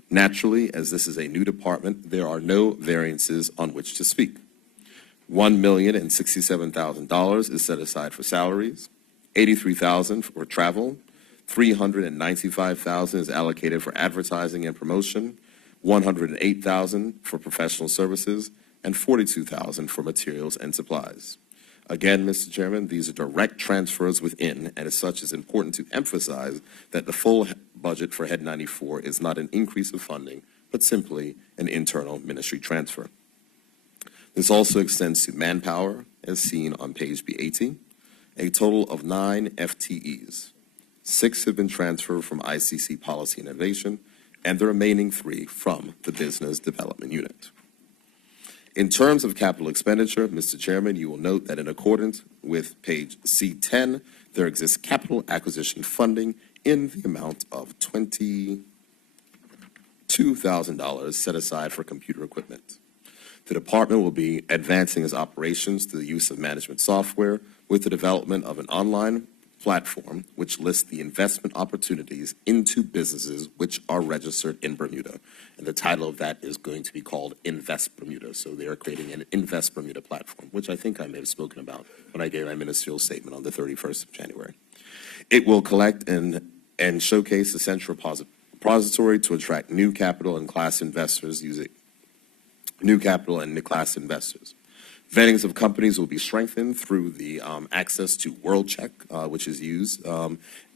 Naturally, as this is a new department, there are no variances on which to speak. $1,067,000 is set aside for salaries, $83,000 for travel, $395,000 is allocated for advertising and promotion, $108,000 for professional services, and $42,000 for materials and supplies. Again, Mr. Chairman, these are direct transfers within, and as such, it's important to emphasize that the full budget for Head 94 is not an increase of funding, but simply an internal ministry transfer. This also extends to manpower, as seen on page B80, a total of 9 FTEs. 6 have been transferred from ICC Policy and Innovation, and the remaining 3 from the Business Development Unit. In terms of capital expenditure, Mr. Chairman, you will note that in accordance with page C10, there exists capital acquisition funding in the amount of $22,000 set aside for computer equipment. The department will be advancing its operations through the use of management software with the development of an online platform, which lists the investment opportunities into businesses which are registered in Bermuda. And the title of that is going to be called Invest Bermuda. So they are creating an Invest Bermuda platform, which I think I may have spoken about when I gave my ministerial statement on the 31st of January. It will collect and showcase a central repository to attract new capital and class investors using new capital and class investors. Vettings of companies will be strengthened through the access to WorldCheck, which is used,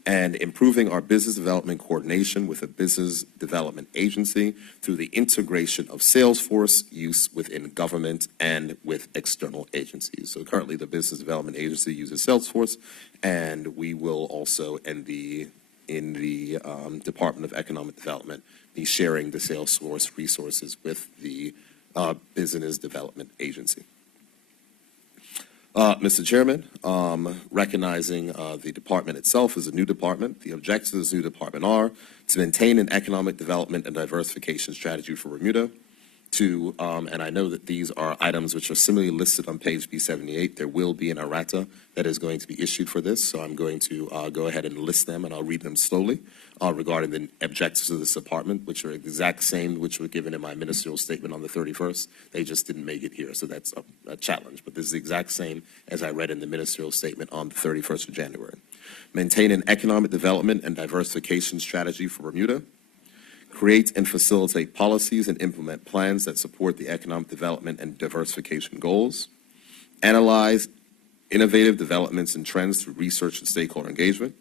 and improving our business development coordination with a business development agency through the integration of Salesforce use within government and with external agencies. So currently the business development agency uses Salesforce, and we will also in the Department of Economic Development be sharing the Salesforce resources with the business development agency. Mr. Chairman, recognizing the department itself is a new department, the objectives of this new department are to maintain an economic development and diversification strategy for Bermuda, and I know that these are items which are similarly listed on page B78. There will be an errata that is going to be issued for this, so I'm going to go ahead and list them, and I'll read them slowly regarding the objectives of this department, which are the exact same which were given in my ministerial statement on the 31st. They just didn't make it here, so that's a challenge. But this is the exact same as I read in the ministerial statement on the 31st of January. Maintain an economic development and diversification strategy for Bermuda. Create and facilitate policies and implement plans that support the economic development and diversification goals. Analyze innovative developments and trends through research and stakeholder engagement.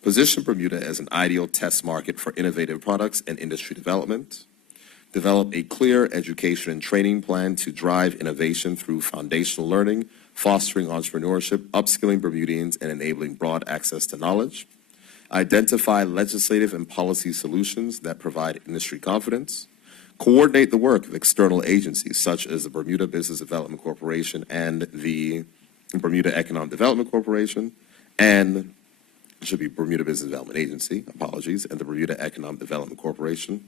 Position Bermuda as an ideal test market for innovative products and industry development. Develop a clear education and training plan to drive innovation through foundational learning, fostering entrepreneurship, upskilling Bermudians, and enabling broad access to knowledge. Identify legislative and policy solutions that provide industry confidence. Coordinate the work of external agencies such as the Bermuda Business Development Corporation and the Bermuda Economic Development Corporation, and it should be Bermuda Business Development Agency, apologies, and the Bermuda Economic Development Corporation,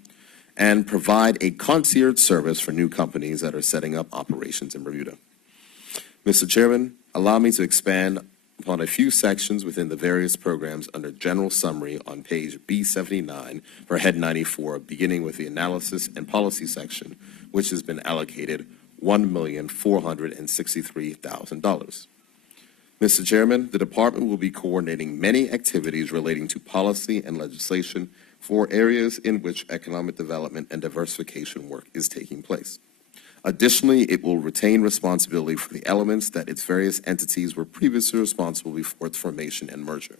and provide a concierge service for new companies that are setting up operations in Bermuda. Mr. Chairman, allow me to expand upon a few sections within the various programs under general summary on page B79 for Head 94, beginning with the analysis and policy section, which has been allocated $1,463,000. Mr. Chairman, the department will be coordinating many activities relating to policy and legislation for areas in which economic development and diversification work is taking place. Additionally, it will retain responsibility for the elements that its various entities were previously responsible for its formation and merger.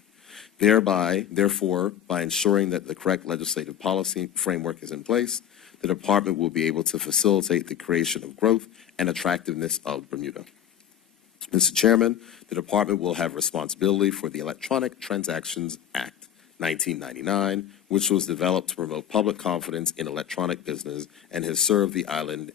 Therefore, by ensuring that the correct legislative policy framework is in place, the department will be able to facilitate the creation of growth and attractiveness of Bermuda. Mr. Chairman, the department will have responsibility for the Electronic Transactions Act 1999, which was developed to promote public confidence in electronic business and has served the island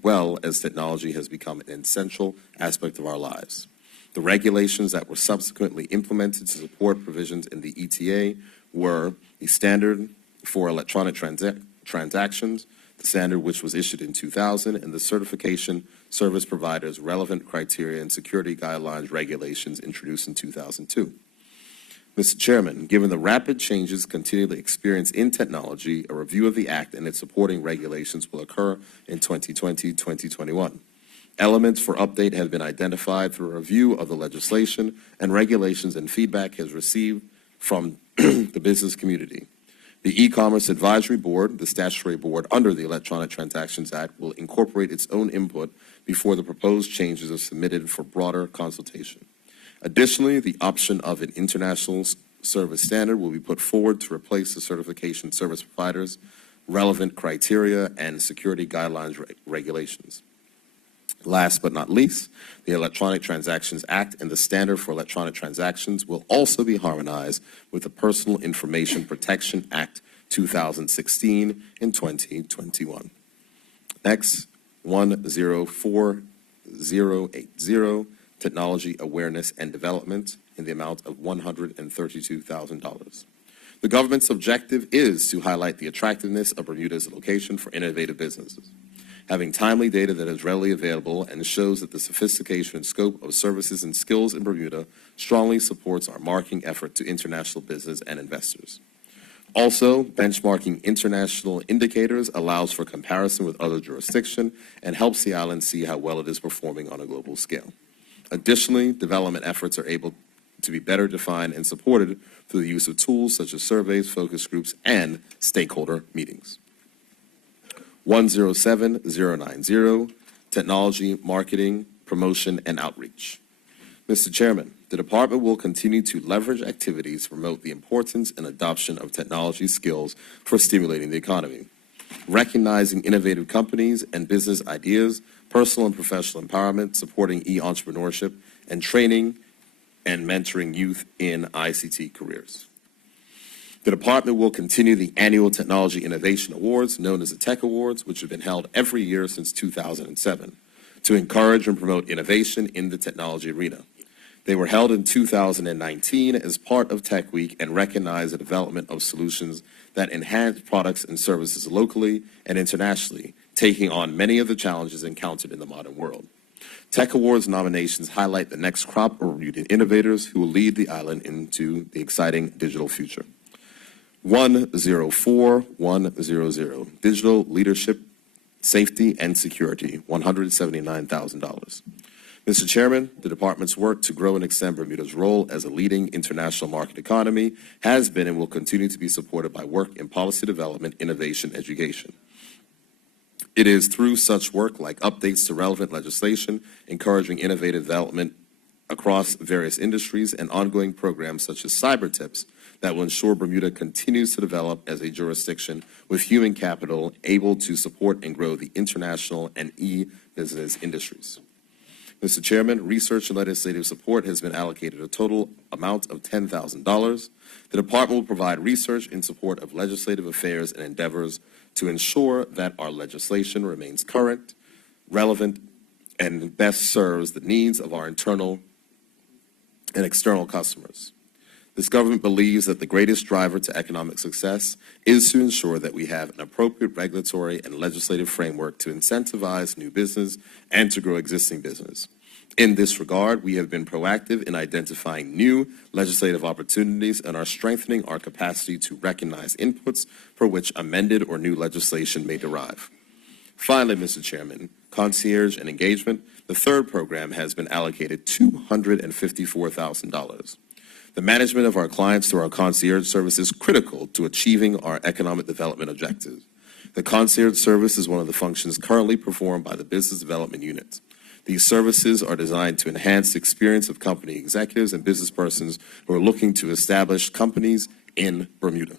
well as technology has become an essential aspect of our lives. The regulations that were subsequently implemented to support provisions in the ETA were the Standard for Electronic Transactions, the standard which was issued in 2000, and the Certification Service Providers Relevant Criteria and Security Guidelines regulations introduced in 2002. Mr. Chairman, given the rapid changes continually experienced in technology, a review of the Act and its supporting regulations will occur in 2020-2021. Elements for update have been identified through a review of the legislation, and regulations and feedback has received from the business community. The E-Commerce Advisory Board, the statutory board under the Electronic Transactions Act, will incorporate its own input before the proposed changes are submitted for broader consultation. Additionally, the option of an international service standard will be put forward to replace the Certification Service Providers Relevant Criteria and Security Guidelines regulations. Last but not least, the Electronic Transactions Act and the Standard for Electronic Transactions will also be harmonized with the Personal Information Protection Act 2016 in 2021. Next, 104080, Technology Awareness and Development, in the amount of $132,000. The government's objective is to highlight the attractiveness of Bermuda's location for innovative businesses. having timely data that is readily available and shows that the sophistication and scope of services and skills in Bermuda strongly supports our marketing effort to international business and investors. Also, benchmarking international indicators allows for comparison with other jurisdictions and helps the island see how well it is performing on a global scale. Additionally, development efforts are able to be better defined and supported through the use of tools such as surveys, focus groups, and stakeholder meetings. 107090, Technology, Marketing, Promotion, and Outreach. Mr. Chairman, the department will continue to leverage activities to promote the importance and adoption of technology skills for stimulating the economy, recognizing innovative companies and business ideas, personal and professional empowerment, supporting e-entrepreneurship, and training and mentoring youth in ICT careers. The department will continue the annual Technology Innovation Awards, known as the Tech Awards, which have been held every year since 2007, to encourage and promote innovation in the technology arena. They were held in 2019 as part of Tech Week and recognize the development of solutions that enhance products and services locally and internationally, taking on many of the challenges encountered in the modern world. Tech Awards nominations highlight the next crop of innovators who will lead the island into the exciting digital future. 104100, Digital Leadership, Safety, and Security, $179,000. Mr. Chairman, the department's work to grow and extend Bermuda's role as a leading international market economy has been and will continue to be supported by work in policy development, innovation, and education. It is through such work like updates to relevant legislation, encouraging innovative development across various industries, and ongoing programs such as Cyber Tips that will ensure Bermuda continues to develop as a jurisdiction with human capital able to support and grow the international and e-business industries. Mr. Chairman, research and legislative support has been allocated a total amount of $10,000. The department will provide research in support of legislative affairs and endeavors to ensure that our legislation remains current, relevant, and best serves the needs of our internal and external customers. This government believes that the greatest driver to economic success is to ensure that we have an appropriate regulatory and legislative framework to incentivize new business and to grow existing business. In this regard, we have been proactive in identifying new legislative opportunities and are strengthening our capacity to recognize inputs for which amended or new legislation may derive. Finally, Mr. Chairman, concierge and engagement, the third program has been allocated $254,000. The management of our clients through our concierge service is critical to achieving our economic development objectives. The concierge service is one of the functions currently performed by the Business Development Unit. These services are designed to enhance the experience of company executives and business persons who are looking to establish companies in Bermuda.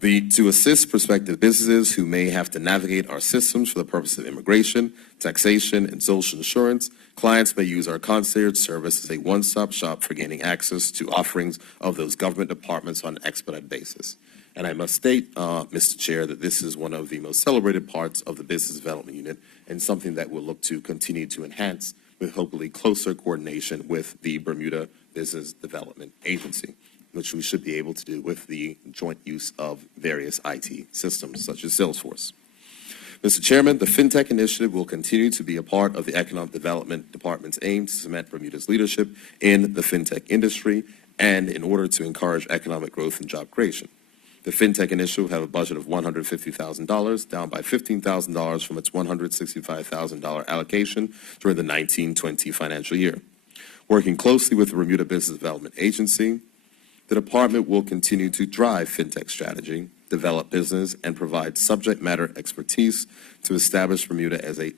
To assist prospective businesses who may have to navigate our systems for the purpose of immigration, taxation, and social insurance, clients may use our concierge service as a one-stop shop for gaining access to offerings of those government departments on an expedited basis. And I must state, Mr. Chair, that this is one of the most celebrated parts of the Business Development Unit and something that we'll look to continue to enhance with hopefully closer coordination with the Bermuda Business Development Agency, which we should be able to do with the joint use of various IT systems such as Salesforce. Mr. Chairman, the FinTech initiative will continue to be a part of the Economic Development Department's aim to cement Bermuda's leadership in the FinTech industry and in order to encourage economic growth and job creation. The FinTech initiative will have a budget of $150,000, down by $15,000 from its $165,000 allocation during the 19-20 financial year. Working closely with the Bermuda Business Development Agency, the department will continue to drive FinTech strategy, develop business, and provide subject matter expertise to establish Bermuda as a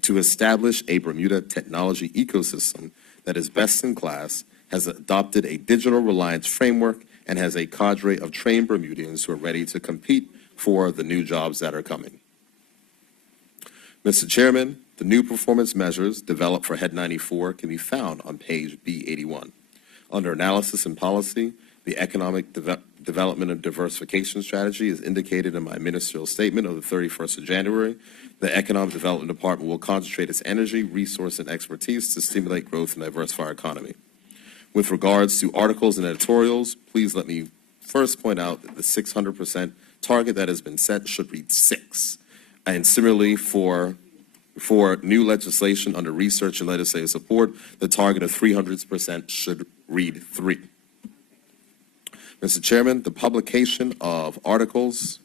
Bermuda technology ecosystem that is best in class, has adopted a digital reliance framework, and has a cadre of trained Bermudians who are ready to compete for the new jobs that are coming. Mr. Chairman, the new performance measures developed for Head 94 can be found on page B81. Under Analysis and Policy, the Economic Development and Diversification Strategy is indicated in my ministerial statement of the 31st of January. The Economic Development Department will concentrate its energy, resource, and expertise to stimulate growth and diversify our economy. With regards to articles and editorials, please let me first point out that the 600% target that has been set should read 6. And similarly, for new legislation under research and legislative support, the target of 300% should read 3. Mr. Chairman, the publication of articles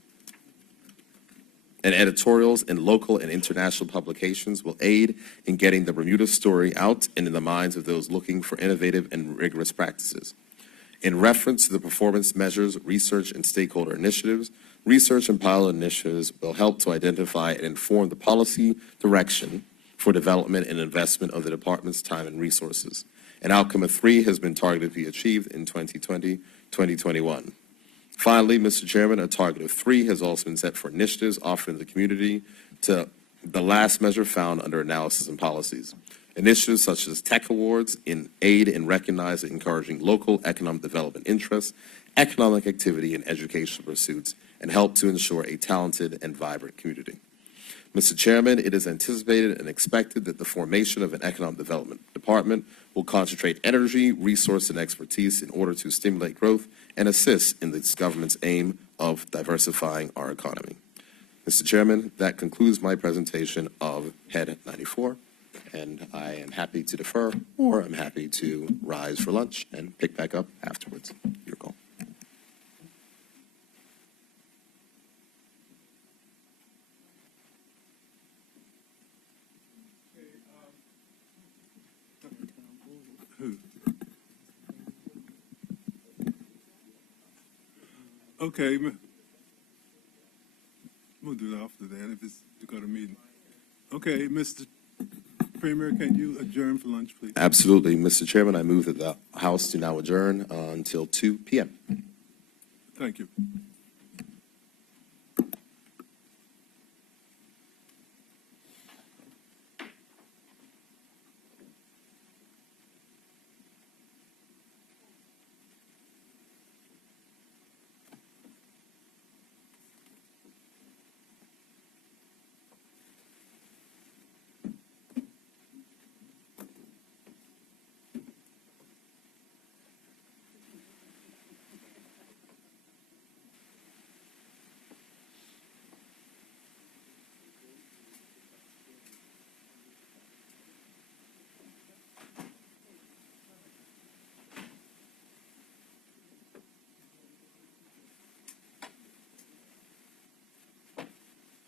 and editorials in local and international publications will aid in getting the Bermuda story out and in the minds of those looking for innovative and rigorous practices. In reference to the performance measures, research, and stakeholder initiatives, research and pilot initiatives will help to identify and inform the policy direction for development and investment of the department's time and resources. An outcome of 3 has been targeted to be achieved in 2020-2021. Finally, Mr. Chairman, a target of 3 has also been set for initiatives offered in the community to the last measure found under analysis and policies. Initiatives such as tech awards in aid in recognizing and encouraging local economic development interests, economic activity, and educational pursuits, and help to ensure a talented and vibrant community. Mr. Chairman, it is anticipated and expected that the formation of an economic development department will concentrate energy, resource, and expertise in order to stimulate growth and assist in this government's aim of diversifying our economy. Mr. Chairman, that concludes my presentation of Head 94, and I am happy to defer, or I'm happy to rise for lunch and pick back up afterwards. Your call. Okay, we'll do it after that if it's you got a meeting. Okay, Mr. Premier, can you adjourn for lunch, please? Absolutely. Mr. Chairman, I move that the House do now adjourn until 2 p.m. Thank you.